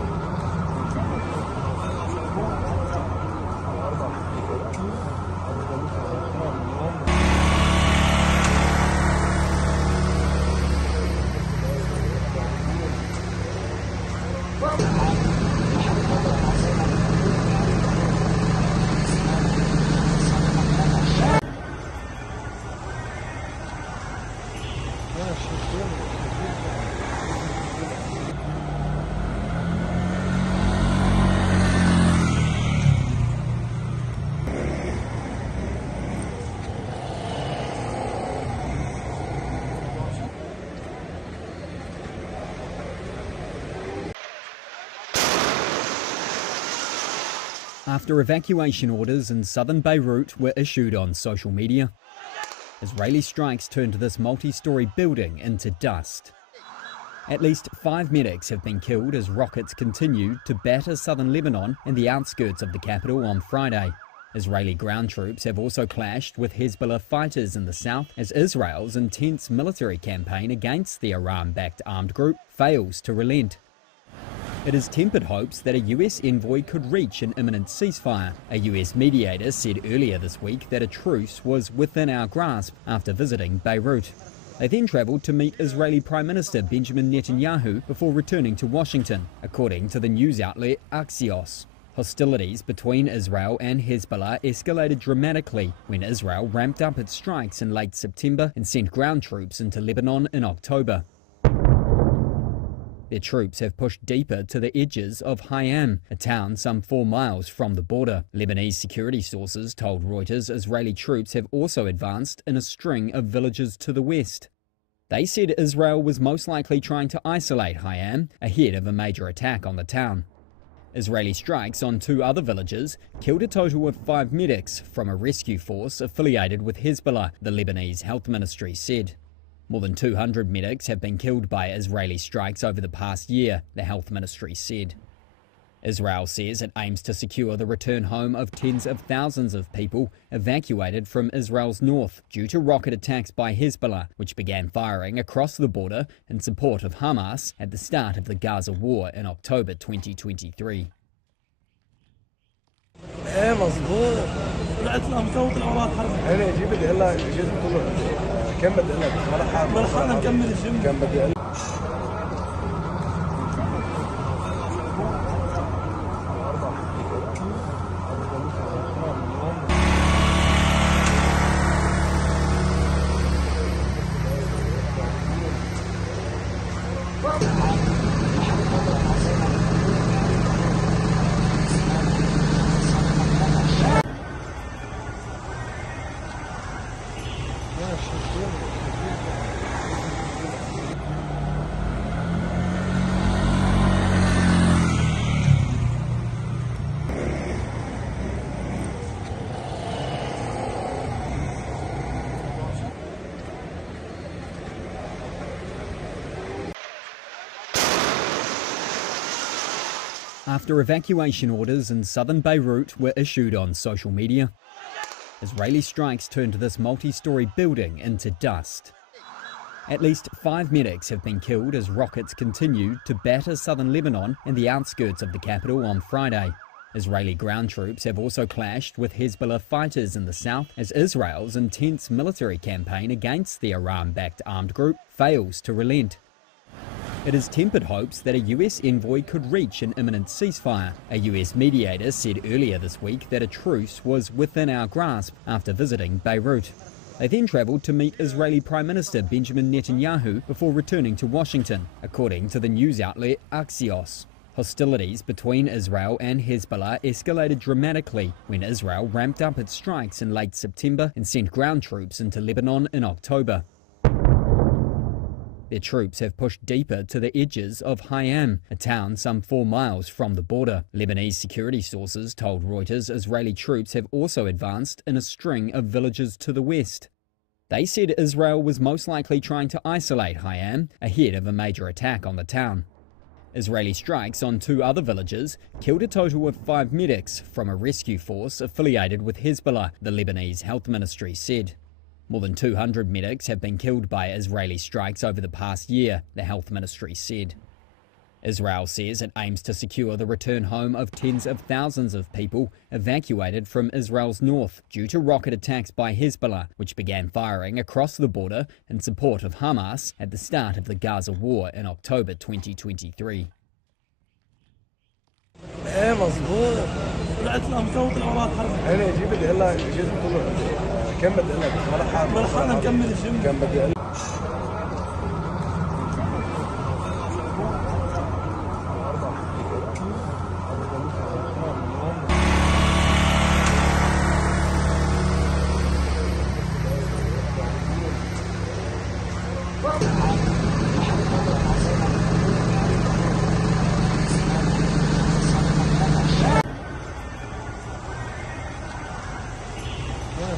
After evacuation orders in southern Beirut were issued on social media, Israeli strikes turned this multi-story building into dust. At least 5 medics have been killed as rockets continued to batter southern Lebanon and the outskirts of the capital on Friday. Israeli ground troops have also clashed with Hezbollah fighters in the south as Israel's intense military campaign against the Iran-backed armed group fails to relent. It has tempered hopes that a US envoy could reach an imminent ceasefire. A US mediator said earlier this week that a truce was within our grasp after visiting Beirut. They then travelled to meet Israeli Prime Minister Benjamin Netanyahu before returning to Washington, according to the news outlet Axios. Hostilities between Israel and Hezbollah escalated dramatically when Israel ramped up its strikes in late September and sent ground troops into Lebanon in October. Their troops have pushed deeper to the edges of Hayam, a town some 4 miles from the border. Lebanese security sources told Reuters Israeli troops have also advanced in a string of villages to the west. They said Israel was most likely trying to isolate Hayam ahead of a major attack on the town. Israeli strikes on 2 other villages killed a total of 5 medics from a rescue force affiliated with Hezbollah, the Lebanese health ministry said. More than 200 medics have been killed by Israeli strikes over the past year, the health ministry said. Israel says it aims to secure the return home of tens of thousands of people evacuated from Israel's north due to rocket attacks by Hezbollah, which began firing across the border in support of Hamas at the start of the Gaza war in October 2023. ايه مظبوط. طلعت لها مفوت الأوراق حرب. انا اجي بدي اقول لك الجسم كله كم بدي اقول لك ملحقنا نكمل الجيم. كم بدي اقول After evacuation orders in southern Beirut were issued on social media, Israeli strikes turned this multi-story building into dust. At least 5 medics have been killed as rockets continued to batter southern Lebanon and the outskirts of the capital on Friday. Israeli ground troops have also clashed with Hezbollah fighters in the south as Israel's intense military campaign against the Iran-backed armed group fails to relent. It has tempered hopes that a US envoy could reach an imminent ceasefire. A US mediator said earlier this week that a truce was within our grasp after visiting Beirut. They then travelled to meet Israeli Prime Minister Benjamin Netanyahu before returning to Washington, according to the news outlet Axios. Hostilities between Israel and Hezbollah escalated dramatically when Israel ramped up its strikes in late September and sent ground troops into Lebanon in October. Their troops have pushed deeper to the edges of Hayam, a town some 4 miles from the border. Lebanese security sources told Reuters Israeli troops have also advanced in a string of villages to the west. They said Israel was most likely trying to isolate Hayam ahead of a major attack on the town. Israeli strikes on 2 other villages killed a total of 5 medics from a rescue force affiliated with Hezbollah, the Lebanese health ministry said. More than 200 medics have been killed by Israeli strikes over the past year, the health ministry said. Israel says it aims to secure the return home of tens of thousands of people evacuated from Israel's north due to rocket attacks by Hezbollah, which began firing across the border in support of Hamas at the start of the Gaza war in October 2023. ايه مظبوط. طلعت لها مفوت الأوراق حرب. انا اجي بدي اقول لك الجسم كله كم بدي اقول لك ملحقنا نكمل الجيم. كم بدي اقول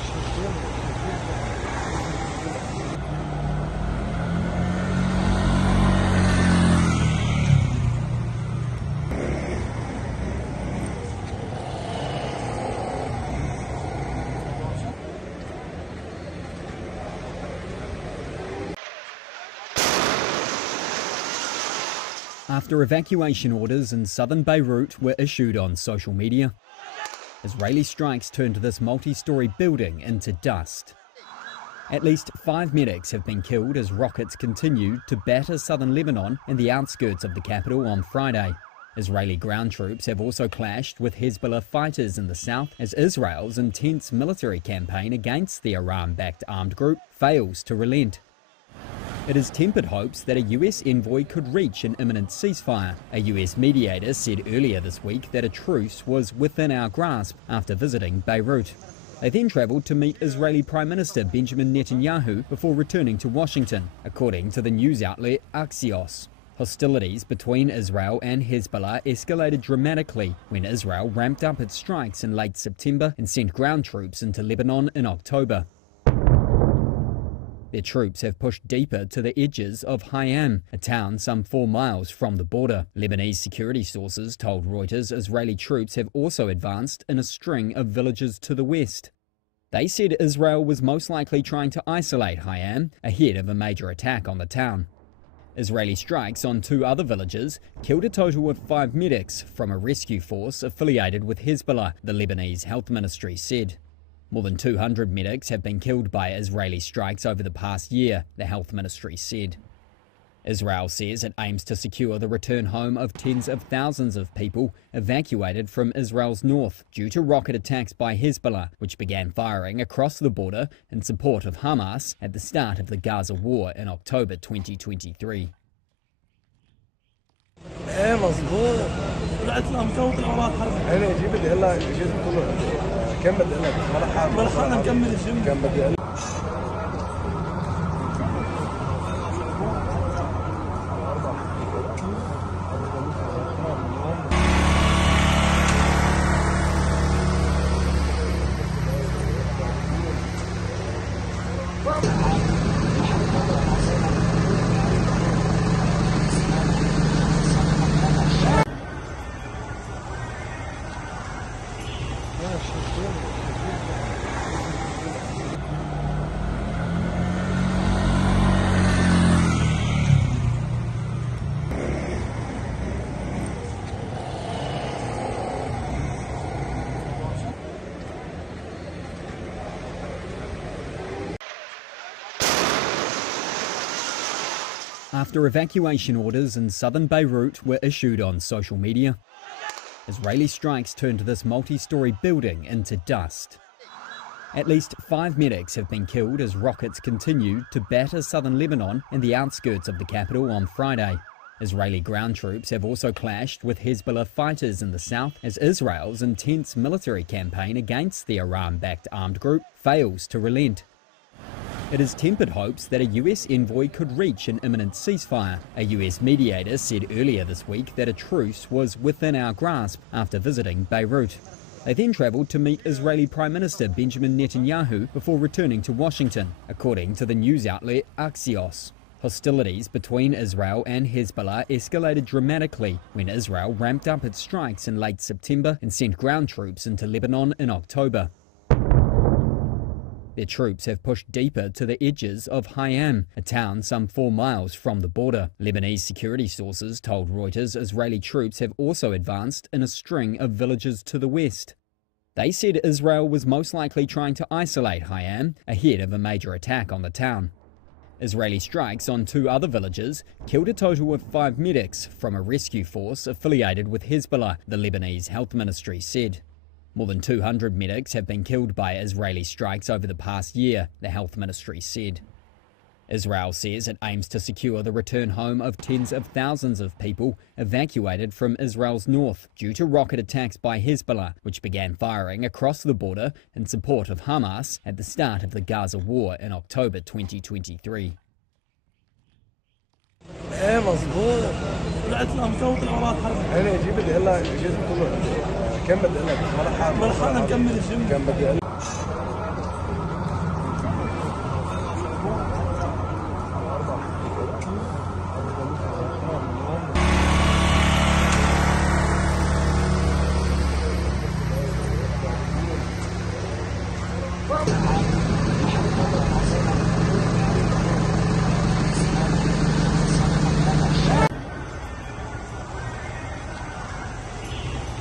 After evacuation orders in southern Beirut were issued on social media, Israeli strikes turned this multi-story building into dust. At least 5 medics have been killed as rockets continued to batter southern Lebanon and the outskirts of the capital on Friday. Israeli ground troops have also clashed with Hezbollah fighters in the south as Israel's intense military campaign against the Iran-backed armed group fails to relent. It has tempered hopes that a US envoy could reach an imminent ceasefire. A US mediator said earlier this week that a truce was within our grasp after visiting Beirut. They then travelled to meet Israeli Prime Minister Benjamin Netanyahu before returning to Washington, according to the news outlet Axios. Hostilities between Israel and Hezbollah escalated dramatically when Israel ramped up its strikes in late September and sent ground troops into Lebanon in October. Their troops have pushed deeper to the edges of Hayam, a town some 4 miles from the border. Lebanese security sources told Reuters Israeli troops have also advanced in a string of villages to the west. They said Israel was most likely trying to isolate Hayam ahead of a major attack on the town. Israeli strikes on 2 other villages killed a total of 5 medics from a rescue force affiliated with Hezbollah, the Lebanese health ministry said. More than 200 medics have been killed by Israeli strikes over the past year, the health ministry said. Israel says it aims to secure the return home of tens of thousands of people evacuated from Israel's north due to rocket attacks by Hezbollah, which began firing across the border in support of Hamas at the start of the Gaza war in October 2023. ايه مظبوط. طلعت لها مكوت الأوراق حرب. انا جيب بدي اقول لك الجيش كله كم بدي اقول لك ما لحقنا نكمل الجيم. كم بدي اقول After evacuation orders in southern Beirut were issued on social media, Israeli strikes turned this multi-story building into dust. At least 5 medics have been killed as rockets continued to batter southern Lebanon and the outskirts of the capital on Friday. Israeli ground troops have also clashed with Hezbollah fighters in the south as Israel's intense military campaign against the Iran-backed armed group fails to relent. It has tempered hopes that a US envoy could reach an imminent ceasefire. A US mediator said earlier this week that a truce was within our grasp after visiting Beirut. They then travelled to meet Israeli Prime Minister Benjamin Netanyahu before returning to Washington, according to the news outlet Axios. Hostilities between Israel and Hezbollah escalated dramatically when Israel ramped up its strikes in late September and sent ground troops into Lebanon in October. Their troops have pushed deeper to the edges of Hayam, a town some 4 miles from the border. Lebanese security sources told Reuters Israeli troops have also advanced in a string of villages to the west. They said Israel was most likely trying to isolate Hayam ahead of a major attack on the town. Israeli strikes on 2 other villages killed a total of 5 medics from a rescue force affiliated with Hezbollah, the Lebanese health ministry said. More than 200 medics have been killed by Israeli strikes over the past year, the health ministry said. Israel says it aims to secure the return home of tens of thousands of people evacuated from Israel's north due to rocket attacks by Hezbollah, which began firing across the border in support of Hamas at the start of the Gaza war in October 2023. ايه مظبوط. طلعت لها مكوت الأوراق حرب. انا جيب بدي اقول لك الجيش كله كم بدي اقول لك ما لحقنا نكمل الجيم. كم بدي اقول لك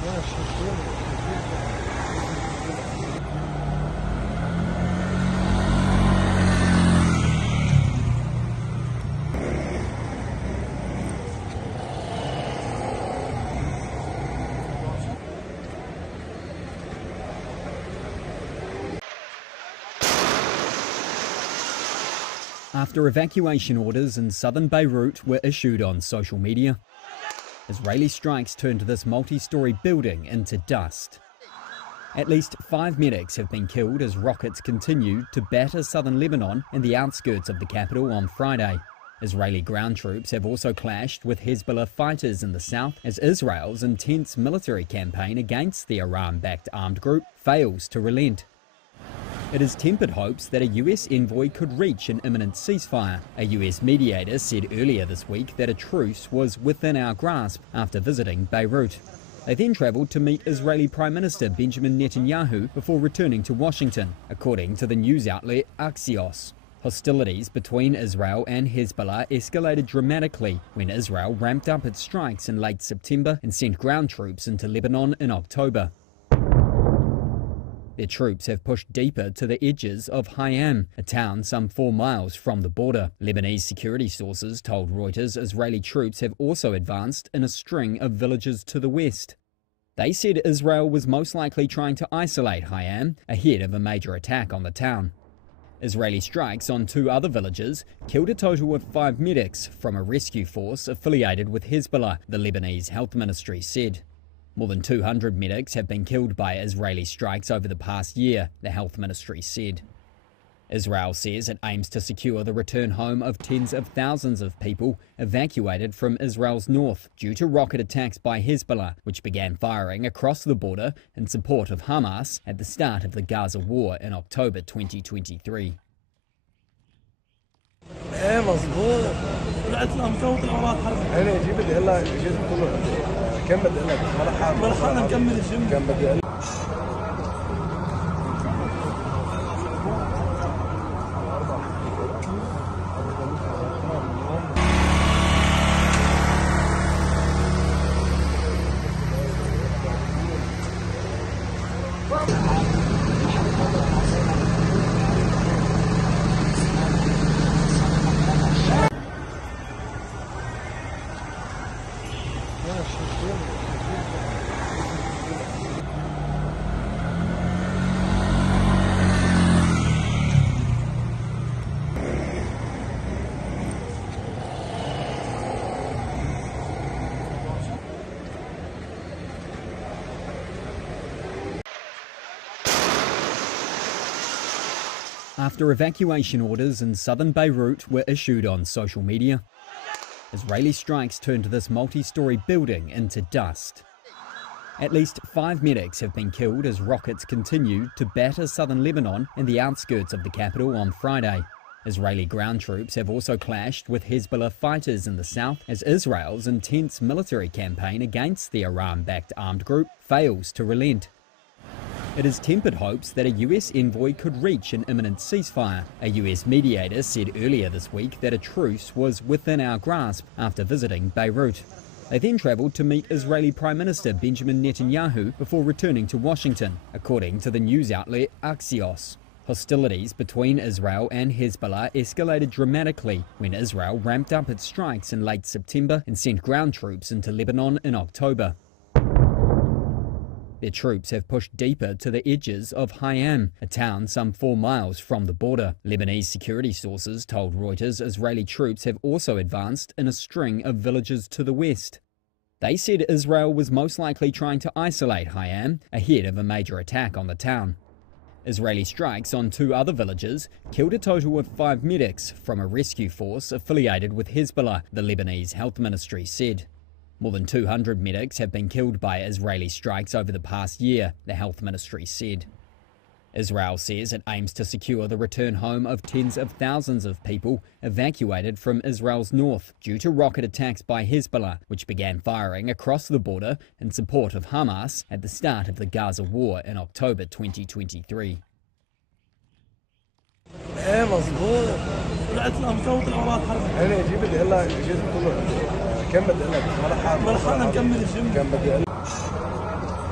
After evacuation orders in southern Beirut were issued on social media, Israeli strikes turned this multi-story building into dust. At least 5 medics have been killed as rockets continued to batter southern Lebanon and the outskirts of the capital on Friday. Israeli ground troops have also clashed with Hezbollah fighters in the south as Israel's intense military campaign against the Iran-backed armed group fails to relent. It has tempered hopes that a US envoy could reach an imminent ceasefire. A US mediator said earlier this week that a truce was within our grasp after visiting Beirut. They then travelled to meet Israeli Prime Minister Benjamin Netanyahu before returning to Washington, according to the news outlet Axios. Hostilities between Israel and Hezbollah escalated dramatically when Israel ramped up its strikes in late September and sent ground troops into Lebanon in October. Their troops have pushed deeper to the edges of Hayam, a town some 4 miles from the border. Lebanese security sources told Reuters Israeli troops have also advanced in a string of villages to the west. They said Israel was most likely trying to isolate Hayam ahead of a major attack on the town. Israeli strikes on 2 other villages killed a total of 5 medics from a rescue force affiliated with Hezbollah, the Lebanese health ministry said. More than 200 medics have been killed by Israeli strikes over the past year, the health ministry said. Israel says it aims to secure the return home of tens of thousands of people evacuated from Israel's north due to rocket attacks by Hezbollah, which began firing across the border in support of Hamas at the start of the Gaza war in October 2023. ايه مظبوط. طلعت لها مفوت الغراض حرب. انا جيب بدي اقول لك جيت بتقول له كم بدي اقول لك ما لحقنا نكمل الجيم. كم بدي اقول After evacuation orders in southern Beirut were issued on social media, Israeli strikes turned this multi-story building into dust. At least 5 medics have been killed as rockets continued to batter southern Lebanon and the outskirts of the capital on Friday. Israeli ground troops have also clashed with Hezbollah fighters in the south as Israel's intense military campaign against the Iran-backed armed group fails to relent. It has tempered hopes that a US envoy could reach an imminent ceasefire. A US mediator said earlier this week that a truce was within our grasp after visiting Beirut. They then travelled to meet Israeli Prime Minister Benjamin Netanyahu before returning to Washington, according to the news outlet Axios. Hostilities between Israel and Hezbollah escalated dramatically when Israel ramped up its strikes in late September and sent ground troops into Lebanon in October. Their troops have pushed deeper to the edges of Hayam, a town some 4 miles from the border. Lebanese security sources told Reuters Israeli troops have also advanced in a string of villages to the west. They said Israel was most likely trying to isolate Hayam ahead of a major attack on the town. Israeli strikes on 2 other villages killed a total of 5 medics from a rescue force affiliated with Hezbollah, the Lebanese health ministry said. More than 200 medics have been killed by Israeli strikes over the past year, the health ministry said. Israel says it aims to secure the return home of tens of thousands of people evacuated from Israel's north due to rocket attacks by Hezbollah, which began firing across the border in support of Hamas at the start of the Gaza war in October 2023. ايه مظبوط. طلعت لها مفوت الغراض حرب. انا جيب بدي اقول لك جيت بتقول له كم بدي اقول لك ما لحقنا نكمل الجيم. كم بدي اقول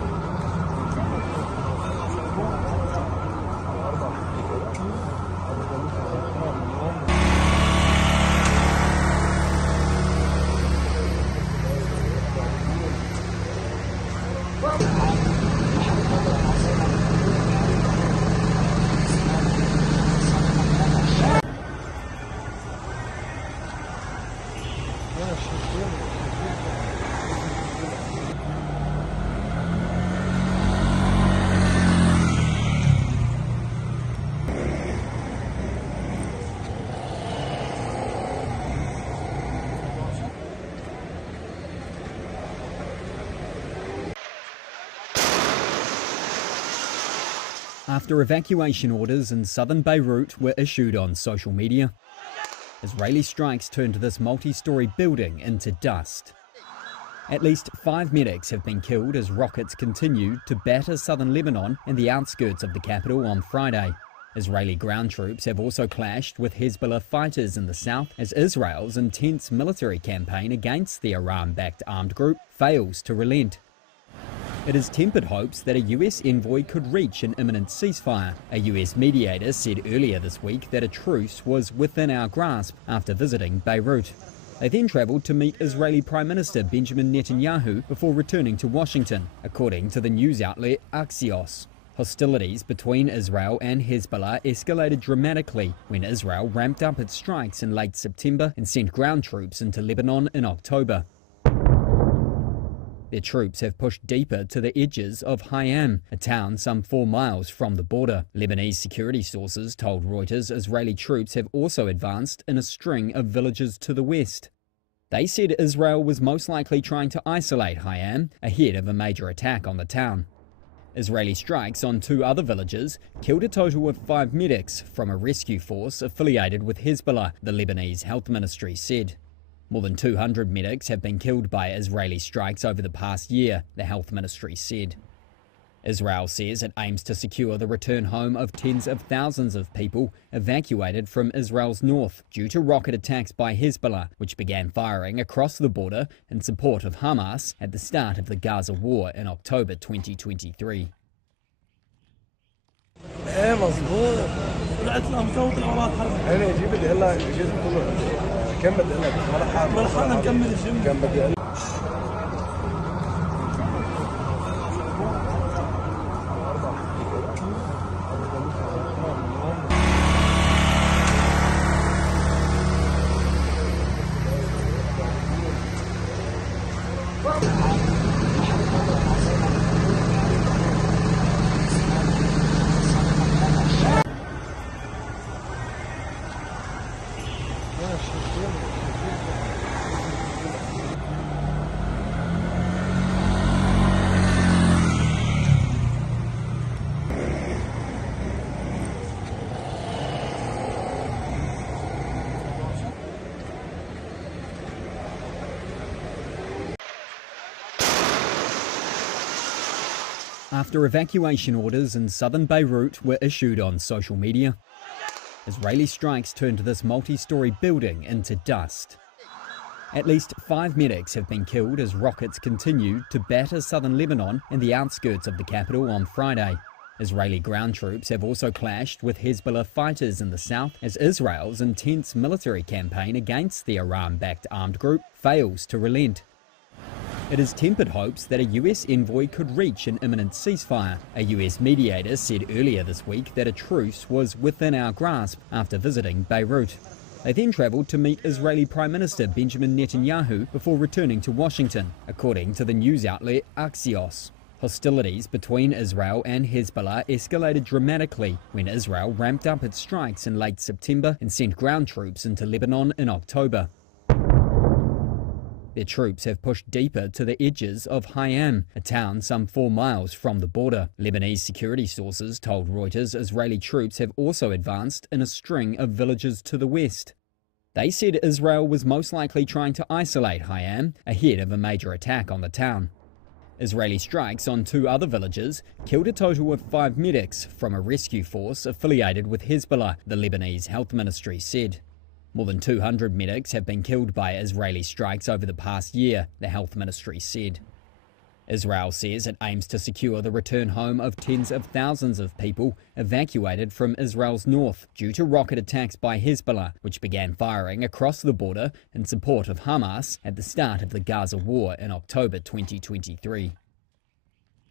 After evacuation orders in southern Beirut were issued on social media, Israeli strikes turned this multi-story building into dust. At least 5 medics have been killed as rockets continued to batter southern Lebanon and the outskirts of the capital on Friday. Israeli ground troops have also clashed with Hezbollah fighters in the south as Israel's intense military campaign against the Iran-backed armed group fails to relent. It has tempered hopes that a US envoy could reach an imminent ceasefire. A US mediator said earlier this week that a truce was within our grasp after visiting Beirut. They then travelled to meet Israeli Prime Minister Benjamin Netanyahu before returning to Washington, according to the news outlet Axios. Hostilities between Israel and Hezbollah escalated dramatically when Israel ramped up its strikes in late September and sent ground troops into Lebanon in October. Their troops have pushed deeper to the edges of Hayam, a town some 4 miles from the border. Lebanese security sources told Reuters Israeli troops have also advanced in a string of villages to the west. They said Israel was most likely trying to isolate Hayam ahead of a major attack on the town. Israeli strikes on 2 other villages killed a total of 5 medics from a rescue force affiliated with Hezbollah, the Lebanese health ministry said. More than 200 medics have been killed by Israeli strikes over the past year, the health ministry said. Israel says it aims to secure the return home of tens of thousands of people evacuated from Israel's north due to rocket attacks by Hezbollah, which began firing across the border in support of Hamas at the start of the Gaza war in October 2023. ايه مظبوط. طلعت الامطار والاغراض حرب. انا اجيب اللي هلا الجسم كله كمل هلا مرحبا نكمل الجيم. كان بدي After evacuation orders in southern Beirut were issued on social media, Israeli strikes turned this multi-story building into dust. At least 5 medics have been killed as rockets continued to batter southern Lebanon and the outskirts of the capital on Friday. Israeli ground troops have also clashed with Hezbollah fighters in the south as Israel's intense military campaign against the Iran-backed armed group fails to relent. It has tempered hopes that a US envoy could reach an imminent ceasefire. A US mediator said earlier this week that a truce was within our grasp after visiting Beirut. They then travelled to meet Israeli Prime Minister Benjamin Netanyahu before returning to Washington, according to the news outlet Axios. Hostilities between Israel and Hezbollah escalated dramatically when Israel ramped up its strikes in late September and sent ground troops into Lebanon in October. Their troops have pushed deeper to the edges of Hayam, a town some 4 miles from the border. Lebanese security sources told Reuters Israeli troops have also advanced in a string of villages to the west. They said Israel was most likely trying to isolate Hayam ahead of a major attack on the town. Israeli strikes on 2 other villages killed a total of 5 medics from a rescue force affiliated with Hezbollah, the Lebanese health ministry said. More than 200 medics have been killed by Israeli strikes over the past year, the health ministry said. Israel says it aims to secure the return home of tens of thousands of people evacuated from Israel's north due to rocket attacks by Hezbollah, which began firing across the border in support of Hamas at the start of the Gaza war in October 2023.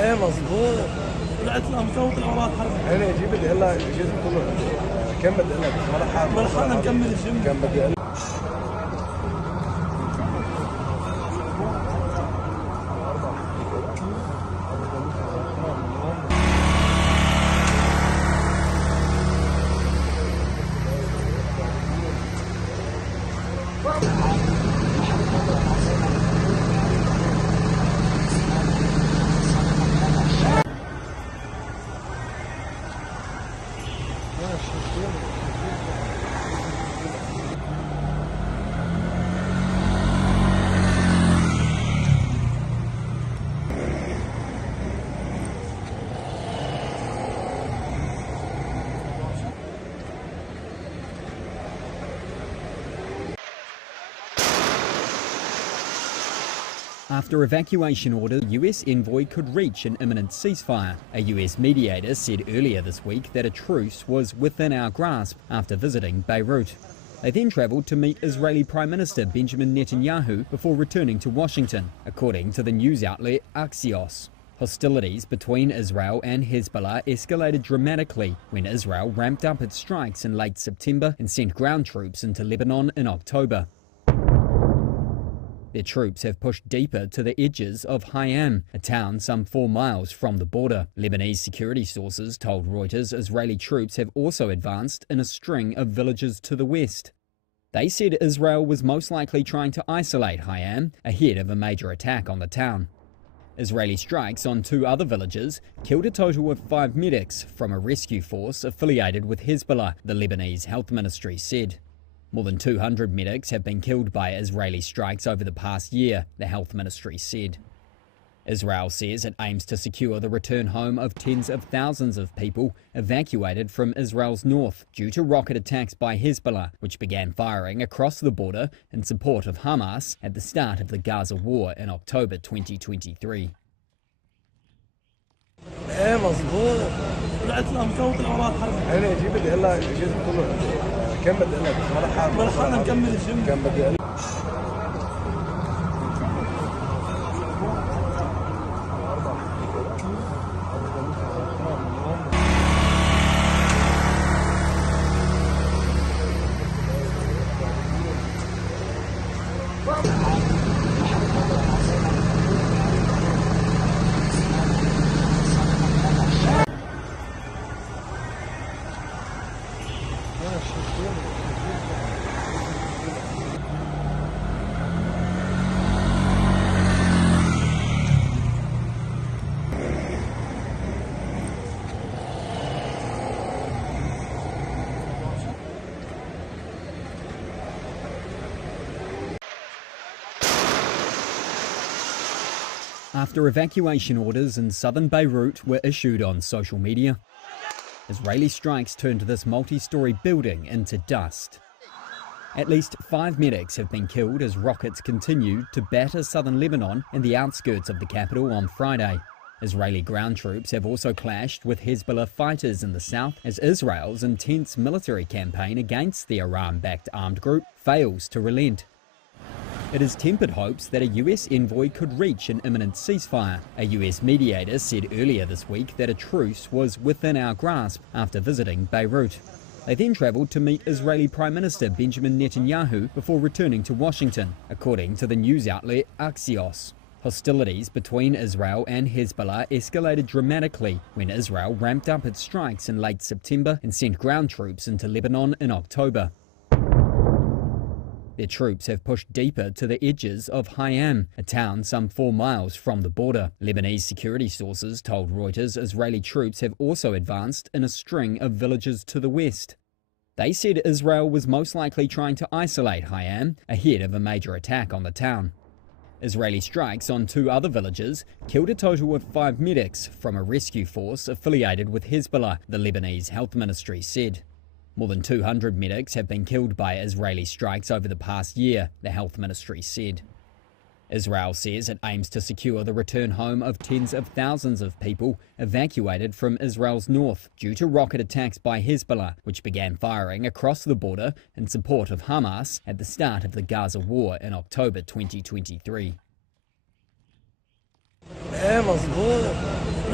ايه مظبوط. طلعت لها مفوت الاوراق حرب. انا اجيب لي هلا الجزء كله كم بدي اقول لك مرحبا نكمل الجيم. كم بدي اقول After evacuation orders, the US envoy could reach an imminent ceasefire. A US mediator said earlier this week that a truce was within our grasp after visiting Beirut. They then travelled to meet Israeli Prime Minister Benjamin Netanyahu before returning to Washington, according to the news outlet Axios. Hostilities between Israel and Hezbollah escalated dramatically when Israel ramped up its strikes in late September and sent ground troops into Lebanon in October. Their troops have pushed deeper to the edges of Hayam, a town some 4 miles from the border. Lebanese security sources told Reuters Israeli troops have also advanced in a string of villages to the west. They said Israel was most likely trying to isolate Hayam ahead of a major attack on the town. Israeli strikes on 2 other villages killed a total of 5 medics from a rescue force affiliated with Hezbollah, the Lebanese health ministry said. More than 200 medics have been killed by Israeli strikes over the past year, the health ministry said. Israel says it aims to secure the return home of tens of thousands of people evacuated from Israel's north due to rocket attacks by Hezbollah, which began firing across the border in support of Hamas at the start of the Gaza war in October 2023. ايه مظبوط. طلعت لها مفوت الاوراق حرب. انا اجيب لي هلا الجزء كله كم بدي اقول لك مرحبا نكمل الجيم. كم بدي اقول After evacuation orders in southern Beirut were issued on social media, Israeli strikes turned this multi-story building into dust. At least 5 medics have been killed as rockets continued to batter southern Lebanon and the outskirts of the capital on Friday. Israeli ground troops have also clashed with Hezbollah fighters in the south as Israel's intense military campaign against the Iran-backed armed group fails to relent. It has tempered hopes that a US envoy could reach an imminent ceasefire. A US mediator said earlier this week that a truce was within our grasp after visiting Beirut. They then travelled to meet Israeli Prime Minister Benjamin Netanyahu before returning to Washington, according to the news outlet Axios. Hostilities between Israel and Hezbollah escalated dramatically when Israel ramped up its strikes in late September and sent ground troops into Lebanon in October. Their troops have pushed deeper to the edges of Hayam, a town some 4 miles from the border. Lebanese security sources told Reuters Israeli troops have also advanced in a string of villages to the west. They said Israel was most likely trying to isolate Hayam ahead of a major attack on the town. Israeli strikes on 2 other villages killed a total of 5 medics from a rescue force affiliated with Hezbollah, the Lebanese health ministry said. More than 200 medics have been killed by Israeli strikes over the past year, the health ministry said. Israel says it aims to secure the return home of tens of thousands of people evacuated from Israel's north due to rocket attacks by Hezbollah, which began firing across the border in support of Hamas at the start of the Gaza war in October 2023. ايه مظبوط.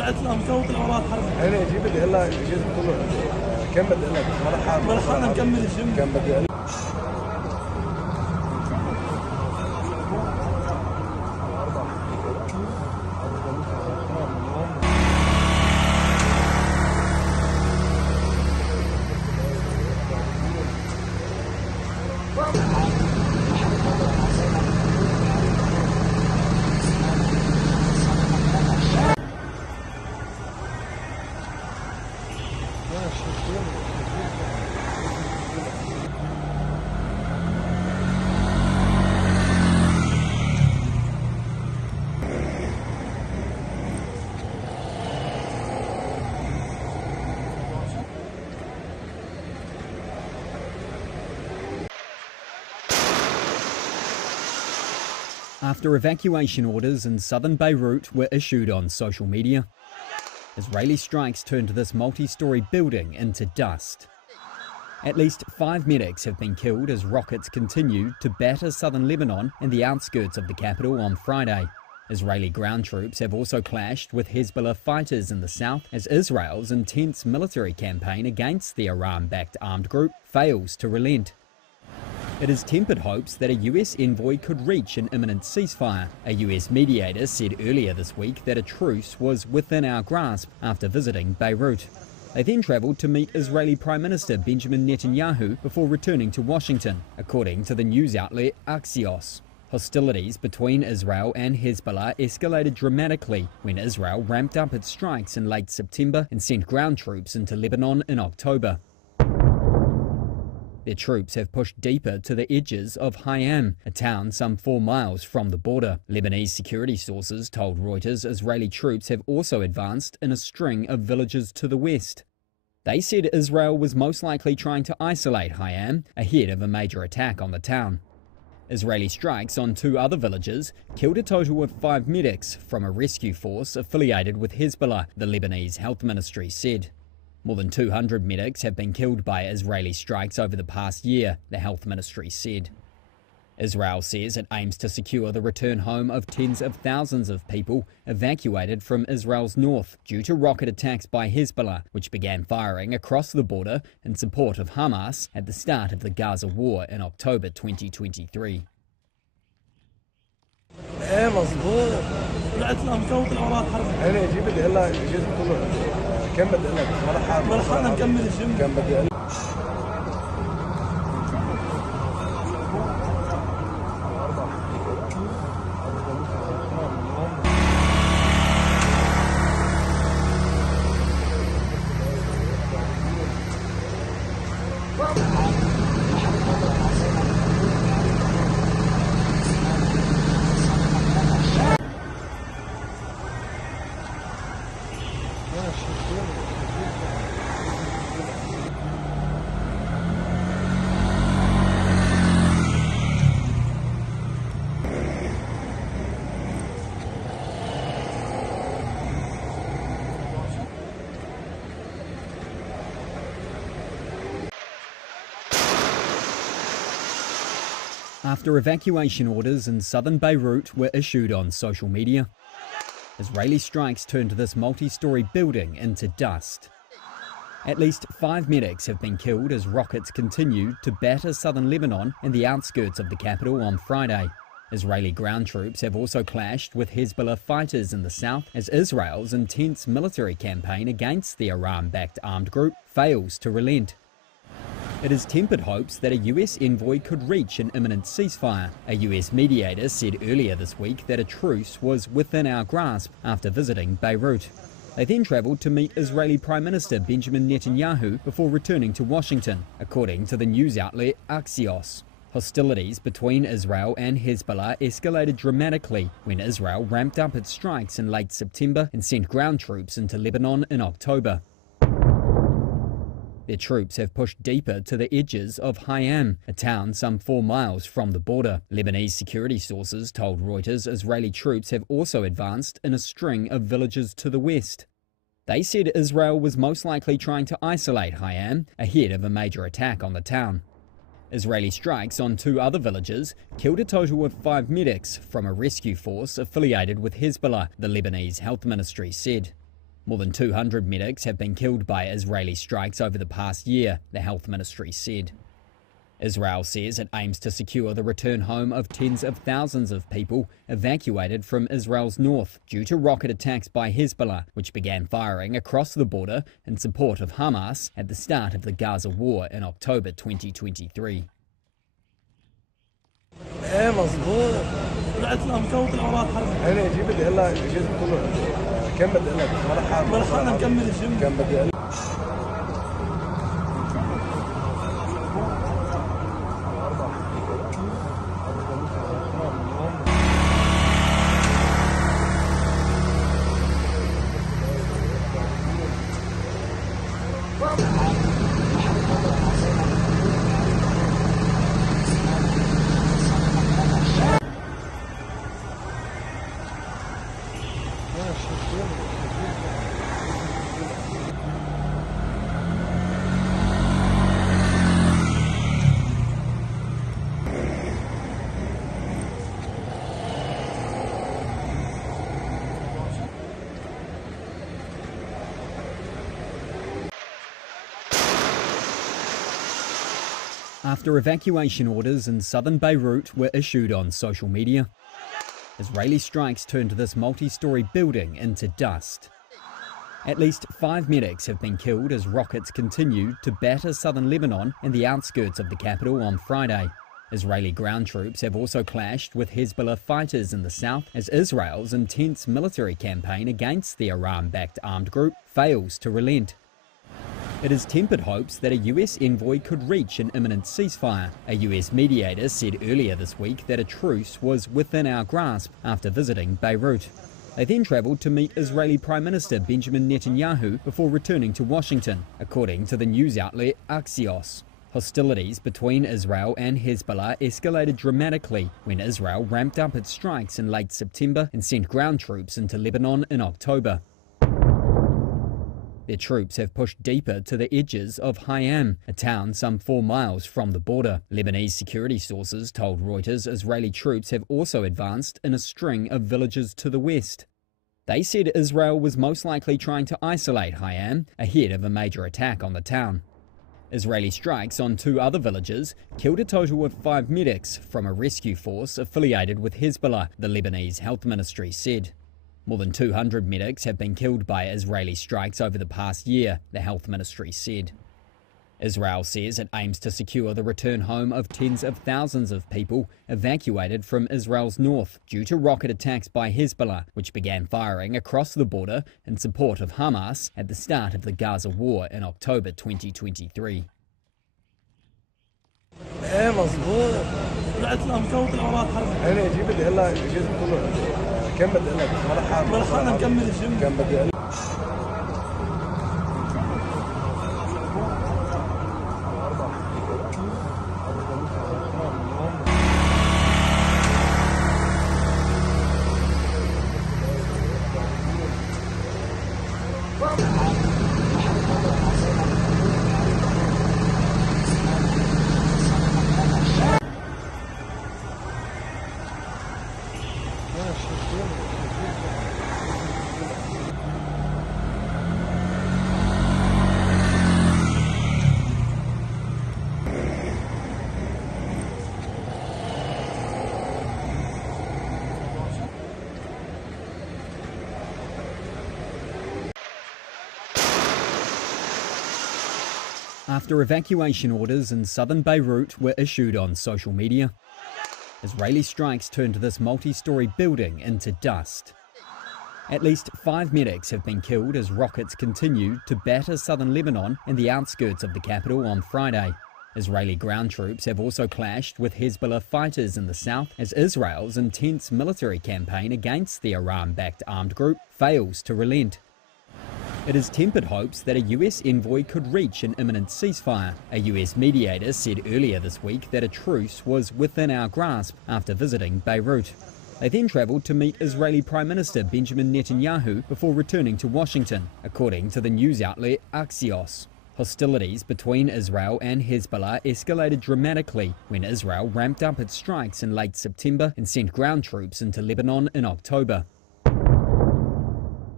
طلعت لها مفوت الاوراق حرب. انا اجيب اللي هلا جيت قلت له كمل لك ما رح انا مكمل الجيم. كان بدي After evacuation orders in southern Beirut were issued on social media, Israeli strikes turned this multi-story building into dust. At least 5 medics have been killed as rockets continued to batter southern Lebanon and the outskirts of the capital on Friday. Israeli ground troops have also clashed with Hezbollah fighters in the south as Israel's intense military campaign against the Iran-backed armed group fails to relent. It has tempered hopes that a US envoy could reach an imminent ceasefire. A US mediator said earlier this week that a truce was within our grasp after visiting Beirut. They then travelled to meet Israeli Prime Minister Benjamin Netanyahu before returning to Washington, according to the news outlet Axios. Hostilities between Israel and Hezbollah escalated dramatically when Israel ramped up its strikes in late September and sent ground troops into Lebanon in October. Their troops have pushed deeper to the edges of Hayam, a town some 4 miles from the border. Lebanese security sources told Reuters Israeli troops have also advanced in a string of villages to the west. They said Israel was most likely trying to isolate Hayam ahead of a major attack on the town. Israeli strikes on 2 other villages killed a total of 5 medics from a rescue force affiliated with Hezbollah, the Lebanese health ministry said. More than 200 medics have been killed by Israeli strikes over the past year, the health ministry said. Israel says it aims to secure the return home of tens of thousands of people evacuated from Israel's north due to rocket attacks by Hezbollah, which began firing across the border in support of Hamas at the start of the Gaza war in October 2023. ايه مظبوط طلعت لها مفوت الاوراق حرب. انا اجيب اللي هلا جيت قلت له كمل لك ما رح انا مكمل الجيم. كان بدي After evacuation orders in southern Beirut were issued on social media, Israeli strikes turned this multi-story building into dust. At least 5 medics have been killed as rockets continued to batter southern Lebanon and the outskirts of the capital on Friday. Israeli ground troops have also clashed with Hezbollah fighters in the south as Israel's intense military campaign against the Iran-backed armed group fails to relent. It has tempered hopes that a US envoy could reach an imminent ceasefire. A US mediator said earlier this week that a truce was within our grasp after visiting Beirut. They then travelled to meet Israeli Prime Minister Benjamin Netanyahu before returning to Washington, according to the news outlet Axios. Hostilities between Israel and Hezbollah escalated dramatically when Israel ramped up its strikes in late September and sent ground troops into Lebanon in October. Their troops have pushed deeper to the edges of Hayam, a town some 4 miles from the border. Lebanese security sources told Reuters Israeli troops have also advanced in a string of villages to the west. They said Israel was most likely trying to isolate Hayam ahead of a major attack on the town. Israeli strikes on 2 other villages killed a total of 5 medics from a rescue force affiliated with Hezbollah, the Lebanese health ministry said. More than 200 medics have been killed by Israeli strikes over the past year, the health ministry said. Israel says it aims to secure the return home of tens of thousands of people evacuated from Israel's north due to rocket attacks by Hezbollah, which began firing across the border in support of Hamas at the start of the Gaza war in October 2023. ايه مظبوط. طلعت لها مكوت الاوراق حرب. انا جيب بدي اقول لك الجيش كله كم بدي اقول لك ما لحقنا نكمل الجيم. كم بدي اقول After evacuation orders in southern Beirut were issued on social media, Israeli strikes turned this multi-story building into dust. At least 5 medics have been killed as rockets continued to batter southern Lebanon and the outskirts of the capital on Friday. Israeli ground troops have also clashed with Hezbollah fighters in the south as Israel's intense military campaign against the Iran-backed armed group fails to relent. It has tempered hopes that a US envoy could reach an imminent ceasefire. A US mediator said earlier this week that a truce was within our grasp after visiting Beirut. They then travelled to meet Israeli Prime Minister Benjamin Netanyahu before returning to Washington, according to the news outlet Axios. Hostilities between Israel and Hezbollah escalated dramatically when Israel ramped up its strikes in late September and sent ground troops into Lebanon in October. Their troops have pushed deeper to the edges of Hayam, a town some 4 miles from the border. Lebanese security sources told Reuters Israeli troops have also advanced in a string of villages to the west. They said Israel was most likely trying to isolate Hayam ahead of a major attack on the town. Israeli strikes on 2 other villages killed a total of 5 medics from a rescue force affiliated with Hezbollah, the Lebanese health ministry said. More than 200 medics have been killed by Israeli strikes over the past year, the health ministry said. Israel says it aims to secure the return home of tens of thousands of people evacuated from Israel's north due to rocket attacks by Hezbollah, which began firing across the border in support of Hamas at the start of the Gaza war in October 2023. ايه مظبوط. طلعت لها مكوت الاوراق حرب. انا جيب بدي اقول لك الجيش كله كم بدي اقول لك ما لحقنا نكمل الجيم. كم بدي اقول After evacuation orders in southern Beirut were issued on social media, Israeli strikes turned this multi-story building into dust. At least 5 medics have been killed as rockets continued to batter southern Lebanon and the outskirts of the capital on Friday. Israeli ground troops have also clashed with Hezbollah fighters in the south as Israel's intense military campaign against the Iran-backed armed group fails to relent. It has tempered hopes that a US envoy could reach an imminent ceasefire. A US mediator said earlier this week that a truce was within our grasp after visiting Beirut. They then travelled to meet Israeli Prime Minister Benjamin Netanyahu before returning to Washington, according to the news outlet Axios. Hostilities between Israel and Hezbollah escalated dramatically when Israel ramped up its strikes in late September and sent ground troops into Lebanon in October.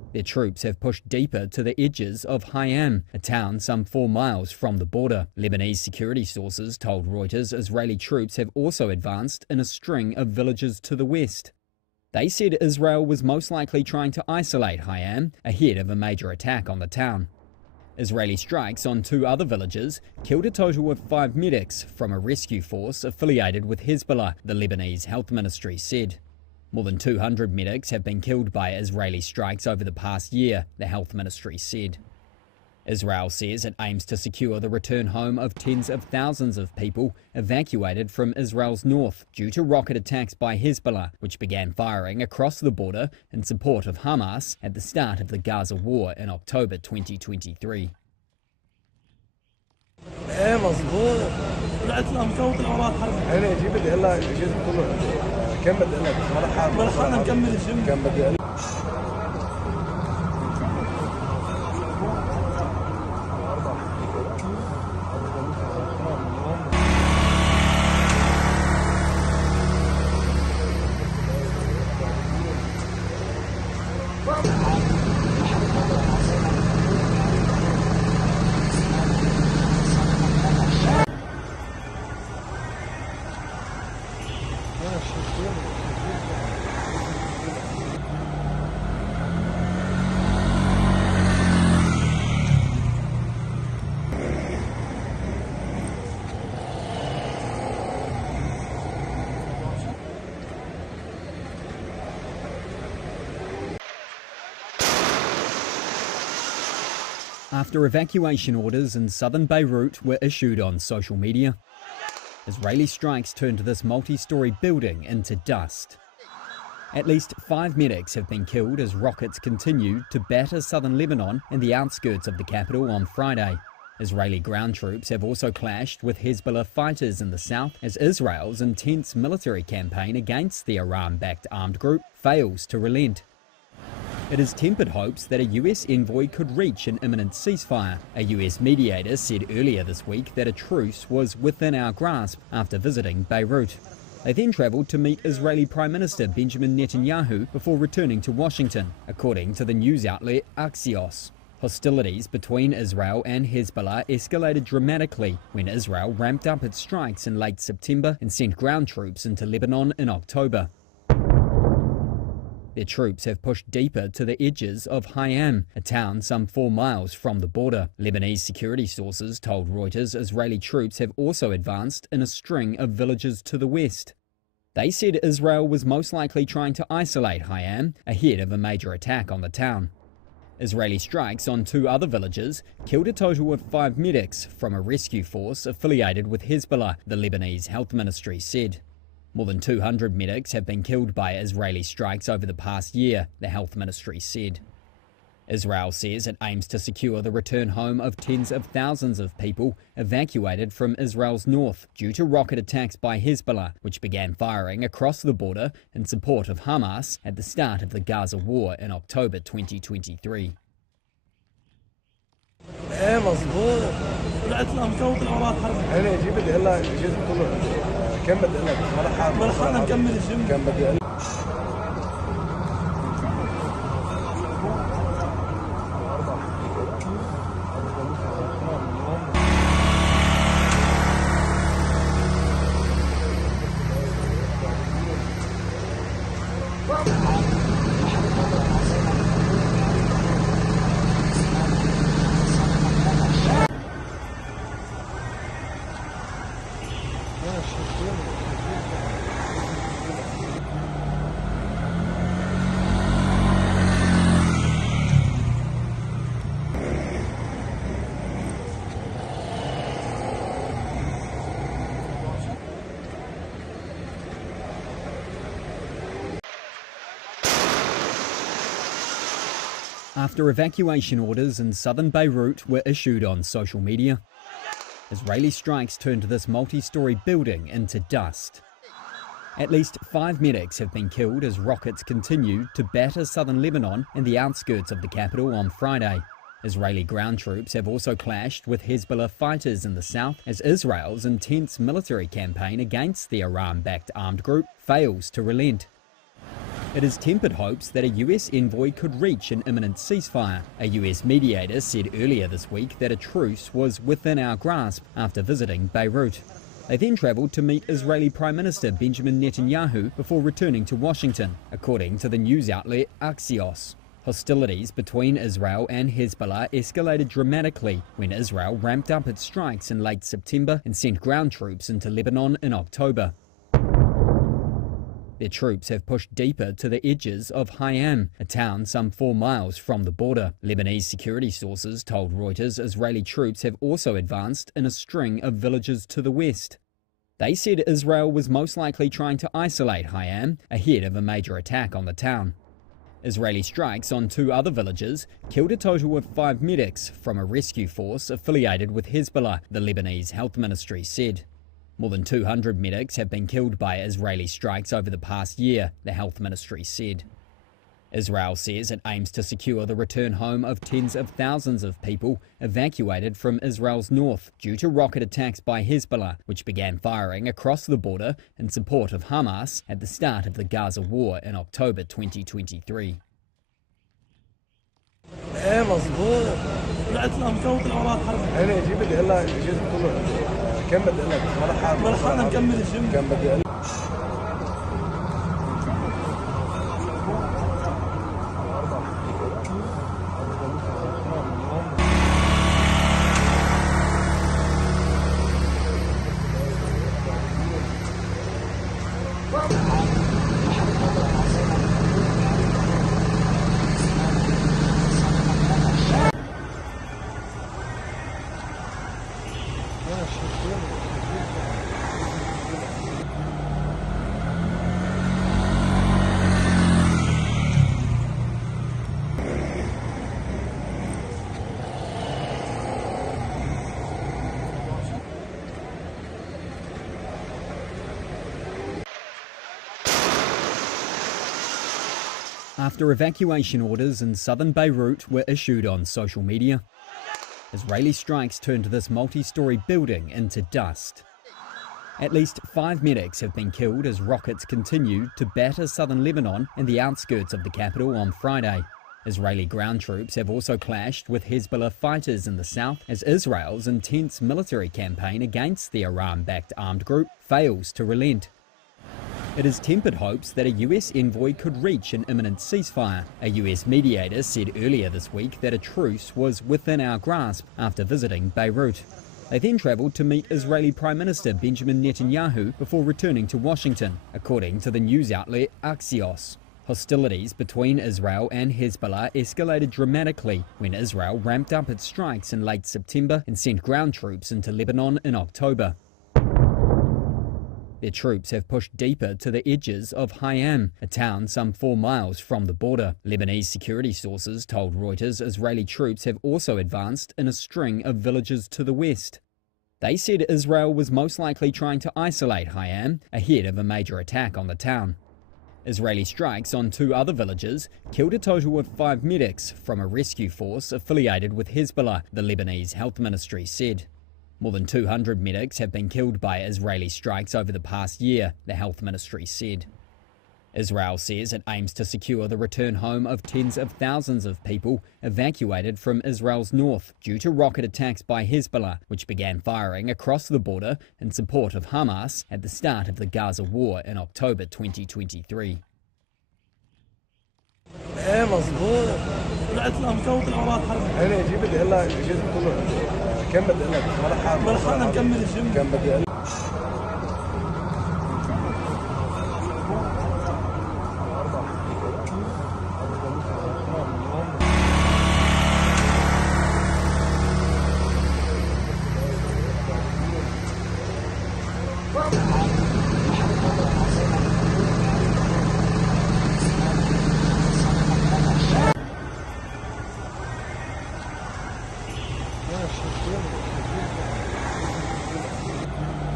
Their troops have pushed deeper to the edges of Hayam, a town some 4 miles from the border. Lebanese security sources told Reuters Israeli troops have also advanced in a string of villages to the west. They said Israel was most likely trying to isolate Hayam ahead of a major attack on the town. Israeli strikes on 2 other villages killed a total of 5 medics from a rescue force affiliated with Hezbollah, the Lebanese health ministry said. More than 200 medics have been killed by Israeli strikes over the past year, the health ministry said. Israel says it aims to secure the return home of tens of thousands of people evacuated from Israel's north due to rocket attacks by Hezbollah, which began firing across the border in support of Hamas at the start of the Gaza war in October 2023. ايه مظبوط. طلعت لها مكوت الاوراق حرب. انا اجي بدي اقول لك الجسم كله كم بدي اقول لك ولا حالنا نكمل الجيم. كم بدي اقول After evacuation orders in southern Beirut were issued on social media, Israeli strikes turned this multi-story building into dust. At least 5 medics have been killed as rockets continued to batter southern Lebanon and the outskirts of the capital on Friday. Israeli ground troops have also clashed with Hezbollah fighters in the south as Israel's intense military campaign against the Iran-backed armed group fails to relent. It has tempered hopes that a US envoy could reach an imminent ceasefire. A US mediator said earlier this week that a truce was within our grasp after visiting Beirut. They then travelled to meet Israeli Prime Minister Benjamin Netanyahu before returning to Washington, according to the news outlet Axios. Hostilities between Israel and Hezbollah escalated dramatically when Israel ramped up its strikes in late September and sent ground troops into Lebanon in October. Their troops have pushed deeper to the edges of Hayam, a town some 4 miles from the border. Lebanese security sources told Reuters Israeli troops have also advanced in a string of villages to the west. They said Israel was most likely trying to isolate Hayam ahead of a major attack on the town. Israeli strikes on 2 other villages killed a total of 5 medics from a rescue force affiliated with Hezbollah, the Lebanese health ministry said. More than 200 medics have been killed by Israeli strikes over the past year, the health ministry said. Israel says it aims to secure the return home of tens of thousands of people evacuated from Israel's north due to rocket attacks by Hezbollah, which began firing across the border in support of Hamas at the start of the Gaza war in October 2023. ايه مظبوط. طلعت لها مكوت الاوراق حرب. انا اجي بدي اقول لك الجسم كله كم بدي اقول لك ولا حالنا نكمل الجيم. كم بدي اقول After evacuation orders in southern Beirut were issued on social media, Israeli strikes turned this multi-story building into dust. At least 5 medics have been killed as rockets continued to batter southern Lebanon and the outskirts of the capital on Friday. Israeli ground troops have also clashed with Hezbollah fighters in the south as Israel's intense military campaign against the Iran-backed armed group fails to relent. It has tempered hopes that a US envoy could reach an imminent ceasefire. A US mediator said earlier this week that a truce was within our grasp after visiting Beirut. They then travelled to meet Israeli Prime Minister Benjamin Netanyahu before returning to Washington, according to the news outlet Axios. Hostilities between Israel and Hezbollah escalated dramatically when Israel ramped up its strikes in late September and sent ground troops into Lebanon in October. Their troops have pushed deeper to the edges of Hayam, a town some 4 miles from the border. Lebanese security sources told Reuters Israeli troops have also advanced in a string of villages to the west. They said Israel was most likely trying to isolate Hayam ahead of a major attack on the town. Israeli strikes on 2 other villages killed a total of 5 medics from a rescue force affiliated with Hezbollah, the Lebanese health ministry said. More than 200 medics have been killed by Israeli strikes over the past year, the health ministry said. Israel says it aims to secure the return home of tens of thousands of people evacuated from Israel's north due to rocket attacks by Hezbollah, which began firing across the border in support of Hamas at the start of the Gaza war in October 2023. ايه مظبوط. طلعت لها مكوت الاوراق حرب. انا جيب اللي هلا جيت قلت له كم بدي اقول لك ما رح انا نكمل الجيم. كم بدي اقول After evacuation orders in southern Beirut were issued on social media, Israeli strikes turned this multi-story building into dust. At least 5 medics have been killed as rockets continued to batter southern Lebanon and the outskirts of the capital on Friday. Israeli ground troops have also clashed with Hezbollah fighters in the south as Israel's intense military campaign against the Iran-backed armed group fails to relent. It has tempered hopes that a US envoy could reach an imminent ceasefire. A US mediator said earlier this week that a truce was within our grasp after visiting Beirut. They then travelled to meet Israeli Prime Minister Benjamin Netanyahu before returning to Washington, according to the news outlet Axios. Hostilities between Israel and Hezbollah escalated dramatically when Israel ramped up its strikes in late September and sent ground troops into Lebanon in October. Their troops have pushed deeper to the edges of Hayam, a town some 4 miles from the border. Lebanese security sources told Reuters Israeli troops have also advanced in a string of villages to the west. They said Israel was most likely trying to isolate Hayam ahead of a major attack on the town. Israeli strikes on 2 other villages killed a total of 5 medics from a rescue force affiliated with Hezbollah, the Lebanese health ministry said. More than 200 medics have been killed by Israeli strikes over the past year, the health ministry said. Israel says it aims to secure the return home of tens of thousands of people evacuated from Israel's north due to rocket attacks by Hezbollah, which began firing across the border in support of Hamas at the start of the Gaza war in October 2023. ايه مظبوط. طلعت لها مكوت الاوراق حرب. انا جيب اللي هلا جيت قلت له كم بدي اقول لك ما رح انا نكمل الجيم. كم بدي اقول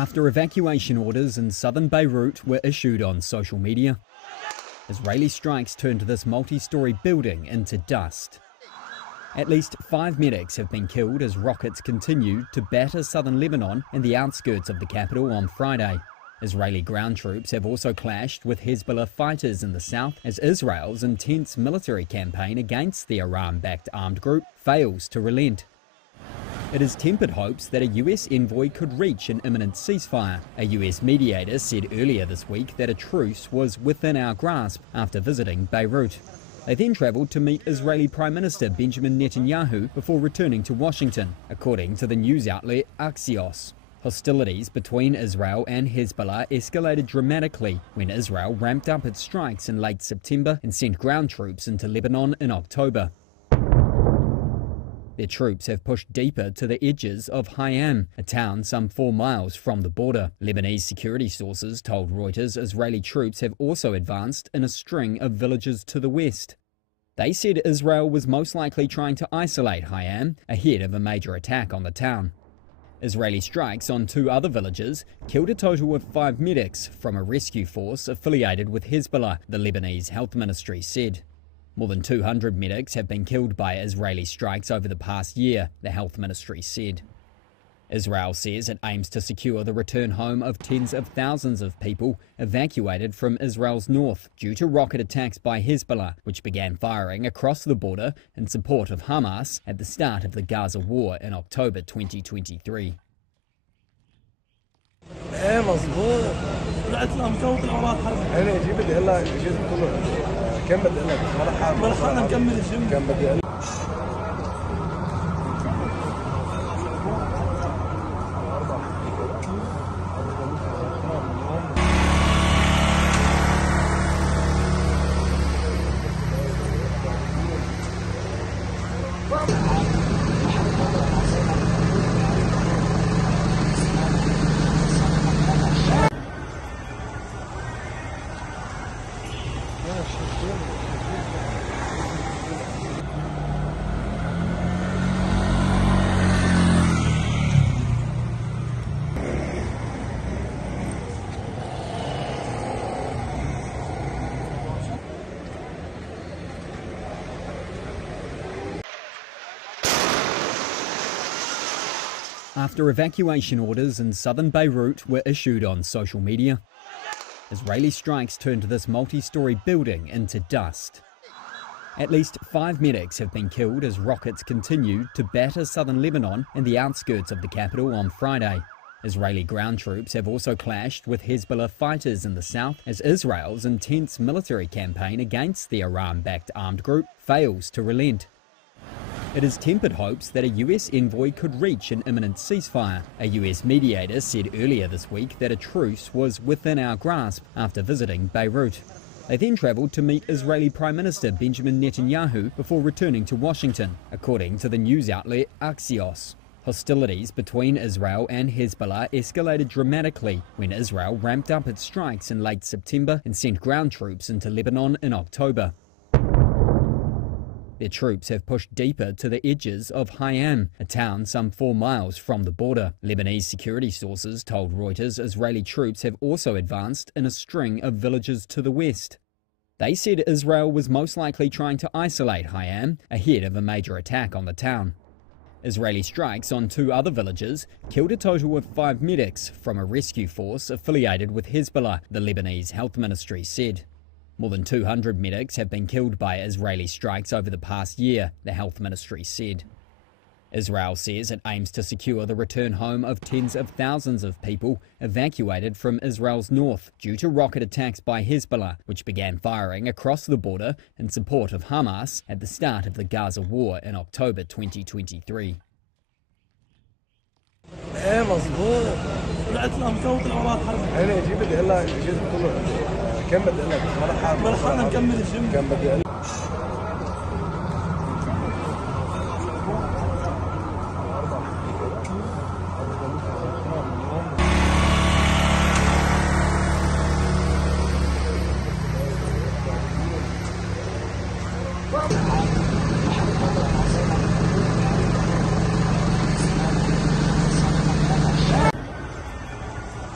After evacuation orders in southern Beirut were issued on social media, Israeli strikes turned this multi-story building into dust. At least 5 medics have been killed as rockets continued to batter southern Lebanon and the outskirts of the capital on Friday. Israeli ground troops have also clashed with Hezbollah fighters in the south as Israel's intense military campaign against the Iran-backed armed group fails to relent. It has tempered hopes that a US envoy could reach an imminent ceasefire. A US mediator said earlier this week that a truce was within our grasp after visiting Beirut. They then travelled to meet Israeli Prime Minister Benjamin Netanyahu before returning to Washington, according to the news outlet Axios. Hostilities between Israel and Hezbollah escalated dramatically when Israel ramped up its strikes in late September and sent ground troops into Lebanon in October. Their troops have pushed deeper to the edges of Hayam, a town some 4 miles from the border. Lebanese security sources told Reuters Israeli troops have also advanced in a string of villages to the west. They said Israel was most likely trying to isolate Hayam ahead of a major attack on the town. Israeli strikes on 2 other villages killed a total of 5 medics from a rescue force affiliated with Hezbollah, the Lebanese health ministry said. More than 200 medics have been killed by Israeli strikes over the past year, the health ministry said. Israel says it aims to secure the return home of tens of thousands of people evacuated from Israel's north due to rocket attacks by Hezbollah, which began firing across the border in support of Hamas at the start of the Gaza war in October 2023. ايه مظبوط. طلعت لهم كوت الاوراق حرب. انا اجيب اللي هلا الجزء كله كم بدي اقول لك مرحبا نكمل الجيم. كم بدي اقول After evacuation orders in southern Beirut were issued on social media, Israeli strikes turned this multi-story building into dust. At least 5 medics have been killed as rockets continued to batter southern Lebanon and the outskirts of the capital on Friday. Israeli ground troops have also clashed with Hezbollah fighters in the south as Israel's intense military campaign against the Iran-backed armed group fails to relent. It has tempered hopes that a US envoy could reach an imminent ceasefire. A US mediator said earlier this week that a truce was within our grasp after visiting Beirut. They then travelled to meet Israeli Prime Minister Benjamin Netanyahu before returning to Washington, according to the news outlet Axios. Hostilities between Israel and Hezbollah escalated dramatically when Israel ramped up its strikes in late September and sent ground troops into Lebanon in October. Their troops have pushed deeper to the edges of Hayam, a town some 4 miles from the border. Lebanese security sources told Reuters Israeli troops have also advanced in a string of villages to the west. They said Israel was most likely trying to isolate Hayam ahead of a major attack on the town. Israeli strikes on 2 other villages killed a total of 5 medics from a rescue force affiliated with Hezbollah, the Lebanese health ministry said. More than 200 medics have been killed by Israeli strikes over the past year, the health ministry said. Israel says it aims to secure the return home of tens of thousands of people evacuated from Israel's north due to rocket attacks by Hezbollah, which began firing across the border in support of Hamas at the start of the Gaza war in October 2023. ايه مظبوط. طلعت لهم كوت الاوراق حرب. انا اجيب اللي هلا الجزء كله كم بدي اقول لك مرحبا نكمل الجيم. كم بدي اقول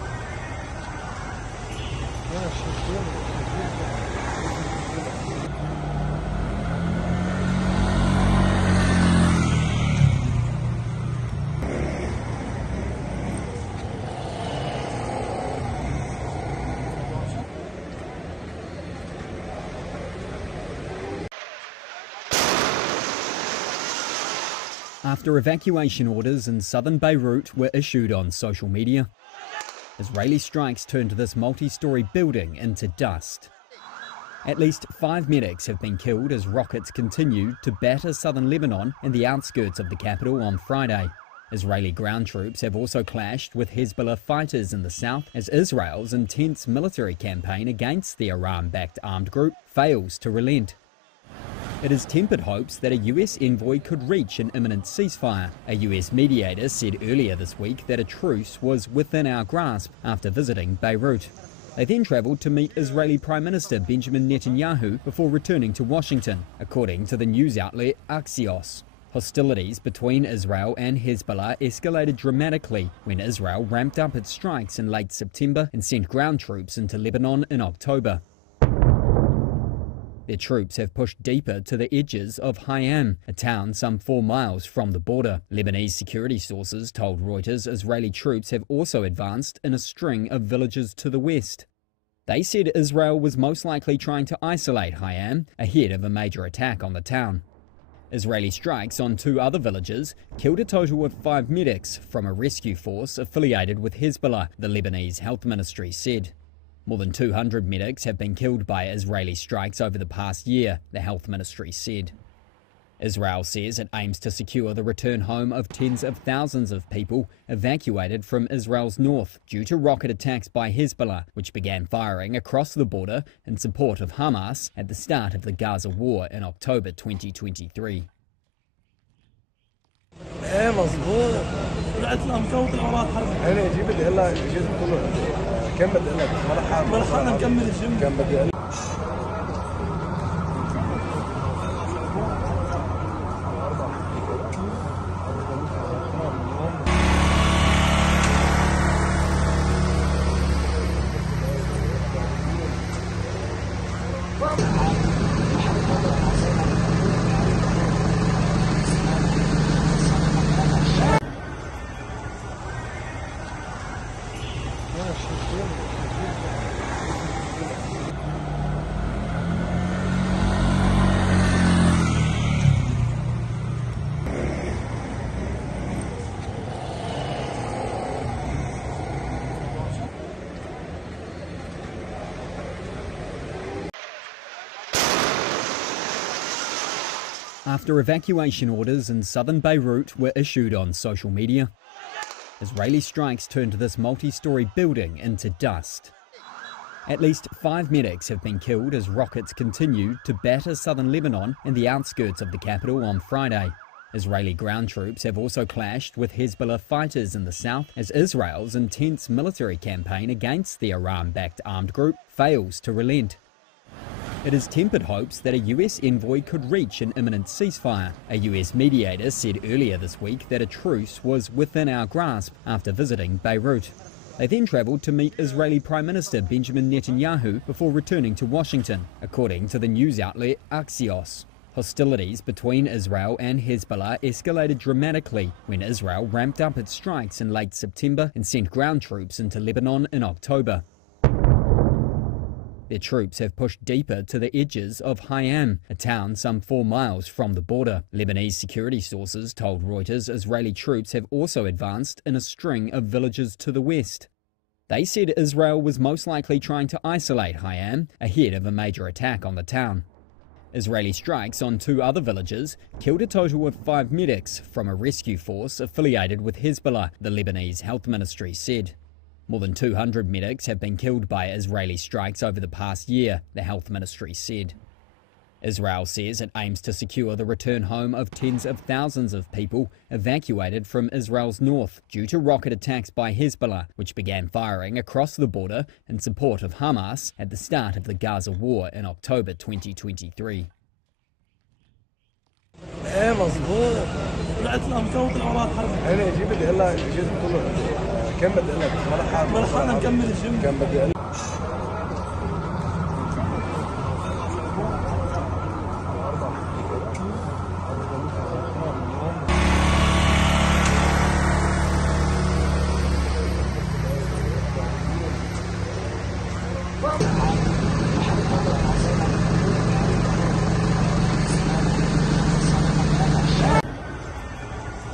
After evacuation orders in southern Beirut were issued on social media, Israeli strikes turned this multi-story building into dust. At least 5 medics have been killed as rockets continued to batter southern Lebanon and the outskirts of the capital on Friday. Israeli ground troops have also clashed with Hezbollah fighters in the south as Israel's intense military campaign against the Iran-backed armed group fails to relent. It has tempered hopes that a US envoy could reach an imminent ceasefire. A US mediator said earlier this week that a truce was within our grasp after visiting Beirut. They then travelled to meet Israeli Prime Minister Benjamin Netanyahu before returning to Washington, according to the news outlet Axios. Hostilities between Israel and Hezbollah escalated dramatically when Israel ramped up its strikes in late September and sent ground troops into Lebanon in October. Their troops have pushed deeper to the edges of Hayam, a town some 4 miles from the border. Lebanese security sources told Reuters Israeli troops have also advanced in a string of villages to the west. They said Israel was most likely trying to isolate Hayam ahead of a major attack on the town. Israeli strikes on 2 other villages killed a total of 5 medics from a rescue force affiliated with Hezbollah, the Lebanese health ministry said. More than 200 medics have been killed by Israeli strikes over the past year, the health ministry said. Israel says it aims to secure the return home of tens of thousands of people evacuated from Israel's north due to rocket attacks by Hezbollah, which began firing across the border in support of Hamas at the start of the Gaza war in October 2023. ايه مظبوط. طلعت لها مكوت الأوراق حرب. انا اجيب اللي هلا الجيش كله كم بدي اقول لك ملحقنا نكمل الجيم. كم بدي اقول After evacuation orders in southern Beirut were issued on social media, Israeli strikes turned this multi-story building into dust. At least 5 medics have been killed as rockets continued to batter southern Lebanon and the outskirts of the capital on Friday. Israeli ground troops have also clashed with Hezbollah fighters in the south as Israel's intense military campaign against the Iran-backed armed group fails to relent. It has tempered hopes that a US envoy could reach an imminent ceasefire. A US mediator said earlier this week that a truce was within our grasp after visiting Beirut. They then travelled to meet Israeli Prime Minister Benjamin Netanyahu before returning to Washington, according to the news outlet Axios. Hostilities between Israel and Hezbollah escalated dramatically when Israel ramped up its strikes in late September and sent ground troops into Lebanon in October. Their troops have pushed deeper to the edges of Hayam, a town some 4 miles from the border. Lebanese security sources told Reuters Israeli troops have also advanced in a string of villages to the west. They said Israel was most likely trying to isolate Hayam ahead of a major attack on the town. Israeli strikes on 2 other villages killed a total of 5 medics from a rescue force affiliated with Hezbollah, the Lebanese health ministry said. More than 200 medics have been killed by Israeli strikes over the past year, the health ministry said. Israel says it aims to secure the return home of tens of thousands of people evacuated from Israel's north due to rocket attacks by Hezbollah, which began firing across the border in support of Hamas at the start of the Gaza war in October 2023. ايه مظبوط. طلعت لها مكوت الأوراق حرب. انا اجيب اللي هلا الجيش كله كم بدي اقول لك ملحقنا نكمل الجيم. كم بدي اقول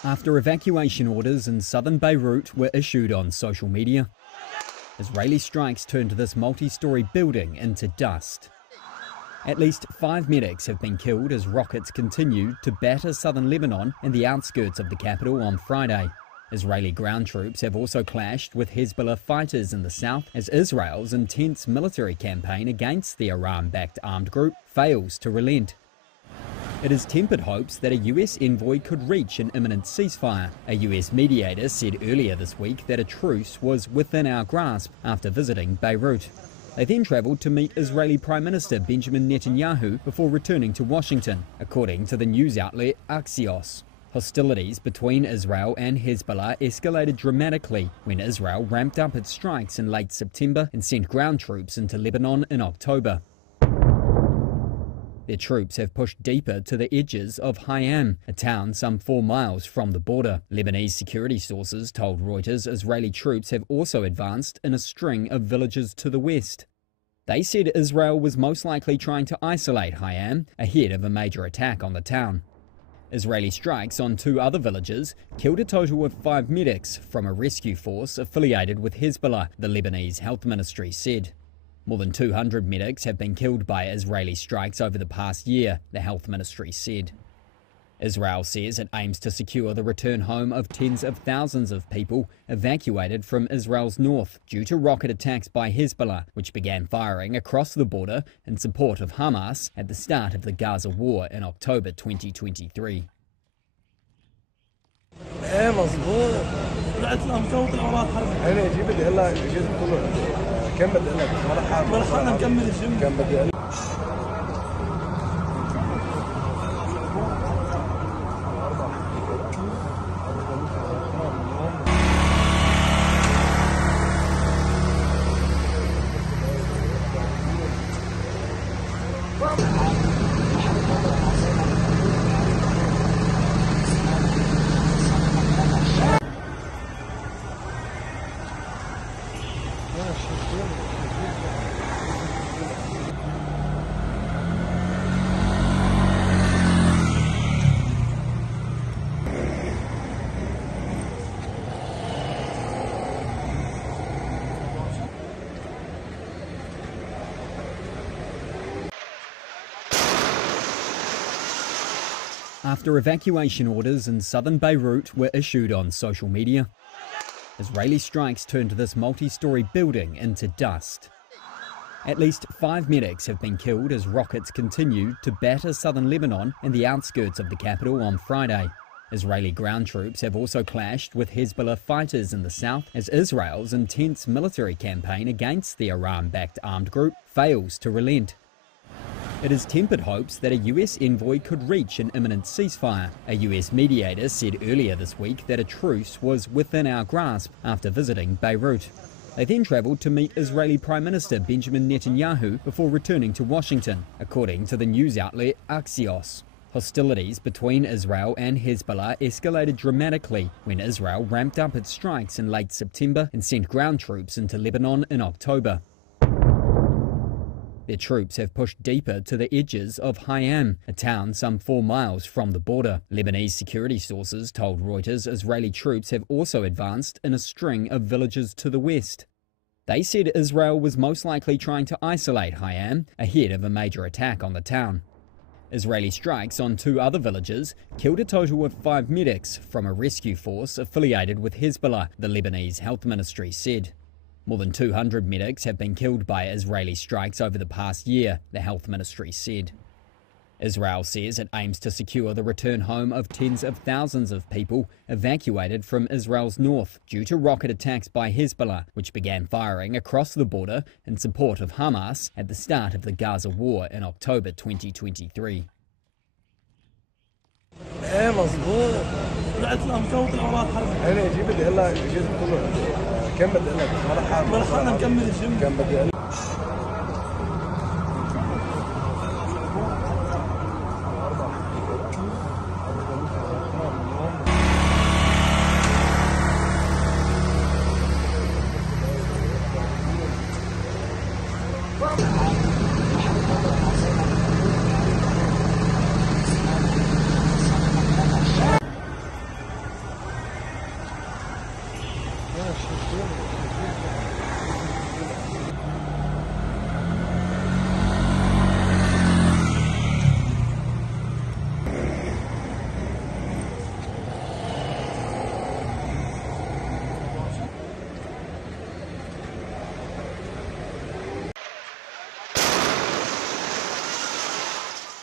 After evacuation orders in southern Beirut were issued on social media, Israeli strikes turned this multi-story building into dust. At least 5 medics have been killed as rockets continued to batter southern Lebanon and the outskirts of the capital on Friday. Israeli ground troops have also clashed with Hezbollah fighters in the south as Israel's intense military campaign against the Iran-backed armed group fails to relent. It has tempered hopes that a US envoy could reach an imminent ceasefire. A US mediator said earlier this week that a truce was within our grasp after visiting Beirut. They then travelled to meet Israeli Prime Minister Benjamin Netanyahu before returning to Washington, according to the news outlet Axios. Hostilities between Israel and Hezbollah escalated dramatically when Israel ramped up its strikes in late September and sent ground troops into Lebanon in October. Their troops have pushed deeper to the edges of Hayam, a town some 4 miles from the border. Lebanese security sources told Reuters Israeli troops have also advanced in a string of villages to the west. They said Israel was most likely trying to isolate Hayam ahead of a major attack on the town. Israeli strikes on 2 other villages killed a total of 5 medics from a rescue force affiliated with Hezbollah, the Lebanese health ministry said. More than 200 medics have been killed by Israeli strikes over the past year, the health ministry said. Israel says it aims to secure the return home of tens of thousands of people evacuated from Israel's north due to rocket attacks by Hezbollah, which began firing across the border in support of Hamas at the start of the Gaza war in October 2023. ايه مظبوط. طلعت لها مكوت الاوراق حرب. انا اجيب اللي هلا الجسم كله كم بدي اقول لك مرحبا نكمل الجيم. كم بدي اقول After evacuation orders in southern Beirut were issued on social media, Israeli strikes turned this multi-story building into dust. At least 5 medics have been killed as rockets continued to batter southern Lebanon and the outskirts of the capital on Friday. Israeli ground troops have also clashed with Hezbollah fighters in the south as Israel's intense military campaign against the Iran-backed armed group fails to relent. It has tempered hopes that a US envoy could reach an imminent ceasefire. A US mediator said earlier this week that a truce was within our grasp after visiting Beirut. They then travelled to meet Israeli Prime Minister Benjamin Netanyahu before returning to Washington, according to the news outlet Axios. Hostilities between Israel and Hezbollah escalated dramatically when Israel ramped up its strikes in late September and sent ground troops into Lebanon in October. Their troops have pushed deeper to the edges of Hayam, a town some 4 miles from the border. Lebanese security sources told Reuters Israeli troops have also advanced in a string of villages to the west. They said Israel was most likely trying to isolate Hayam ahead of a major attack on the town. Israeli strikes on 2 other villages killed a total of 5 medics from a rescue force affiliated with Hezbollah, the Lebanese health ministry said. More than 200 medics have been killed by Israeli strikes over the past year, the health ministry said. Israel says it aims to secure the return home of tens of thousands of people evacuated from Israel's north due to rocket attacks by Hezbollah, which began firing across the border in support of Hamas at the start of the Gaza war in October 2023. ايه مظبوط. طلعت لها مكوت الاوراق حرب. انا اجيب اللي هلا الجسم كله كم بدي اقول لك مرحبا نكمل الجيم. كم بدي اقول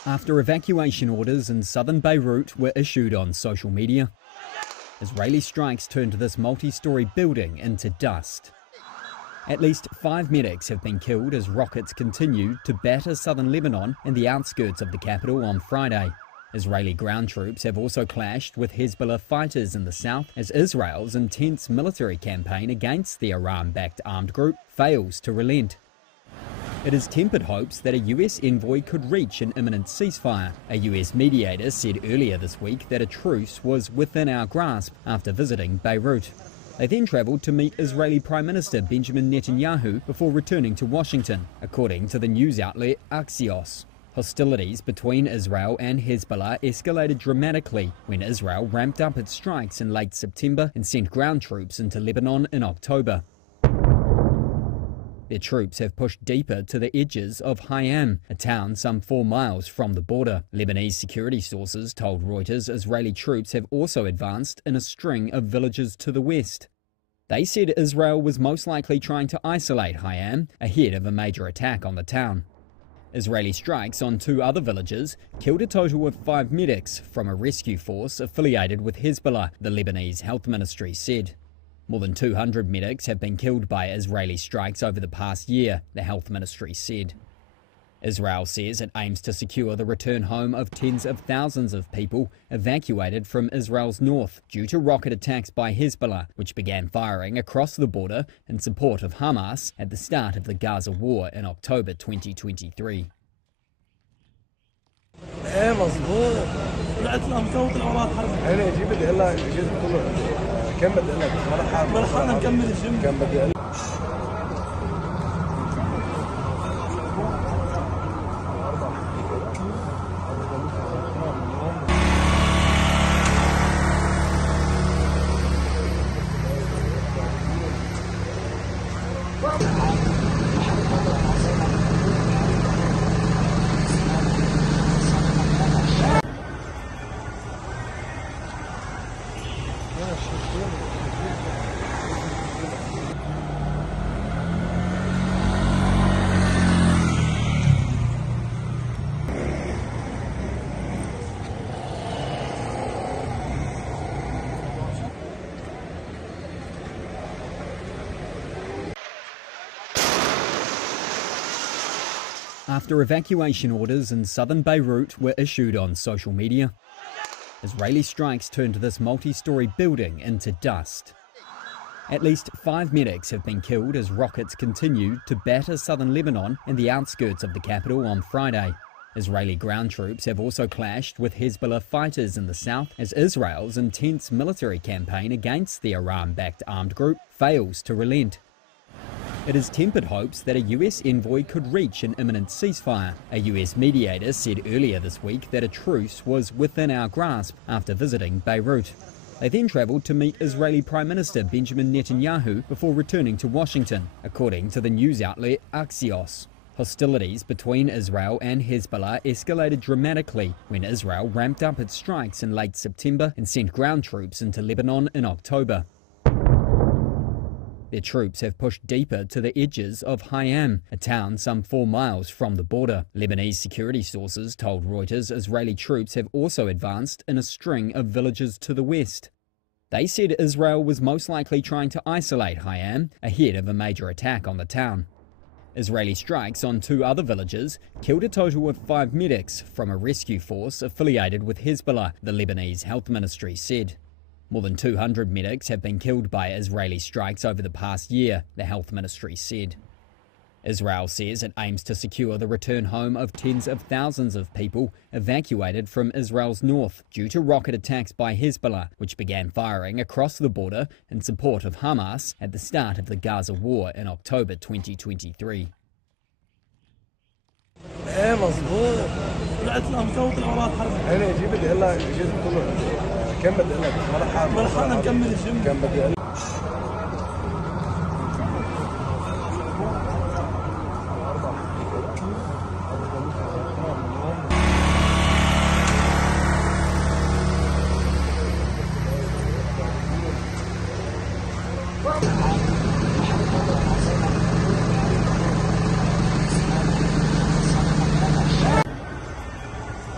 After evacuation orders in southern Beirut were issued on social media, Israeli strikes turned this multi-story building into dust. At least 5 medics have been killed as rockets continued to batter southern Lebanon and the outskirts of the capital on Friday. Israeli ground troops have also clashed with Hezbollah fighters in the south as Israel's intense military campaign against the Iran-backed armed group fails to relent. It has tempered hopes that a US envoy could reach an imminent ceasefire. A US mediator said earlier this week that a truce was within our grasp after visiting Beirut. They then travelled to meet Israeli Prime Minister Benjamin Netanyahu before returning to Washington, according to the news outlet Axios. Hostilities between Israel and Hezbollah escalated dramatically when Israel ramped up its strikes in late September and sent ground troops into Lebanon in October. Their troops have pushed deeper to the edges of Hayam, a town some 4 miles from the border. Lebanese security sources told Reuters Israeli troops have also advanced in a string of villages to the west. They said Israel was most likely trying to isolate Hayam ahead of a major attack on the town. Israeli strikes on 2 other villages killed a total of 5 medics from a rescue force affiliated with Hezbollah, the Lebanese health ministry said. More than 200 medics have been killed by Israeli strikes over the past year, the health ministry said. Israel says it aims to secure the return home of tens of thousands of people evacuated from Israel's north due to rocket attacks by Hezbollah, which began firing across the border in support of Hamas at the start of the Gaza war in October 2023. ايه مظبوط. طلعت لها مكوت الاوراق حرب. انا اجيب بدي اقول لك جيت قلت له كم بدي اقول لك مرحبا نكمل الجيم. كم بدي اقول After evacuation orders in southern Beirut were issued on social media, Israeli strikes turned this multi-story building into dust. At least 5 medics have been killed as rockets continued to batter southern Lebanon and the outskirts of the capital on Friday. Israeli ground troops have also clashed with Hezbollah fighters in the south as Israel's intense military campaign against the Iran-backed armed group fails to relent. It has tempered hopes that a US envoy could reach an imminent ceasefire. A US mediator said earlier this week that a truce was within our grasp after visiting Beirut. They then travelled to meet Israeli Prime Minister Benjamin Netanyahu before returning to Washington, according to the news outlet Axios. Hostilities between Israel and Hezbollah escalated dramatically when Israel ramped up its strikes in late September and sent ground troops into Lebanon in October. Their troops have pushed deeper to the edges of Hayam, a town some 4 miles from the border. Lebanese security sources told Reuters Israeli troops have also advanced in a string of villages to the west. They said Israel was most likely trying to isolate Hayam ahead of a major attack on the town. Israeli strikes on 2 other villages killed a total of 5 medics from a rescue force affiliated with Hezbollah, the Lebanese health ministry said. More than 200 medics have been killed by Israeli strikes over the past year, the health ministry said. Israel says it aims to secure the return home of tens of thousands of people evacuated from Israel's north due to rocket attacks by Hezbollah, which began firing across the border in support of Hamas at the start of the Gaza war in October 2023. ايه مظبوط. طلعت لها مكوت الاوراق حرب. انا اجيب بدي اقول لك جيت قلت له كم بدي اقول لك مرحبا نكمل الجيم. كم بدي اقول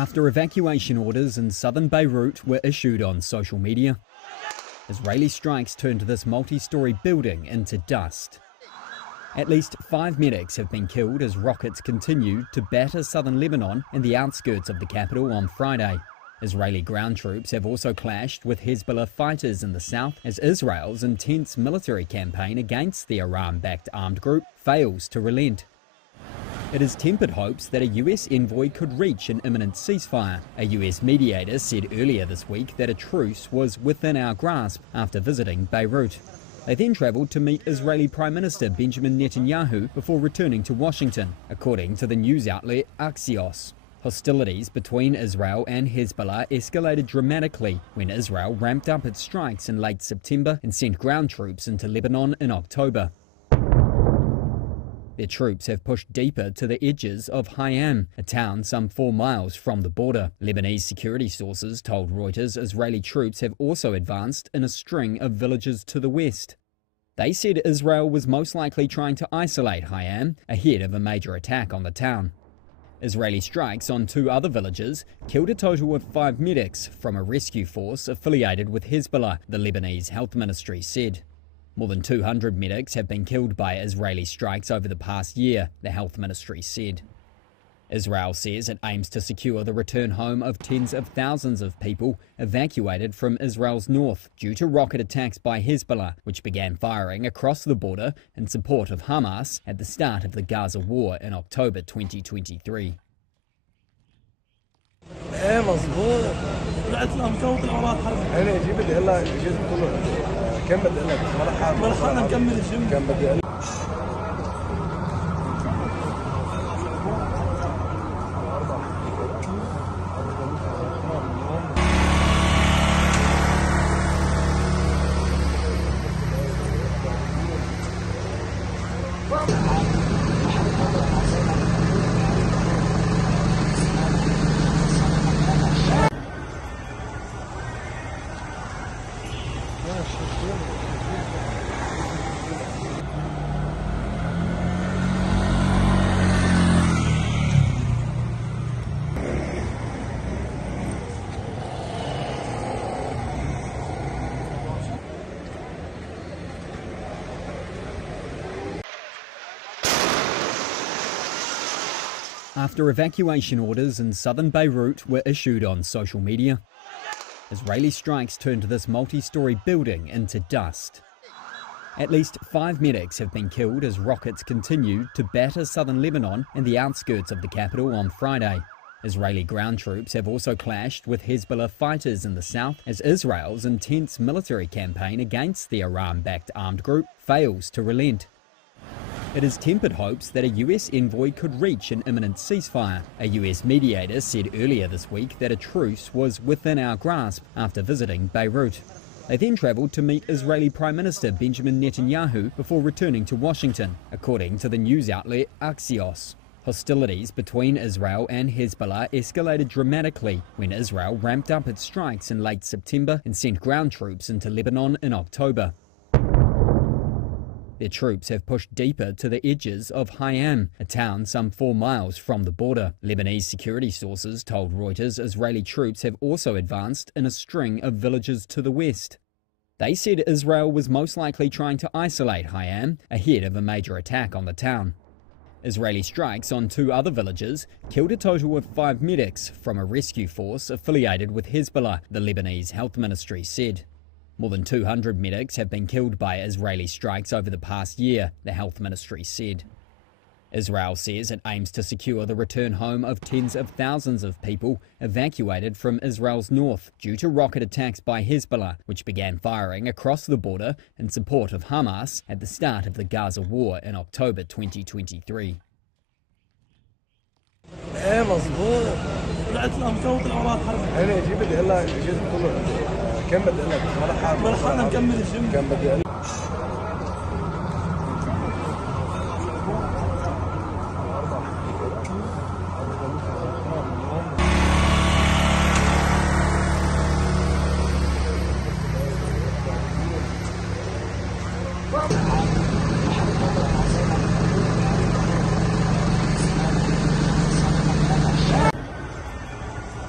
After evacuation orders in southern Beirut were issued on social media, Israeli strikes turned this multi-story building into dust. At least 5 medics have been killed as rockets continued to batter southern Lebanon and the outskirts of the capital on Friday. Israeli ground troops have also clashed with Hezbollah fighters in the south as Israel's intense military campaign against the Iran-backed armed group fails to relent. It has tempered hopes that a US envoy could reach an imminent ceasefire. A US mediator said earlier this week that a truce was within our grasp after visiting Beirut. They then travelled to meet Israeli Prime Minister Benjamin Netanyahu before returning to Washington, according to the news outlet Axios. Hostilities between Israel and Hezbollah escalated dramatically when Israel ramped up its strikes in late September and sent ground troops into Lebanon in October. Their troops have pushed deeper to the edges of Hayam, a town some 4 miles from the border. Lebanese security sources told Reuters Israeli troops have also advanced in a string of villages to the west. They said Israel was most likely trying to isolate Hayam ahead of a major attack on the town. Israeli strikes on 2 other villages killed a total of 5 medics from a rescue force affiliated with Hezbollah, the Lebanese health ministry said. More than 200 medics have been killed by Israeli strikes over the past year, the health ministry said. Israel says it aims to secure the return home of tens of thousands of people evacuated from Israel's north due to rocket attacks by Hezbollah, which began firing across the border in support of Hamas at the start of the Gaza war in October 2023. ايه مظبوط. طلعت لهم صوت الأوراق حرب. انا اجيب اللي هلا الجزء كله كم بدي اقول لك مرحبا نكمل الجيم. كم بدي اقول After evacuation orders in southern Beirut were issued on social media, Israeli strikes turned this multi-story building into dust. At least 5 medics have been killed as rockets continued to batter southern Lebanon and the outskirts of the capital on Friday. Israeli ground troops have also clashed with Hezbollah fighters in the south as Israel's intense military campaign against the Iran-backed armed group fails to relent. It has tempered hopes that a US envoy could reach an imminent ceasefire. A US mediator said earlier this week that a truce was within our grasp after visiting Beirut. They then travelled to meet Israeli Prime Minister Benjamin Netanyahu before returning to Washington, according to the news outlet Axios. Hostilities between Israel and Hezbollah escalated dramatically when Israel ramped up its strikes in late September and sent ground troops into Lebanon in October. Their troops have pushed deeper to the edges of Hayam, a town some 4 miles from the border. Lebanese security sources told Reuters Israeli troops have also advanced in a string of villages to the west. They said Israel was most likely trying to isolate Hayam ahead of a major attack on the town. Israeli strikes on 2 other villages killed a total of 5 medics from a rescue force affiliated with Hezbollah, the Lebanese health ministry said. More than 200 medics have been killed by Israeli strikes over the past year, the health ministry said. Israel says it aims to secure the return home of tens of thousands of people evacuated from Israel's north due to rocket attacks by Hezbollah, which began firing across the border in support of Hamas at the start of the Gaza war in October 2023. ايه مظبوط. طلعت لهم صوت الأوراق حرب. انا اجيب اللي هلا الجزء كله كم بدي اقول لك مرحبا نكمل الجيم. كم بدي اقول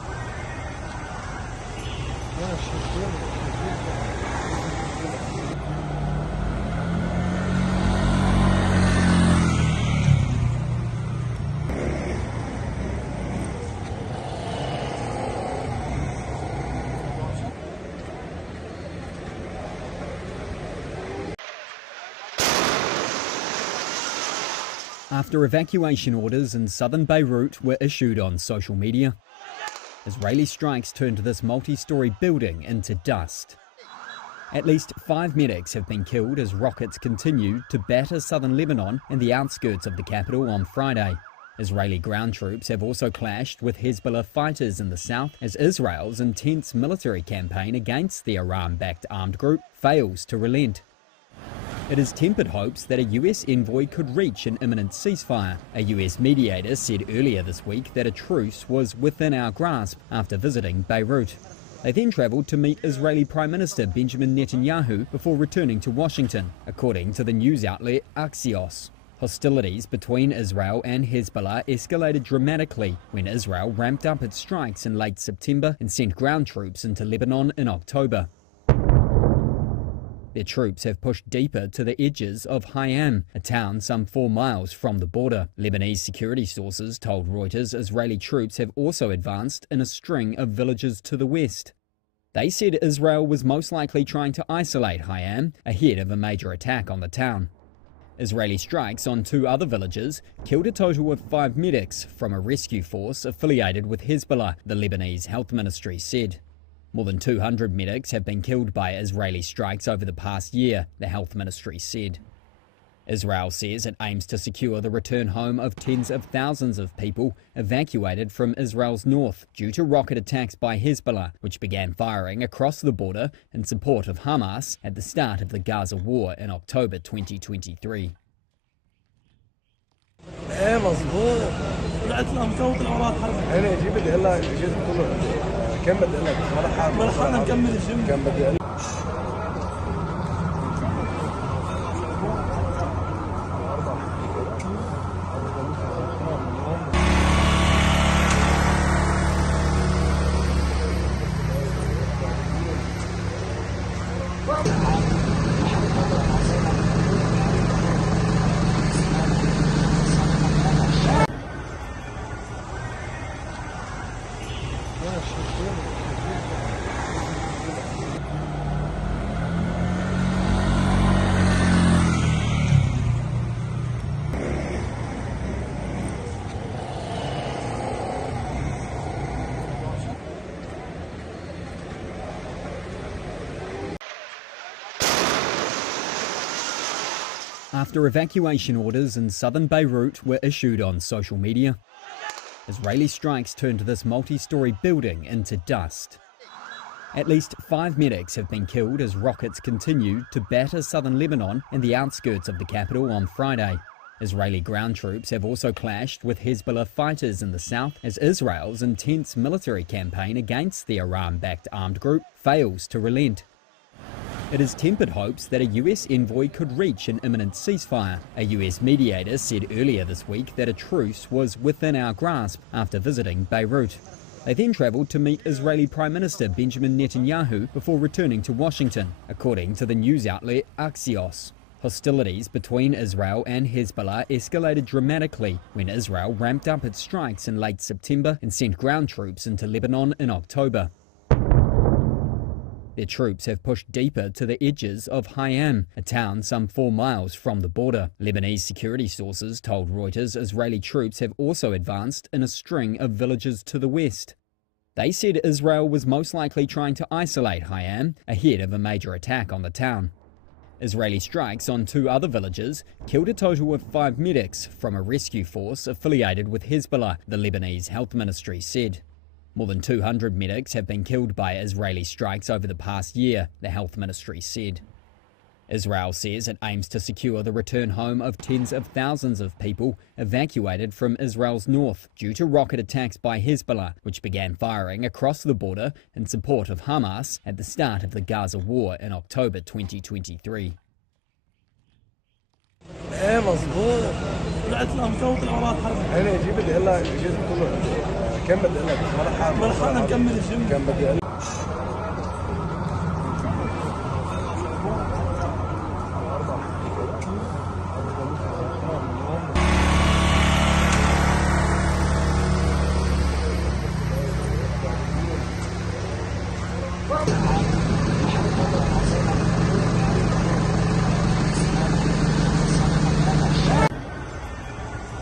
After evacuation orders in southern Beirut were issued on social media, Israeli strikes turned this multi-story building into dust. At least 5 medics have been killed as rockets continued to batter southern Lebanon and the outskirts of the capital on Friday. Israeli ground troops have also clashed with Hezbollah fighters in the south as Israel's intense military campaign against the Iran-backed armed group fails to relent. It has tempered hopes that a US envoy could reach an imminent ceasefire. A US mediator said earlier this week that a truce was within our grasp after visiting Beirut. They then travelled to meet Israeli Prime Minister Benjamin Netanyahu before returning to Washington, according to the news outlet Axios. Hostilities between Israel and Hezbollah escalated dramatically when Israel ramped up its strikes in late September and sent ground troops into Lebanon in October. Their troops have pushed deeper to the edges of Hayam, a town some 4 miles from the border. Lebanese security sources told Reuters Israeli troops have also advanced in a string of villages to the west. They said Israel was most likely trying to isolate Hayam ahead of a major attack on the town. Israeli strikes on 2 other villages killed a total of 5 medics from a rescue force affiliated with Hezbollah, the Lebanese health ministry said. More than 200 medics have been killed by Israeli strikes over the past year, the health ministry said. Israel says it aims to secure the return home of tens of thousands of people evacuated from Israel's north due to rocket attacks by Hezbollah, which began firing across the border in support of Hamas at the start of the Gaza war in October 2023. ايه مظبوط. طلعت لها مكوطن اوراد حرب. انا جيب بدي اقول لك جيت قلت له كم بدي اقول لك ما لحقنا نكمل الجيم. كم بدي اقول After evacuation orders in southern Beirut were issued on social media, Israeli strikes turned this multi-story building into dust. At least 5 medics have been killed as rockets continued to batter southern Lebanon and the outskirts of the capital on Friday. Israeli ground troops have also clashed with Hezbollah fighters in the south as Israel's intense military campaign against the Iran-backed armed group fails to relent. It has tempered hopes that a US envoy could reach an imminent ceasefire. A US mediator said earlier this week that a truce was within our grasp after visiting Beirut. They then travelled to meet Israeli Prime Minister Benjamin Netanyahu before returning to Washington, according to the news outlet Axios. Hostilities between Israel and Hezbollah escalated dramatically when Israel ramped up its strikes in late September and sent ground troops into Lebanon in October. Their troops have pushed deeper to the edges of Hayam, a town some 4 miles from the border. Lebanese security sources told Reuters Israeli troops have also advanced in a string of villages to the west. They said Israel was most likely trying to isolate Hayam ahead of a major attack on the town. Israeli strikes on 2 other villages killed a total of 5 medics from a rescue force affiliated with Hezbollah, the Lebanese health ministry said. More than 200 medics have been killed by Israeli strikes over the past year, the health ministry said. Israel says it aims to secure the return home of tens of thousands of people evacuated from Israel's north due to rocket attacks by Hezbollah, which began firing across the border in support of Hamas at the start of the Gaza war in October 2023. ايه مظبوط. طلعت لها مكوطن اوراد حرب. انا جيب بدي اقول لك جيت قلت له كم بدي اقول لك ما لحقنا نكمل الجيم. كم بدي اقول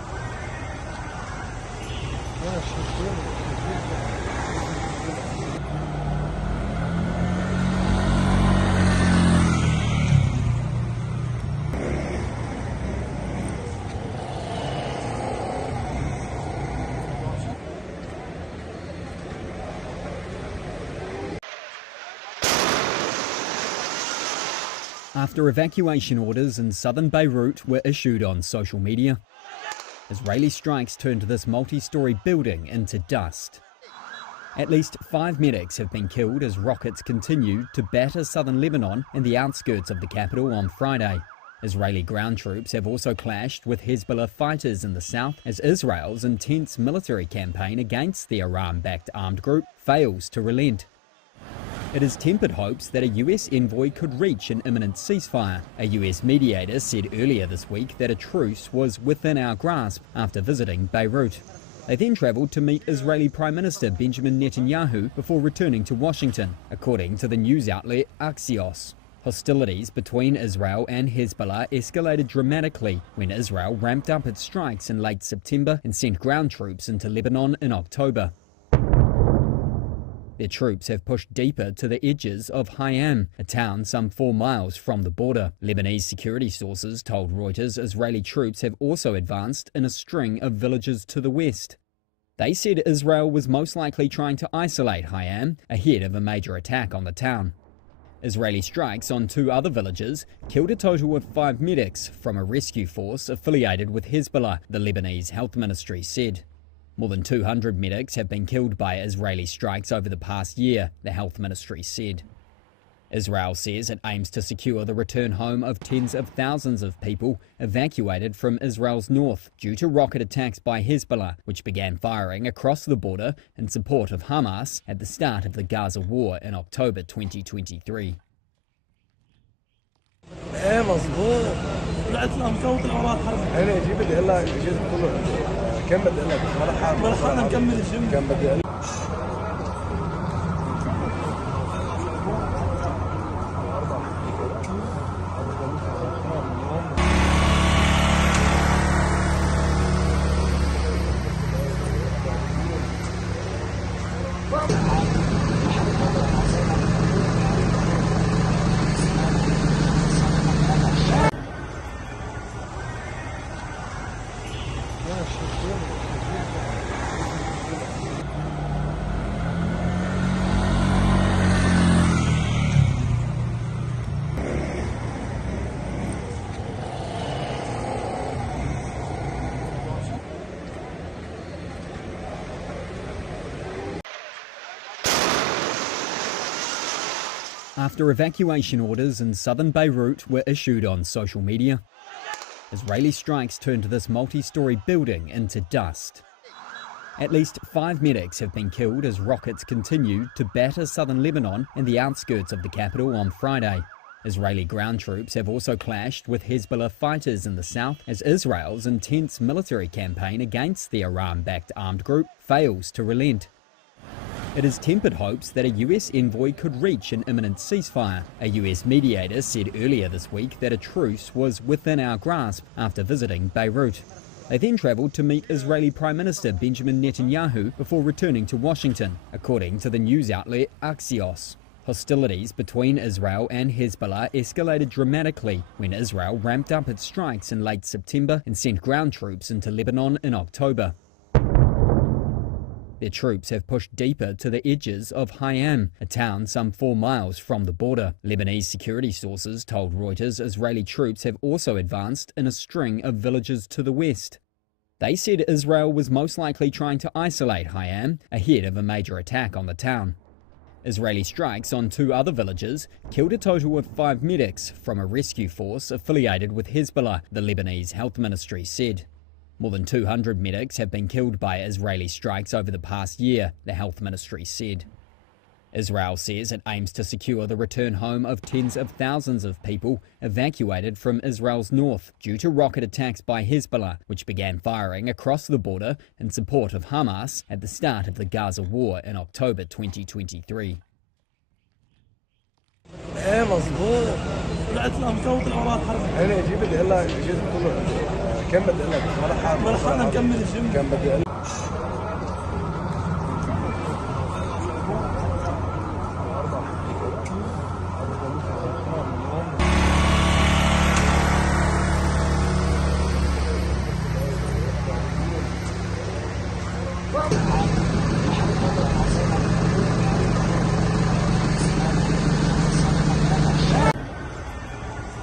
After evacuation orders in southern Beirut were issued on social media, Israeli strikes turned this multi-story building into dust. At least 5 medics have been killed as rockets continued to batter southern Lebanon and the outskirts of the capital on Friday. Israeli ground troops have also clashed with Hezbollah fighters in the south as Israel's intense military campaign against the Iran-backed armed group fails to relent. It has tempered hopes that a US envoy could reach an imminent ceasefire. A US mediator said earlier this week that a truce was within our grasp after visiting Beirut. They then travelled to meet Israeli Prime Minister Benjamin Netanyahu before returning to Washington, according to the news outlet Axios. Hostilities between Israel and Hezbollah escalated dramatically when Israel ramped up its strikes in late September and sent ground troops into Lebanon in October. Their troops have pushed deeper to the edges of Hayam, a town some 4 miles from the border. Lebanese security sources told Reuters Israeli troops have also advanced in a string of villages to the west. They said Israel was most likely trying to isolate Hayam ahead of a major attack on the town. Israeli strikes on 2 other villages killed a total of 5 medics from a rescue force affiliated with Hezbollah, the Lebanese health ministry said. More than 200 medics have been killed by Israeli strikes over the past year, the health ministry said. Israel says it aims to secure the return home of tens of thousands of people evacuated from Israel's north due to rocket attacks by Hezbollah, which began firing across the border in support of Hamas at the start of the Gaza war in October 2023. ايه مظبوط. طلعت لها مفوت الأوراق حرب. انا اجيب بدي اقول لك بجوز كله كم بدي اقول لك مرحبا نكمل الجملة. كم بدي اقول After evacuation orders in southern Beirut were issued on social media, Israeli strikes turned this multi-story building into dust. At least 5 medics have been killed as rockets continued to batter southern Lebanon and the outskirts of the capital on Friday. Israeli ground troops have also clashed with Hezbollah fighters in the south as Israel's intense military campaign against the Iran-backed armed group fails to relent. It has tempered hopes that a US envoy could reach an imminent ceasefire. A US mediator said earlier this week that a truce was within our grasp after visiting Beirut. They then travelled to meet Israeli Prime Minister Benjamin Netanyahu before returning to Washington, according to the news outlet Axios. Hostilities between Israel and Hezbollah escalated dramatically when Israel ramped up its strikes in late September and sent ground troops into Lebanon in October. Their troops have pushed deeper to the edges of Hayam, a town some 4 miles from the border. Lebanese security sources told Reuters Israeli troops have also advanced in a string of villages to the west. They said Israel was most likely trying to isolate Hayam ahead of a major attack on the town. Israeli strikes on 2 other villages killed a total of 5 medics from a rescue force affiliated with Hezbollah, the Lebanese health ministry said. More than 200 medics have been killed by Israeli strikes over the past year, the health ministry said. Israel says it aims to secure the return home of tens of thousands of people evacuated from Israel's north due to rocket attacks by Hezbollah, which began firing across the border in support of Hamas at the start of the Gaza war in October 2023. ايه مظبوط. طلعت لها مفوت الأوراق حرب. انا اجيب بدي اقول لك بجوز كله كم بدي اقول لك مرحبا نكمل الجملة. كم بدي اقول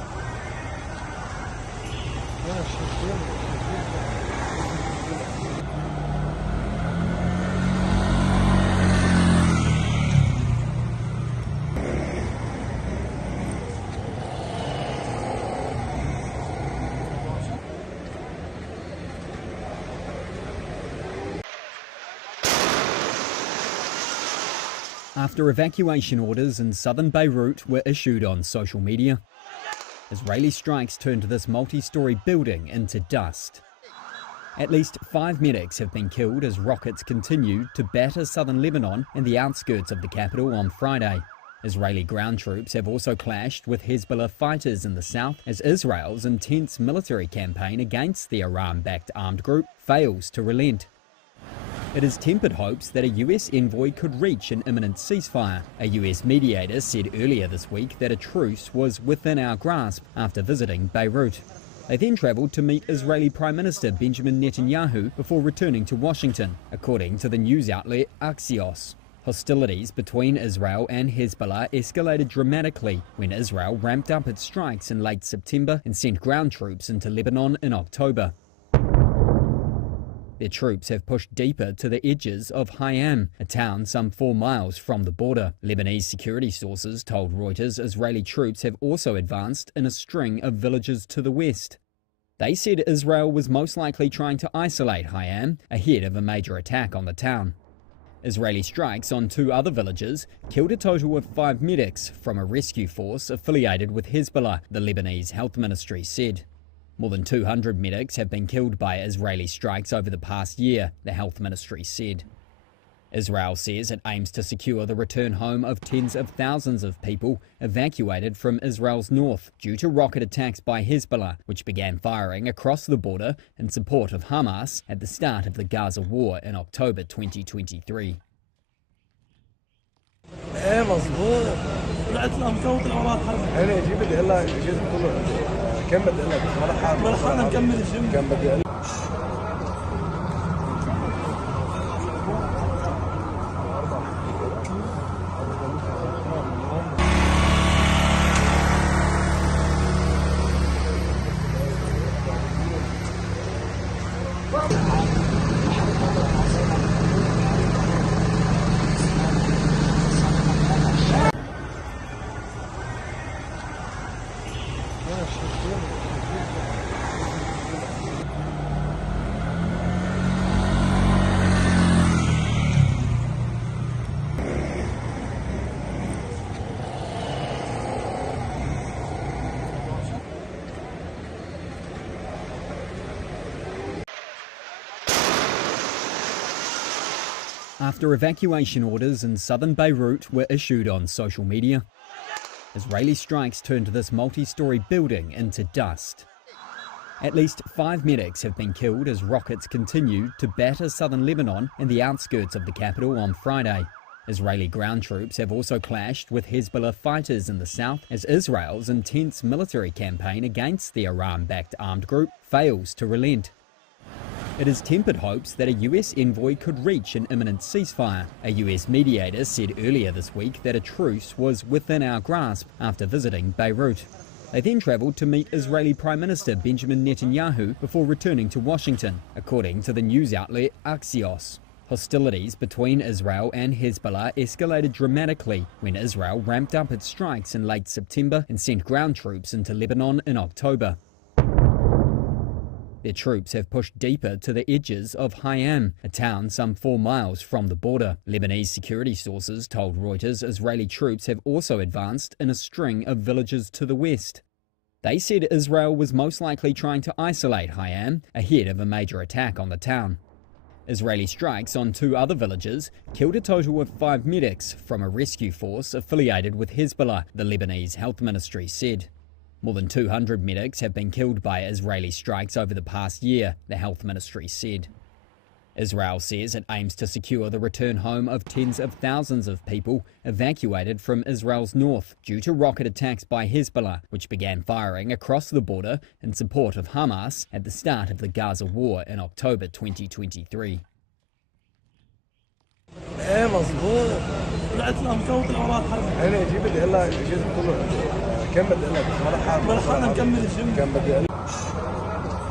After evacuation orders in southern Beirut were issued on social media, Israeli strikes turned this multi-story building into dust. At least 5 medics have been killed as rockets continued to batter southern Lebanon and the outskirts of the capital on Friday. Israeli ground troops have also clashed with Hezbollah fighters in the south as Israel's intense military campaign against the Iran-backed armed group fails to relent. It has tempered hopes that a US envoy could reach an imminent ceasefire. A US mediator said earlier this week that a truce was within our grasp after visiting Beirut. They then travelled to meet Israeli Prime Minister Benjamin Netanyahu before returning to Washington, according to the news outlet Axios. Hostilities between Israel and Hezbollah escalated dramatically when Israel ramped up its strikes in late September and sent ground troops into Lebanon in October. Their troops have pushed deeper to the edges of Hayam, a town some 4 miles from the border. Lebanese security sources told Reuters Israeli troops have also advanced in a string of villages to the west. They said Israel was most likely trying to isolate Hayam ahead of a major attack on the town. Israeli strikes on 2 other villages killed a total of 5 medics from a rescue force affiliated with Hezbollah, the Lebanese health ministry said. More than 200 medics have been killed by Israeli strikes over the past year, the health ministry said. Israel says it aims to secure the return home of tens of thousands of people evacuated from Israel's north due to rocket attacks by Hezbollah, which began firing across the border in support of Hamas at the start of the Gaza war in October 2023. ايه مظبوط. طلعت لها مكوت الاوراق حرب. انا جيب بدي هلا جيت قلت له كم بدي هلا مرحبا نكمل الجيم. كم بدي هلا After evacuation orders in southern Beirut were issued on social media, Israeli strikes turned this multi-story building into dust. At least 5 medics have been killed as rockets continued to batter southern Lebanon and the outskirts of the capital on Friday. Israeli ground troops have also clashed with Hezbollah fighters in the south as Israel's intense military campaign against the Iran-backed armed group fails to relent. It has tempered hopes that a US envoy could reach an imminent ceasefire. A US mediator said earlier this week that a truce was within our grasp after visiting Beirut. They then travelled to meet Israeli Prime Minister Benjamin Netanyahu before returning to Washington, according to the news outlet Axios. Hostilities between Israel and Hezbollah escalated dramatically when Israel ramped up its strikes in late September and sent ground troops into Lebanon in October. Their troops have pushed deeper to the edges of Hayam, a town some 4 miles from the border. Lebanese security sources told Reuters Israeli troops have also advanced in a string of villages to the west. They said Israel was most likely trying to isolate Hayam ahead of a major attack on the town. Israeli strikes on 2 other villages killed a total of 5 medics from a rescue force affiliated with Hezbollah, the Lebanese health ministry said. More than 200 medics have been killed by Israeli strikes over the past year, the health ministry said. Israel says it aims to secure the return home of tens of thousands of people evacuated from Israel's north due to rocket attacks by Hezbollah, which began firing across the border in support of Hamas at the start of the Gaza war in October 2023. ايه مظبوط. طلعت لها مكوت الاوراق حرب. انا جيب بدي هلا جيت قلت له كم بدي هلا مرحبا نكمل الجيم. كم بدي هلا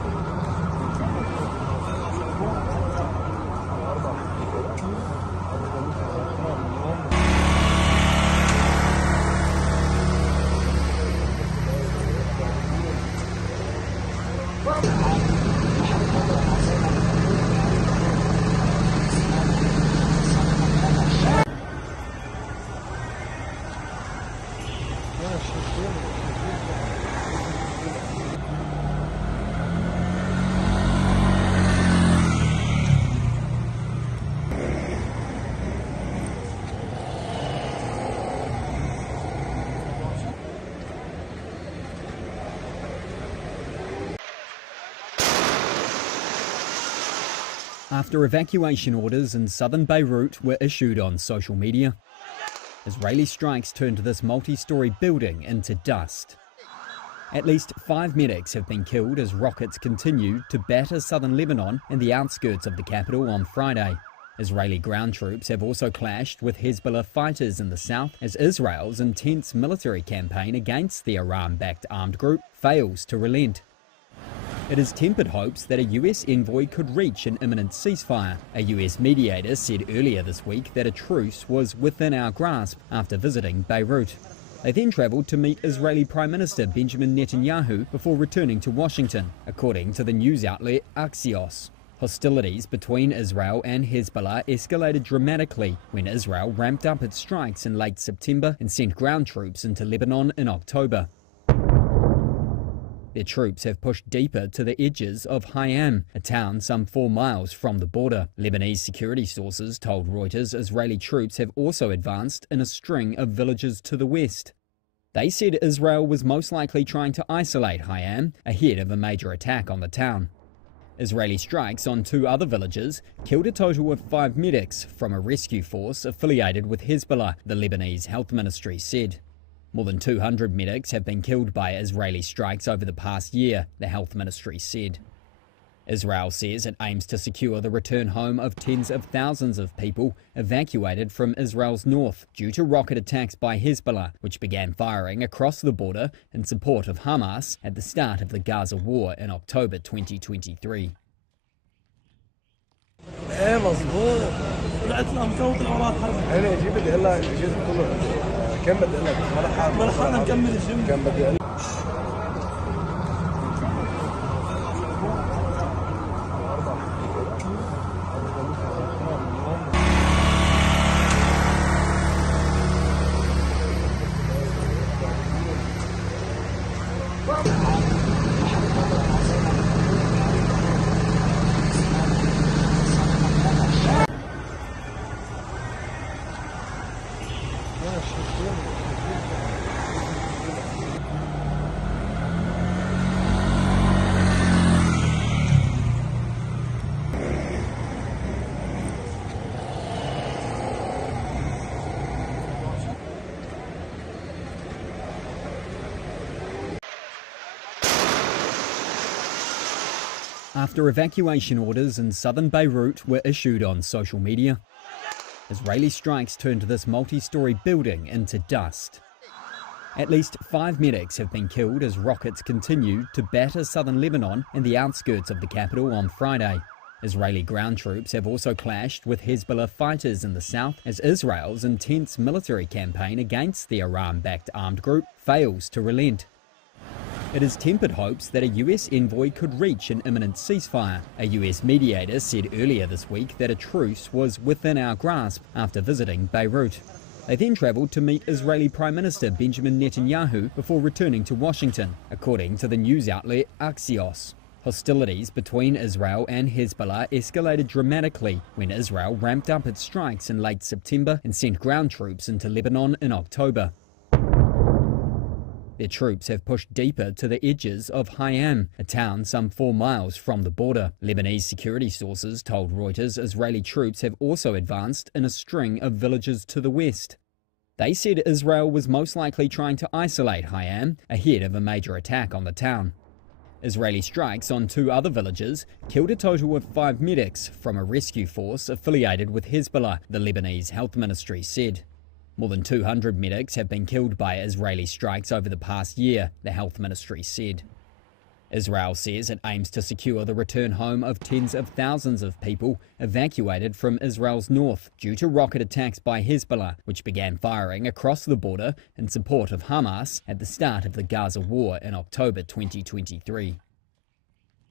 After evacuation orders in southern Beirut were issued on social media, Israeli strikes turned this multi-story building into dust. At least 5 medics have been killed as rockets continued to batter southern Lebanon and the outskirts of the capital on Friday. Israeli ground troops have also clashed with Hezbollah fighters in the south as Israel's intense military campaign against the Iran-backed armed group fails to relent. It has tempered hopes that a US envoy could reach an imminent ceasefire. A US mediator said earlier this week that a truce was within our grasp after visiting Beirut. They then travelled to meet Israeli Prime Minister Benjamin Netanyahu before returning to Washington, according to the news outlet Axios. Hostilities between Israel and Hezbollah escalated dramatically when Israel ramped up its strikes in late September and sent ground troops into Lebanon in October. Their troops have pushed deeper to the edges of Hayam, a town some 4 miles from the border. Lebanese security sources told Reuters Israeli troops have also advanced in a string of villages to the west. They said Israel was most likely trying to isolate Hayam ahead of a major attack on the town. Israeli strikes on 2 other villages killed a total of 5 medics from a rescue force affiliated with Hezbollah, the Lebanese health ministry said. More than 200 medics have been killed by Israeli strikes over the past year, the health ministry said. Israel says it aims to secure the return home of tens of thousands of people evacuated from Israel's north due to rocket attacks by Hezbollah, which began firing across the border in support of Hamas at the start of the Gaza war in October 2023. ايه مظبوط. طلعت لها مكوت الأوراق حرب. انا اجيب اللي هلا جيت كله كم بدي لك مرحبا نكمل الجيم. كم بدي After evacuation orders in southern Beirut were issued on social media, Israeli strikes turned this multi-story building into dust. At least 5 medics have been killed as rockets continued to batter southern Lebanon and the outskirts of the capital on Friday. Israeli ground troops have also clashed with Hezbollah fighters in the south as Israel's intense military campaign against the Iran-backed armed group fails to relent. It has tempered hopes that a US envoy could reach an imminent ceasefire. A US mediator said earlier this week that a truce was within our grasp after visiting Beirut. They then travelled to meet Israeli Prime Minister Benjamin Netanyahu before returning to Washington, according to the news outlet Axios. Hostilities between Israel and Hezbollah escalated dramatically when Israel ramped up its strikes in late September and sent ground troops into Lebanon in October. Their troops have pushed deeper to the edges of Hayam, a town some 4 miles from the border. Lebanese security sources told Reuters Israeli troops have also advanced in a string of villages to the west. They said Israel was most likely trying to isolate Hayam ahead of a major attack on the town. Israeli strikes on 2 other villages killed a total of 5 medics from a rescue force affiliated with Hezbollah, the Lebanese health ministry said. More than 200 medics have been killed by Israeli strikes over the past year, the health ministry said. Israel says it aims to secure the return home of tens of thousands of people evacuated from Israel's north due to rocket attacks by Hezbollah, which began firing across the border in support of Hamas at the start of the Gaza war in October 2023.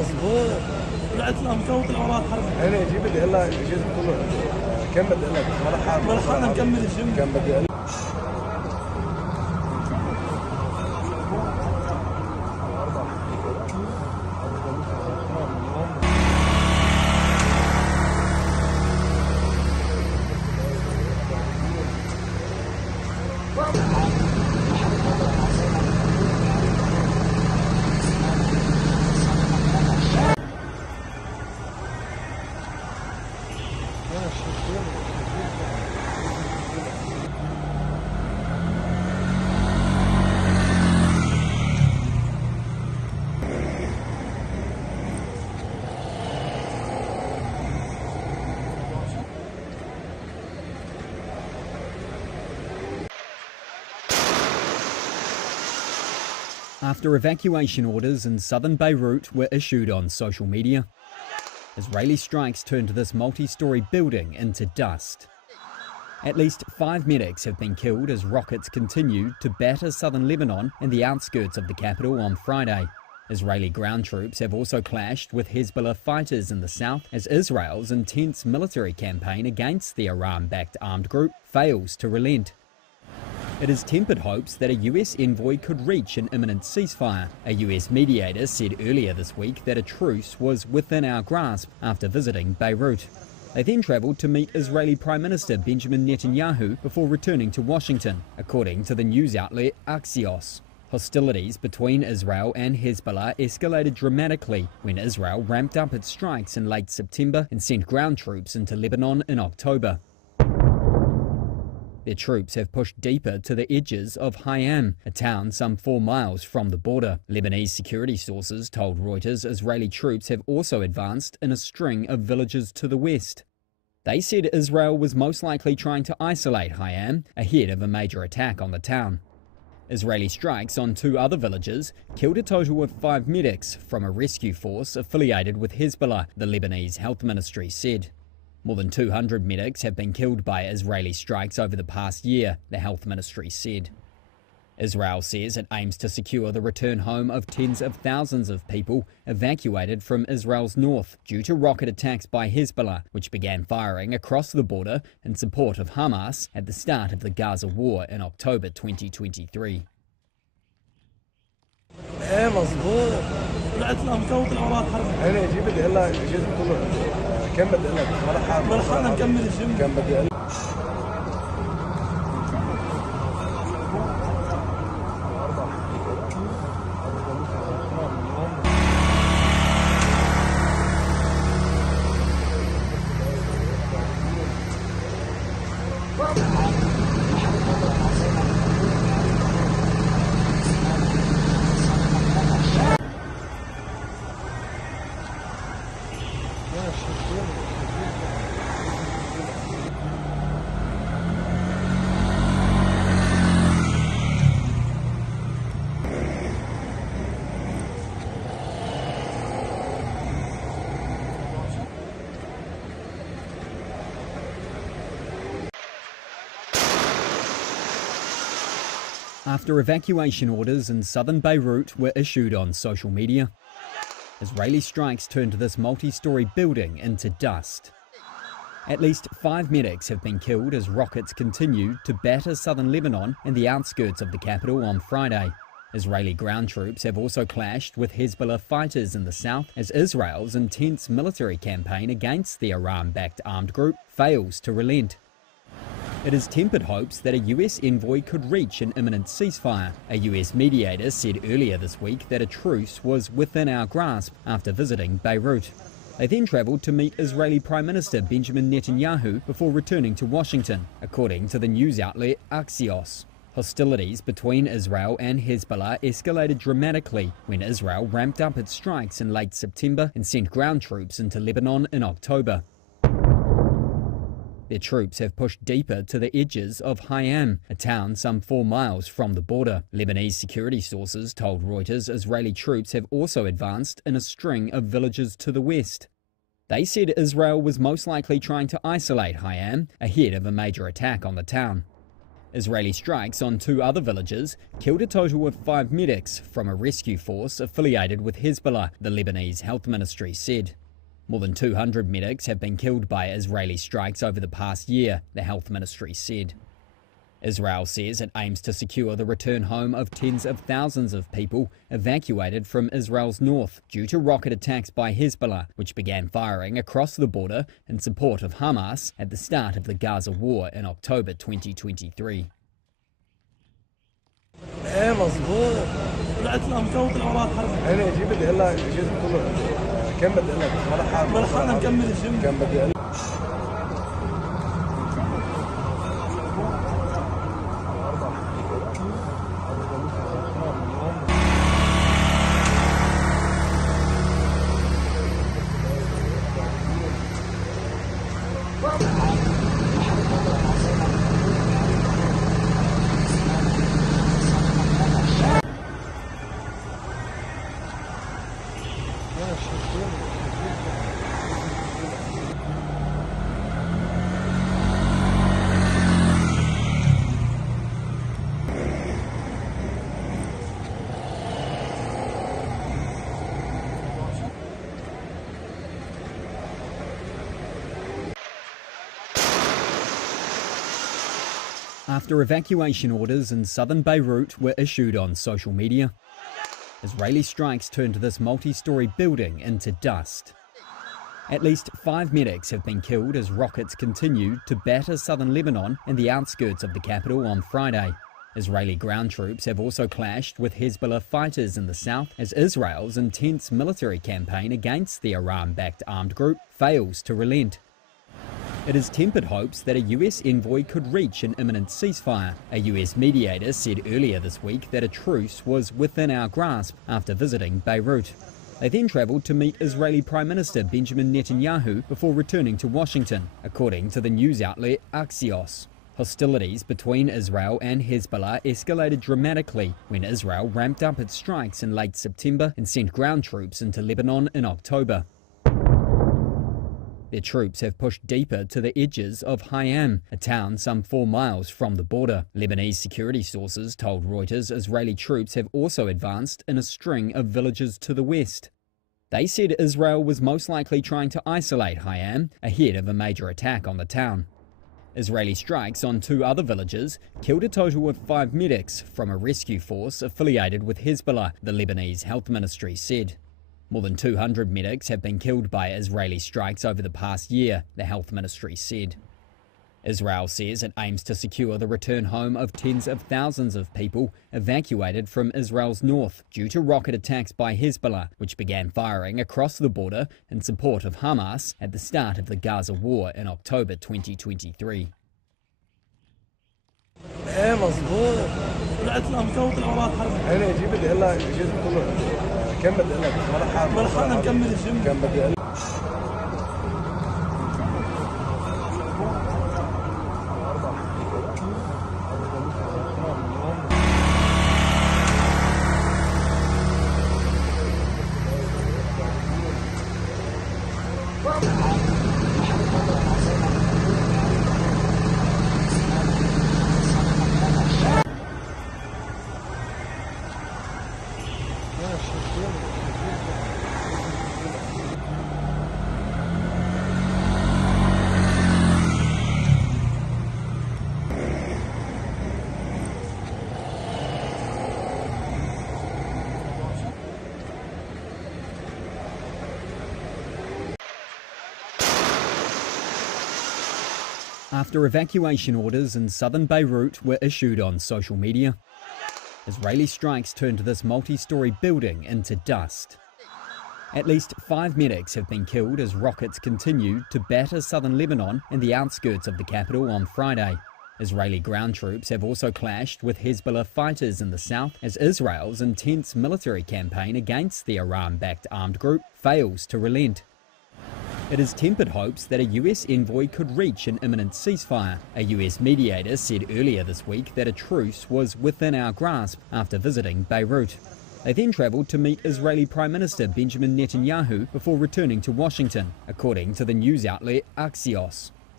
مظبوط. طلعت لها مكوطن ورا الحرب. هلا جيب بدي هلا الجزء كله كم بدي هلا ما لحقنا نكمل الجيم. كم بدي هلا After evacuation orders in southern Beirut were issued on social media, Israeli strikes turned this multi-story building into dust. At least 5 medics have been killed as rockets continued to batter southern Lebanon and the outskirts of the capital on Friday. Israeli ground troops have also clashed with Hezbollah fighters in the south as Israel's intense military campaign against the Iran-backed armed group fails to relent. It has tempered hopes that a US envoy could reach an imminent ceasefire. A US mediator said earlier this week that a truce was within our grasp after visiting Beirut. They then travelled to meet Israeli Prime Minister Benjamin Netanyahu before returning to Washington, according to the news outlet Axios. Hostilities between Israel and Hezbollah escalated dramatically when Israel ramped up its strikes in late September and sent ground troops into Lebanon in October. Their troops have pushed deeper to the edges of Hayam, a town some 4 miles from the border. Lebanese security sources told Reuters Israeli troops have also advanced in a string of villages to the west. They said Israel was most likely trying to isolate Hayam ahead of a major attack on the town. Israeli strikes on 2 other villages killed a total of 5 medics from a rescue force affiliated with Hezbollah, the Lebanese health ministry said. More than 200 medics have been killed by Israeli strikes over the past year, the health ministry said. Israel says it aims to secure the return home of tens of thousands of people evacuated from Israel's north due to rocket attacks by Hezbollah, which began firing across the border in support of Hamas at the start of the Gaza war in October 2023. ايه مظبوط. طلعت لها مكوطن ورا الحرب. هلا جيب بدي هلا الجزء كله كم بدي هلا ما لحقنا نكمل الجيم. كم بدي هلا After evacuation orders in southern Beirut were issued on social media, Israeli strikes turned this multi-story building into dust. At least 5 medics have been killed as rockets continued to batter southern Lebanon and the outskirts of the capital on Friday. Israeli ground troops have also clashed with Hezbollah fighters in the south as Israel's intense military campaign against the Iran-backed armed group fails to relent. It has tempered hopes that a US envoy could reach an imminent ceasefire. A US mediator said earlier this week that a truce was within our grasp after visiting Beirut. They then travelled to meet Israeli Prime Minister Benjamin Netanyahu before returning to Washington, according to the news outlet Axios. Hostilities between Israel and Hezbollah escalated dramatically when Israel ramped up its strikes in late September and sent ground troops into Lebanon in October. Their troops have pushed deeper to the edges of Hayam, a town some 4 miles from the border. Lebanese security sources told Reuters Israeli troops have also advanced in a string of villages to the west. They said Israel was most likely trying to isolate Hayam ahead of a major attack on the town. Israeli strikes on 2 other villages killed a total of 5 medics from a rescue force affiliated with Hezbollah, the Lebanese health ministry said. More than 200 medics have been killed by Israeli strikes over the past year, the health ministry said. Israel says it aims to secure the return home of tens of thousands of people evacuated from Israel's north due to rocket attacks by Hezbollah, which began firing across the border in support of Hamas at the start of the Gaza war in October 2023. ايه مظبوط طلعت لهم كوت العراق حرب انا اجيب اللي هلا الجزء كله كم بدي لك مرحبا نكمل الجيم كم بدي After evacuation orders in southern Beirut were issued on social media, Israeli strikes turned this multi-story building into dust. At least 5 medics have been killed as rockets continued to batter southern Lebanon and the outskirts of the capital on Friday. Israeli ground troops have also clashed with Hezbollah fighters in the south as Israel's intense military campaign against the Iran-backed armed group fails to relent. It has tempered hopes that a US envoy could reach an imminent ceasefire. A US mediator said earlier this week that a truce was within our grasp after visiting Beirut. They then travelled to meet Israeli Prime Minister Benjamin Netanyahu before returning to Washington, according to the news outlet Axios. Hostilities between Israel and Hezbollah escalated dramatically when Israel ramped up its strikes in late September and sent ground troops into Lebanon in October. Their troops have pushed deeper to the edges of Hayam, a town some 4 miles from the border. Lebanese security sources told Reuters Israeli troops have also advanced in a string of villages to the west. They said Israel was most likely trying to isolate Hayam ahead of a major attack on the town. Israeli strikes on 2 other villages killed a total of 5 medics from a rescue force affiliated with Hezbollah, the Lebanese health ministry said. More than 200 medics have been killed by Israeli strikes over the past year, the health ministry said. Israel says it aims to secure the return home of tens of thousands of people evacuated from Israel's north due to rocket attacks by Hezbollah, which began firing across the border in support of Hamas at the start of the Gaza war in October 2023. ايه مظبوط طلعت لهم كوت العراق حرب انا اجيب اللي هلا الجزء كله كم بدي لك مرحبا نكمل الجيم كم بدي After evacuation orders in southern Beirut were issued on social media, Israeli strikes turned this multi-story building into dust. At least 5 medics have been killed as rockets continued to batter southern Lebanon and the outskirts of the capital on Friday. Israeli ground troops have also clashed with Hezbollah fighters in the south as Israel's intense military campaign against the Iran-backed armed group fails to relent. It has tempered hopes that a US envoy could reach an imminent ceasefire. A US mediator said earlier this week that a truce was within our grasp after visiting Beirut. They then travelled to meet Israeli Prime Minister Benjamin Netanyahu before returning to Washington, according to the news outlet Axios.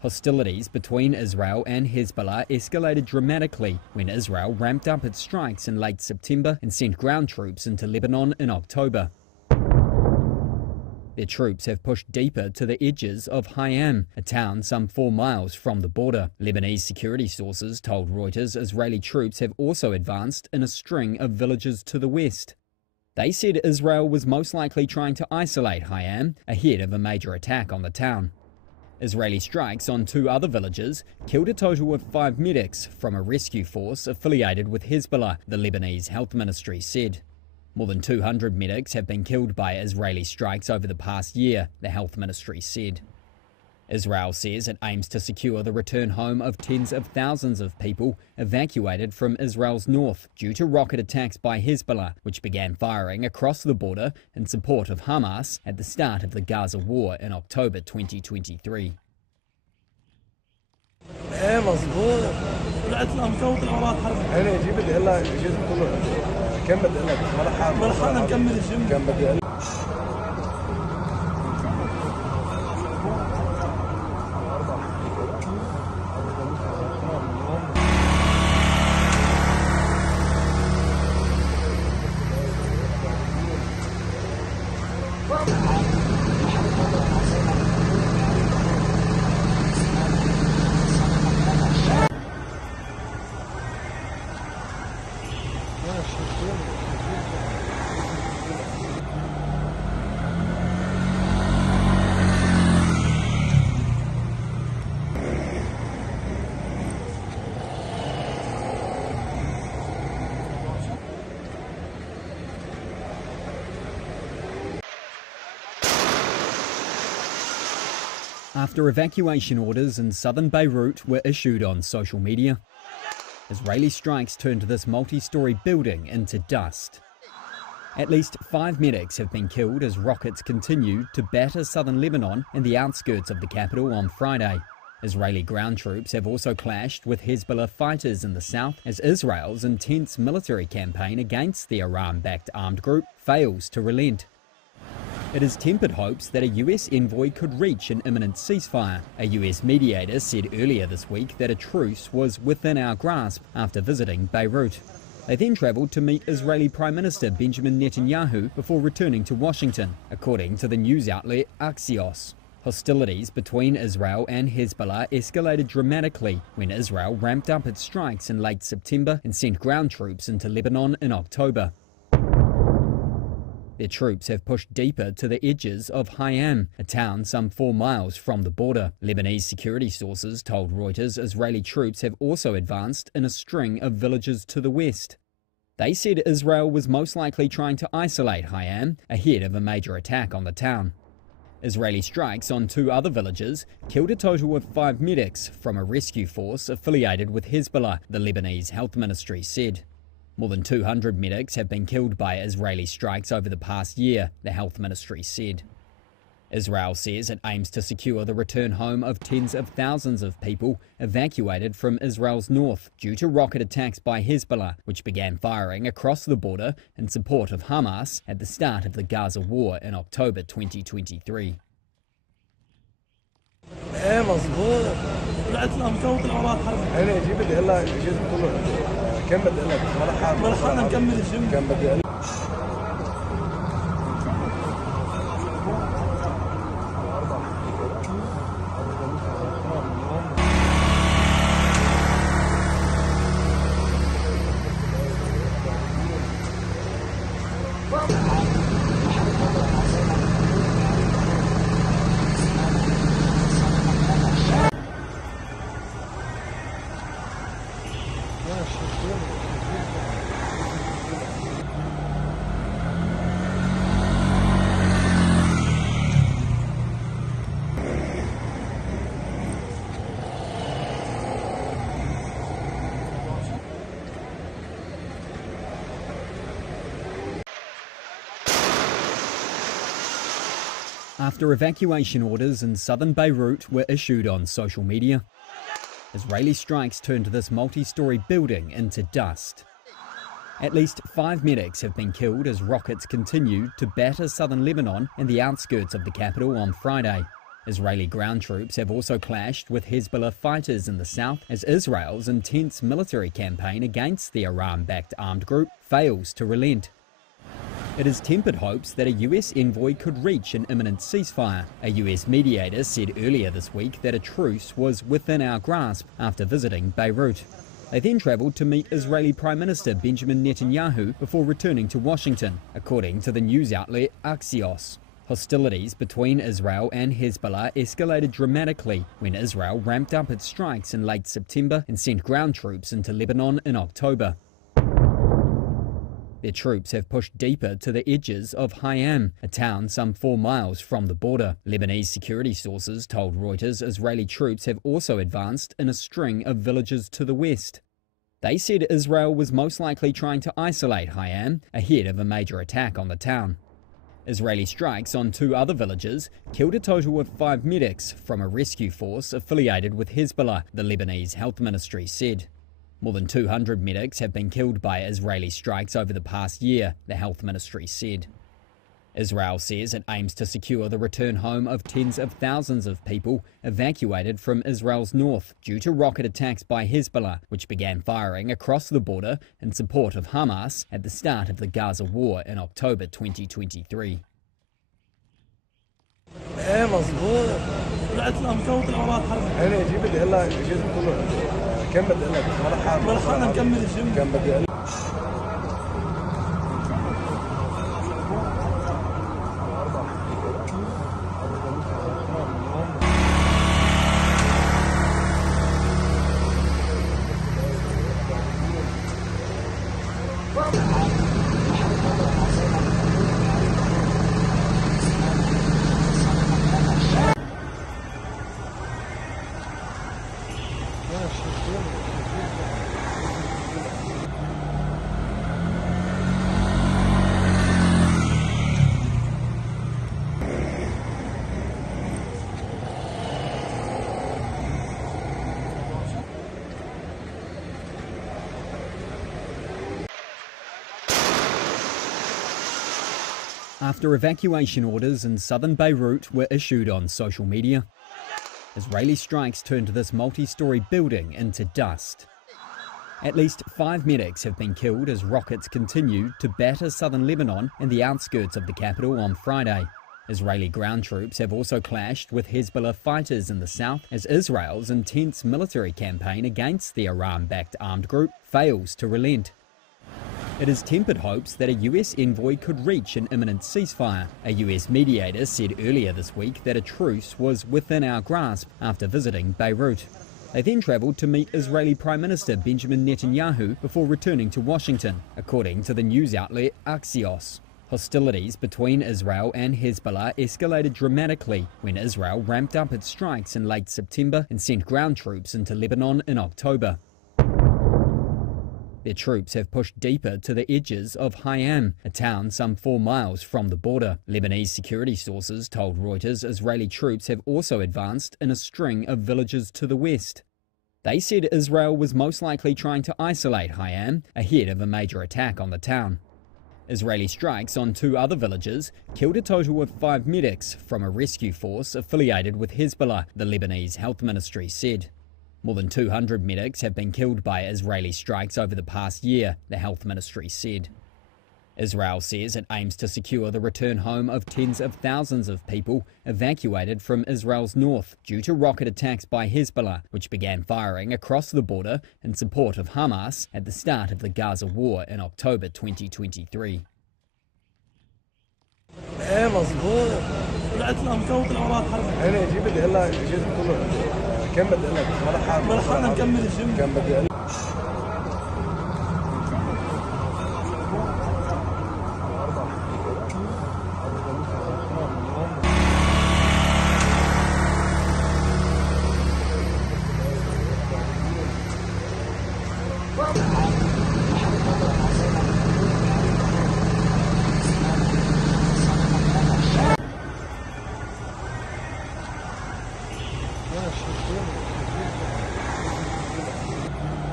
Hostilities between Israel and Hezbollah escalated dramatically when Israel ramped up its strikes in late September and sent ground troops into Lebanon in October. Their troops have pushed deeper to the edges of Hayam, a town some 4 miles from the border. Lebanese security sources told Reuters Israeli troops have also advanced in a string of villages to the west. They said Israel was most likely trying to isolate Hayam ahead of a major attack on the town. Israeli strikes on 2 other villages killed a total of 5 medics from a rescue force affiliated with Hezbollah, the Lebanese health ministry said. More than 200 medics have been killed by Israeli strikes over the past year, the health ministry said. Israel says it aims to secure the return home of tens of thousands of people evacuated from Israel's north due to rocket attacks by Hezbollah, which began firing across the border in support of Hamas at the start of the Gaza war in October 2023. ايه مظبوط طلعت لمكوت العراق حرب انا اجي بدي اقول لك الجسم كله كم بدي اقول لك مرحبا نكمل الجيم كم بدي اقول After evacuation orders in southern Beirut were issued on social media, Israeli strikes turned this multi-story building into dust. At least 5 medics have been killed as rockets continued to batter southern Lebanon and the outskirts of the capital on Friday. Israeli ground troops have also clashed with Hezbollah fighters in the south as Israel's intense military campaign against the Iran-backed armed group fails to relent. It has tempered hopes that a US envoy could reach an imminent ceasefire. A US mediator said earlier this week that a truce was within our grasp after visiting Beirut. They then travelled to meet Israeli Prime Minister Benjamin Netanyahu before returning to Washington, according to the news outlet Axios. Hostilities between Israel and Hezbollah escalated dramatically when Israel ramped up its strikes in late September and sent ground troops into Lebanon in October. Their troops have pushed deeper to the edges of Hayam, a town some 4 miles from the border. Lebanese security sources told Reuters Israeli troops have also advanced in a string of villages to the west. They said Israel was most likely trying to isolate Hayam ahead of a major attack on the town. Israeli strikes on 2 other villages killed a total of 5 medics from a rescue force affiliated with Hezbollah, the Lebanese health ministry said. More than 200 medics have been killed by Israeli strikes over the past year, the health ministry said. Israel says it aims to secure the return home of tens of thousands of people evacuated from Israel's north due to rocket attacks by Hezbollah, which began firing across the border in support of Hamas at the start of the Gaza war in October 2023. ايه مظبوط طلعت لمكوت العراق حرب انا اجي بدي اقول لك الجسم كله كم بدي اقول لك مرحبا نكمل الجيم كم بدي اقول After evacuation orders in southern Beirut were issued on social media, Israeli strikes turned this multi-story building into dust. At least 5 medics have been killed as rockets continued to batter southern Lebanon and the outskirts of the capital on Friday. Israeli ground troops have also clashed with Hezbollah fighters in the south as Israel's intense military campaign against the Iran-backed armed group fails to relent. It has tempered hopes that a US envoy could reach an imminent ceasefire. A US mediator said earlier this week that a truce was within our grasp after visiting Beirut. They then travelled to meet Israeli Prime Minister Benjamin Netanyahu before returning to Washington, according to the news outlet Axios. Hostilities between Israel and Hezbollah escalated dramatically when Israel ramped up its strikes in late September and sent ground troops into Lebanon in October. Their troops have pushed deeper to the edges of Hayam, a town some 4 miles from the border. Lebanese security sources told Reuters Israeli troops have also advanced in a string of villages to the west. They said Israel was most likely trying to isolate Hayam ahead of a major attack on the town. Israeli strikes on 2 other villages killed a total of 5 medics from a rescue force affiliated with Hezbollah, the Lebanese health ministry said. More than 200 medics have been killed by Israeli strikes over the past year, the health ministry said. Israel says it aims to secure the return home of tens of thousands of people evacuated from Israel's north due to rocket attacks by Hezbollah, which began firing across the border in support of Hamas at the start of the Gaza war in October 2023. ايه مظبوط طلعت الامكاوت الاوراق حرب انا اجيب اللي هلا الجزء كله كم بدي اقول لك مرحبا نكمل الجيم كم بدي اقول After evacuation orders in southern Beirut were issued on social media, Israeli strikes turned this multi-story building into dust. At least 5 medics have been killed as rockets continued to batter southern Lebanon and the outskirts of the capital on Friday. Israeli ground troops have also clashed with Hezbollah fighters in the south as Israel's intense military campaign against the Iran-backed armed group fails to relent. It has tempered hopes that a US envoy could reach an imminent ceasefire. A US mediator said earlier this week that a truce was within our grasp after visiting Beirut. They then travelled to meet Israeli Prime Minister Benjamin Netanyahu before returning to Washington, according to the news outlet Axios. Hostilities between Israel and Hezbollah escalated dramatically when Israel ramped up its strikes in late September and sent ground troops into Lebanon in October. Their troops have pushed deeper to the edges of Hayam, a town some 4 miles from the border. Lebanese security sources told Reuters Israeli troops have also advanced in a string of villages to the west. They said Israel was most likely trying to isolate Hayam ahead of a major attack on the town. Israeli strikes on 2 other villages killed a total of 5 medics from a rescue force affiliated with Hezbollah, the Lebanese health ministry said. More than 200 medics have been killed by Israeli strikes over the past year, the health ministry said. Israel says it aims to secure the return home of tens of thousands of people evacuated from Israel's north due to rocket attacks by Hezbollah, which began firing across the border in support of Hamas at the start of the Gaza war in October 2023. ايه مظبوط طلعت الامكاوت الاوراق حرب انا اجيب اللي هلا الجزء كله كم بدي اقول لك مرحبا نكمل الجيم كم بدي اقول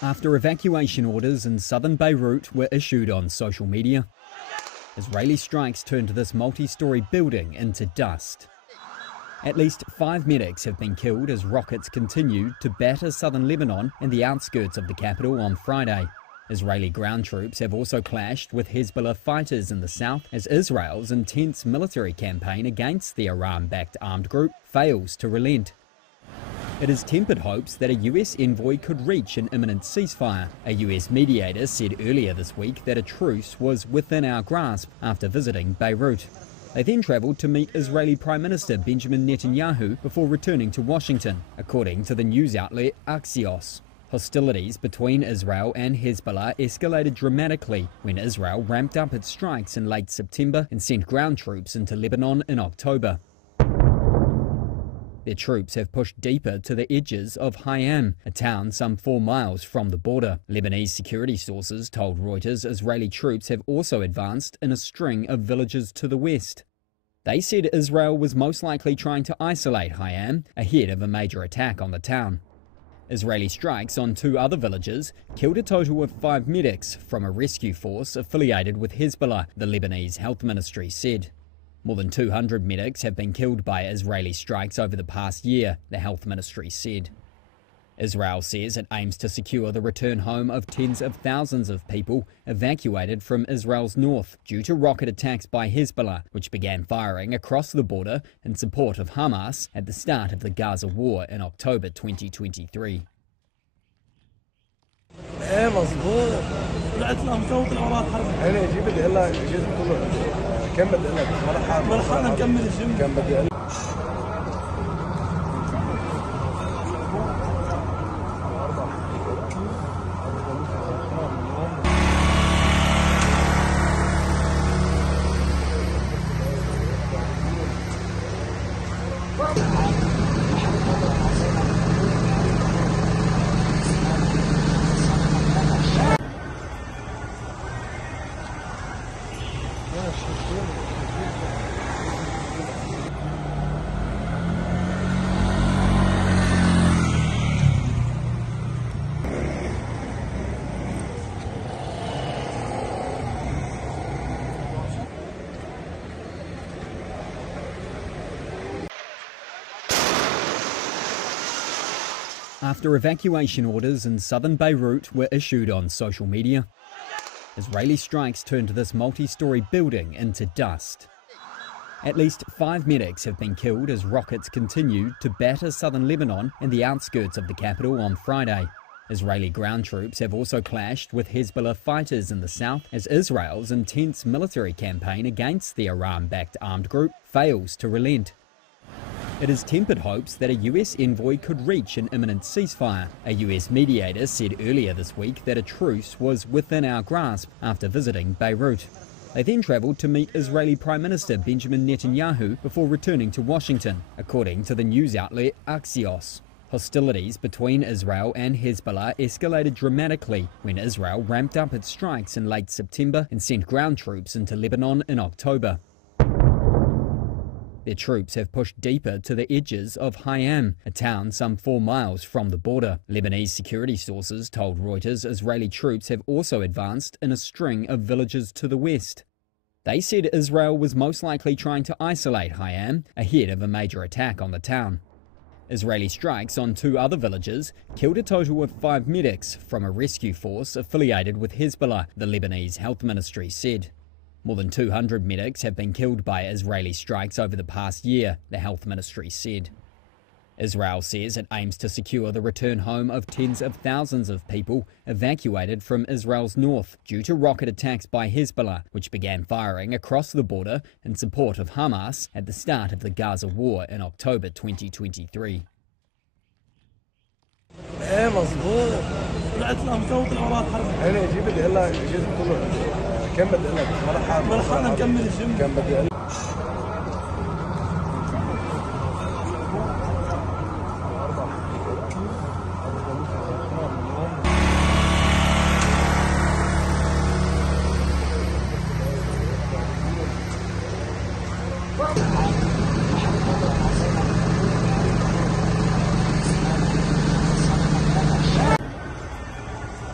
After evacuation orders in southern Beirut were issued on social media, Israeli strikes turned this multi-story building into dust. At least 5 medics have been killed as rockets continued to batter southern Lebanon and the outskirts of the capital on Friday. Israeli ground troops have also clashed with Hezbollah fighters in the south as Israel's intense military campaign against the Iran-backed armed group fails to relent. It has tempered hopes that a US envoy could reach an imminent ceasefire. A US mediator said earlier this week that a truce was within our grasp after visiting Beirut. They then travelled to meet Israeli Prime Minister Benjamin Netanyahu before returning to Washington, according to the news outlet Axios. Hostilities between Israel and Hezbollah escalated dramatically when Israel ramped up its strikes in late September and sent ground troops into Lebanon in October. Their troops have pushed deeper to the edges of Hayam, a town some 4 miles from the border. Lebanese security sources told Reuters Israeli troops have also advanced in a string of villages to the west. They said Israel was most likely trying to isolate Hayam ahead of a major attack on the town. Israeli strikes on 2 other villages killed a total of 5 medics from a rescue force affiliated with Hezbollah, the Lebanese health ministry said. More than 200 medics have been killed by Israeli strikes over the past year, the health ministry said. Israel says it aims to secure the return home of tens of thousands of people evacuated from Israel's north due to rocket attacks by Hezbollah, which began firing across the border in support of Hamas at the start of the Gaza war in October 2023. ايه مظبوط طلعت الامطار وطلع حرب انا اجي بدي اقول لك الجزء كله كم بدي اقول لك مرحبا نكمل الجيم كم بدي اقول After evacuation orders in southern Beirut were issued on social media, Israeli strikes turned this multi-story building into dust. At least 5 medics have been killed as rockets continued to batter southern Lebanon and the outskirts of the capital on Friday. Israeli ground troops have also clashed with Hezbollah fighters in the south as Israel's intense military campaign against the Iran-backed armed group fails to relent. It has tempered hopes that a US envoy could reach an imminent ceasefire. A US mediator said earlier this week that a truce was within our grasp after visiting Beirut. They then travelled to meet Israeli Prime Minister Benjamin Netanyahu before returning to Washington, according to the news outlet Axios. Hostilities between Israel and Hezbollah escalated dramatically when Israel ramped up its strikes in late September and sent ground troops into Lebanon in October. Their troops have pushed deeper to the edges of Hayam, a town some 4 miles from the border. Lebanese security sources told Reuters Israeli troops have also advanced in a string of villages to the west. They said Israel was most likely trying to isolate Hayam ahead of a major attack on the town. Israeli strikes on 2 other villages killed a total of 5 medics from a rescue force affiliated with Hezbollah, the Lebanese health ministry said. More than 200 medics have been killed by Israeli strikes over the past year, the health ministry said. Israel says it aims to secure the return home of tens of thousands of people evacuated from Israel's north due to rocket attacks by Hezbollah, which began firing across the border in support of Hamas at the start of the Gaza war in October 2023. ايه مظبوط طلعت الامطار وطلع حرب انا اجي بدي اقول لك الجزء كله كم بدي اقول لك مرحبا نكمل الجيم كم بدي اقول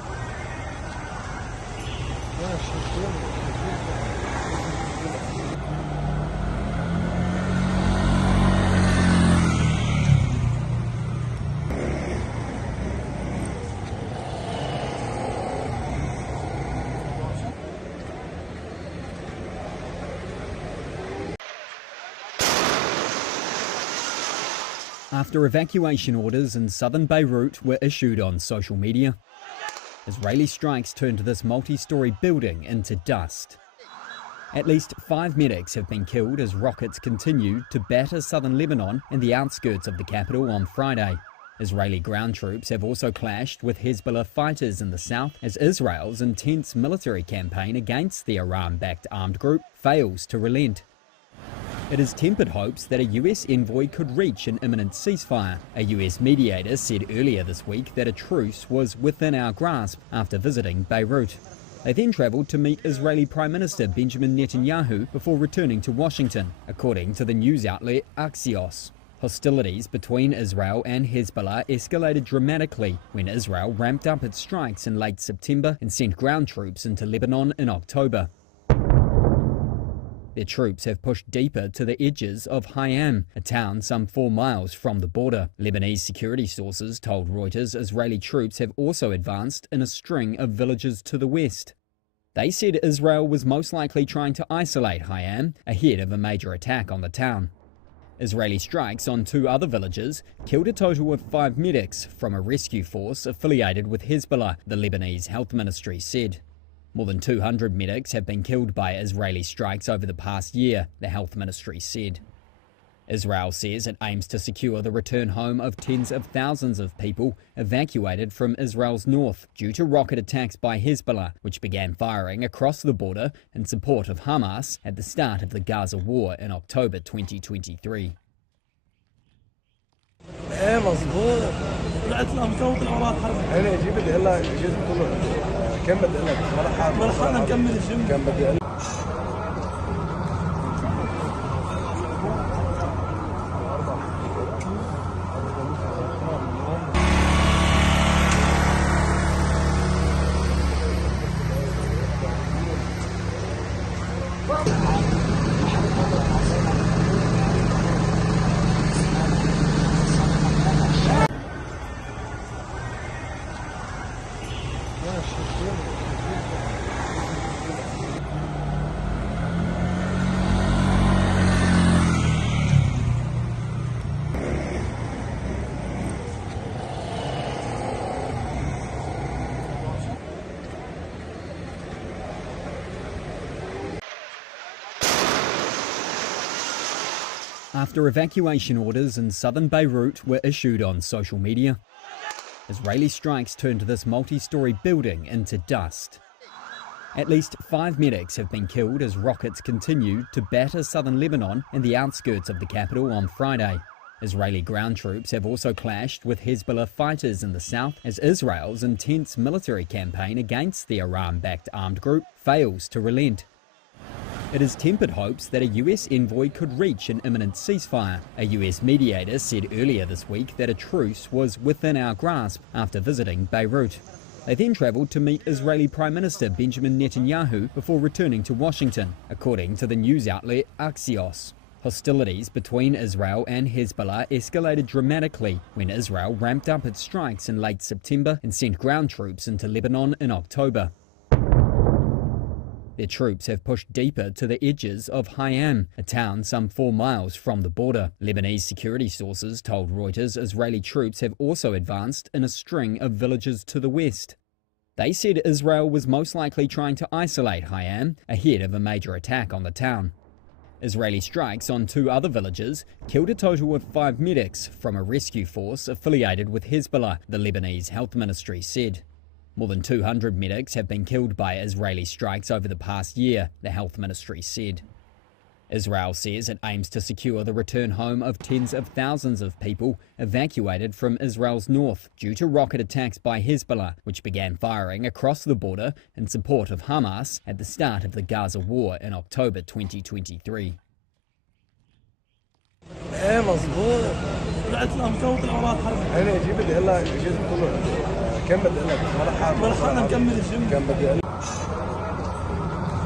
After evacuation orders in southern Beirut were issued on social media, Israeli strikes turned this multi-story building into dust. At least 5 medics have been killed as rockets continued to batter southern Lebanon and the outskirts of the capital on Friday. Israeli ground troops have also clashed with Hezbollah fighters in the south as Israel's intense military campaign against the Iran-backed armed group fails to relent. It has tempered hopes that a US envoy could reach an imminent ceasefire. A US mediator said earlier this week that a truce was within our grasp after visiting Beirut. They then travelled to meet Israeli Prime Minister Benjamin Netanyahu before returning to Washington, according to the news outlet Axios. Hostilities between Israel and Hezbollah escalated dramatically when Israel ramped up its strikes in late September and sent ground troops into Lebanon in October. Their troops have pushed deeper to the edges of Hayam, a town some 4 miles from the border. Lebanese security sources told Reuters Israeli troops have also advanced in a string of villages to the west. They said Israel was most likely trying to isolate Hayam ahead of a major attack on the town. Israeli strikes on 2 other villages killed a total of 5 medics from a rescue force affiliated with Hezbollah, the Lebanese health ministry said. More than 200 medics have been killed by Israeli strikes over the past year, the health ministry said. Israel says it aims to secure the return home of tens of thousands of people evacuated from Israel's north due to rocket attacks by Hezbollah, which began firing across the border in support of Hamas at the start of the Gaza war in October 2023. ايه مظبوط طلعت لهم كوت العراق حرب انا اجيب اللي هلا الجزء كله كم بدي لك مرحبا نكمل الجيم كم بدي After evacuation orders in southern Beirut were issued on social media, Israeli strikes turned this multi-story building into dust. At least 5 medics have been killed as rockets continued to batter southern Lebanon and the outskirts of the capital on Friday. Israeli ground troops have also clashed with Hezbollah fighters in the south as Israel's intense military campaign against the Iran-backed armed group fails to relent. It has tempered hopes that a US envoy could reach an imminent ceasefire. A US mediator said earlier this week that a truce was within our grasp after visiting Beirut. They then travelled to meet Israeli Prime Minister Benjamin Netanyahu before returning to Washington, according to the news outlet Axios. Hostilities between Israel and Hezbollah escalated dramatically when Israel ramped up its strikes in late September and sent ground troops into Lebanon in October. Their troops have pushed deeper to the edges of Hayam, a town some 4 miles from the border. Lebanese security sources told Reuters Israeli troops have also advanced in a string of villages to the west. They said Israel was most likely trying to isolate Hayam ahead of a major attack on the town. Israeli strikes on 2 other villages killed a total of 5 medics from a rescue force affiliated with Hezbollah, the Lebanese health ministry said. More than 200 medics have been killed by Israeli strikes over the past year, the health ministry said. Israel says it aims to secure the return home of tens of thousands of people evacuated from Israel's north due to rocket attacks by Hezbollah, which began firing across the border in support of Hamas at the start of the Gaza war in October 2023. ايه مظبوط طلعت لهم كوت العراق حرب انا اجيب اللي هلا الجزء كله كم بدي لك مرحبا نكمل الجيم كم بدي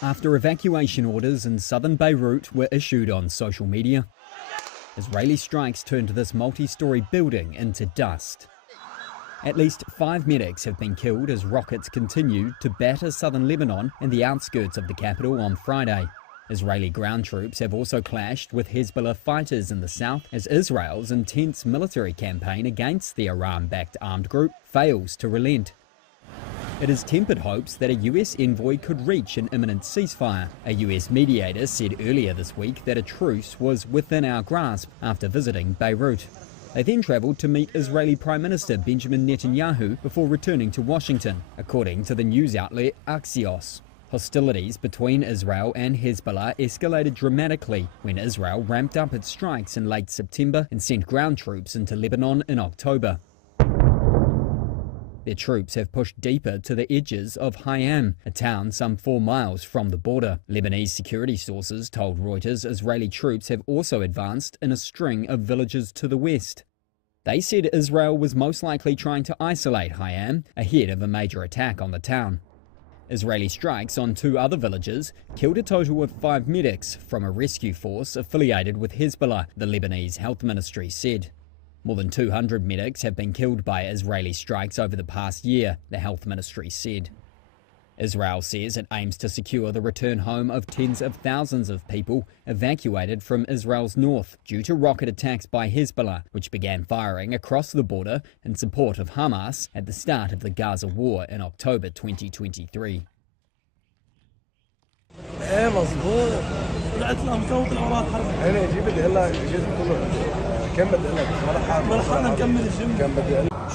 after evacuation orders in southern Beirut were issued on social media. Israeli strikes turned this multi-story building into dust. At least 5 medics have been killed as rockets continued to batter southern Lebanon and the outskirts of the capital on Friday. Israeli ground troops have also clashed with Hezbollah fighters in the south as Israel's intense military campaign against the Iran-backed armed group fails to relent. It has tempered hopes that a US envoy could reach an imminent ceasefire. A US mediator said earlier this week that a truce was within our grasp after visiting Beirut. They then travelled to meet Israeli Prime Minister Benjamin Netanyahu before returning to Washington, according to the news outlet Axios. Hostilities between Israel and Hezbollah escalated dramatically when Israel ramped up its strikes in late September and sent ground troops into Lebanon in October. Their troops have pushed deeper to the edges of Hayam, a town some 4 miles from the border. Lebanese security sources told Reuters Israeli troops have also advanced in a string of villages to the west. They said Israel was most likely trying to isolate Hayam ahead of a major attack on the town. Israeli strikes on 2 other villages killed a total of 5 medics from a rescue force affiliated with Hezbollah, the Lebanese health ministry said. More than 200 medics have been killed by Israeli strikes over the past year, the health ministry said. Israel says it aims to secure the return home of tens of thousands of people evacuated from Israel's north due to rocket attacks by Hezbollah, which began firing across the border in support of Hamas at the start of the Gaza war in October 2023. ايه مظبوط. طلعت لهم صوت العراق حرب. انا جيب بدي اقول لك الجسم كله كم بدي اقول لك مرحبا مرحبا نكمل الجيم. كم بدي اقول لك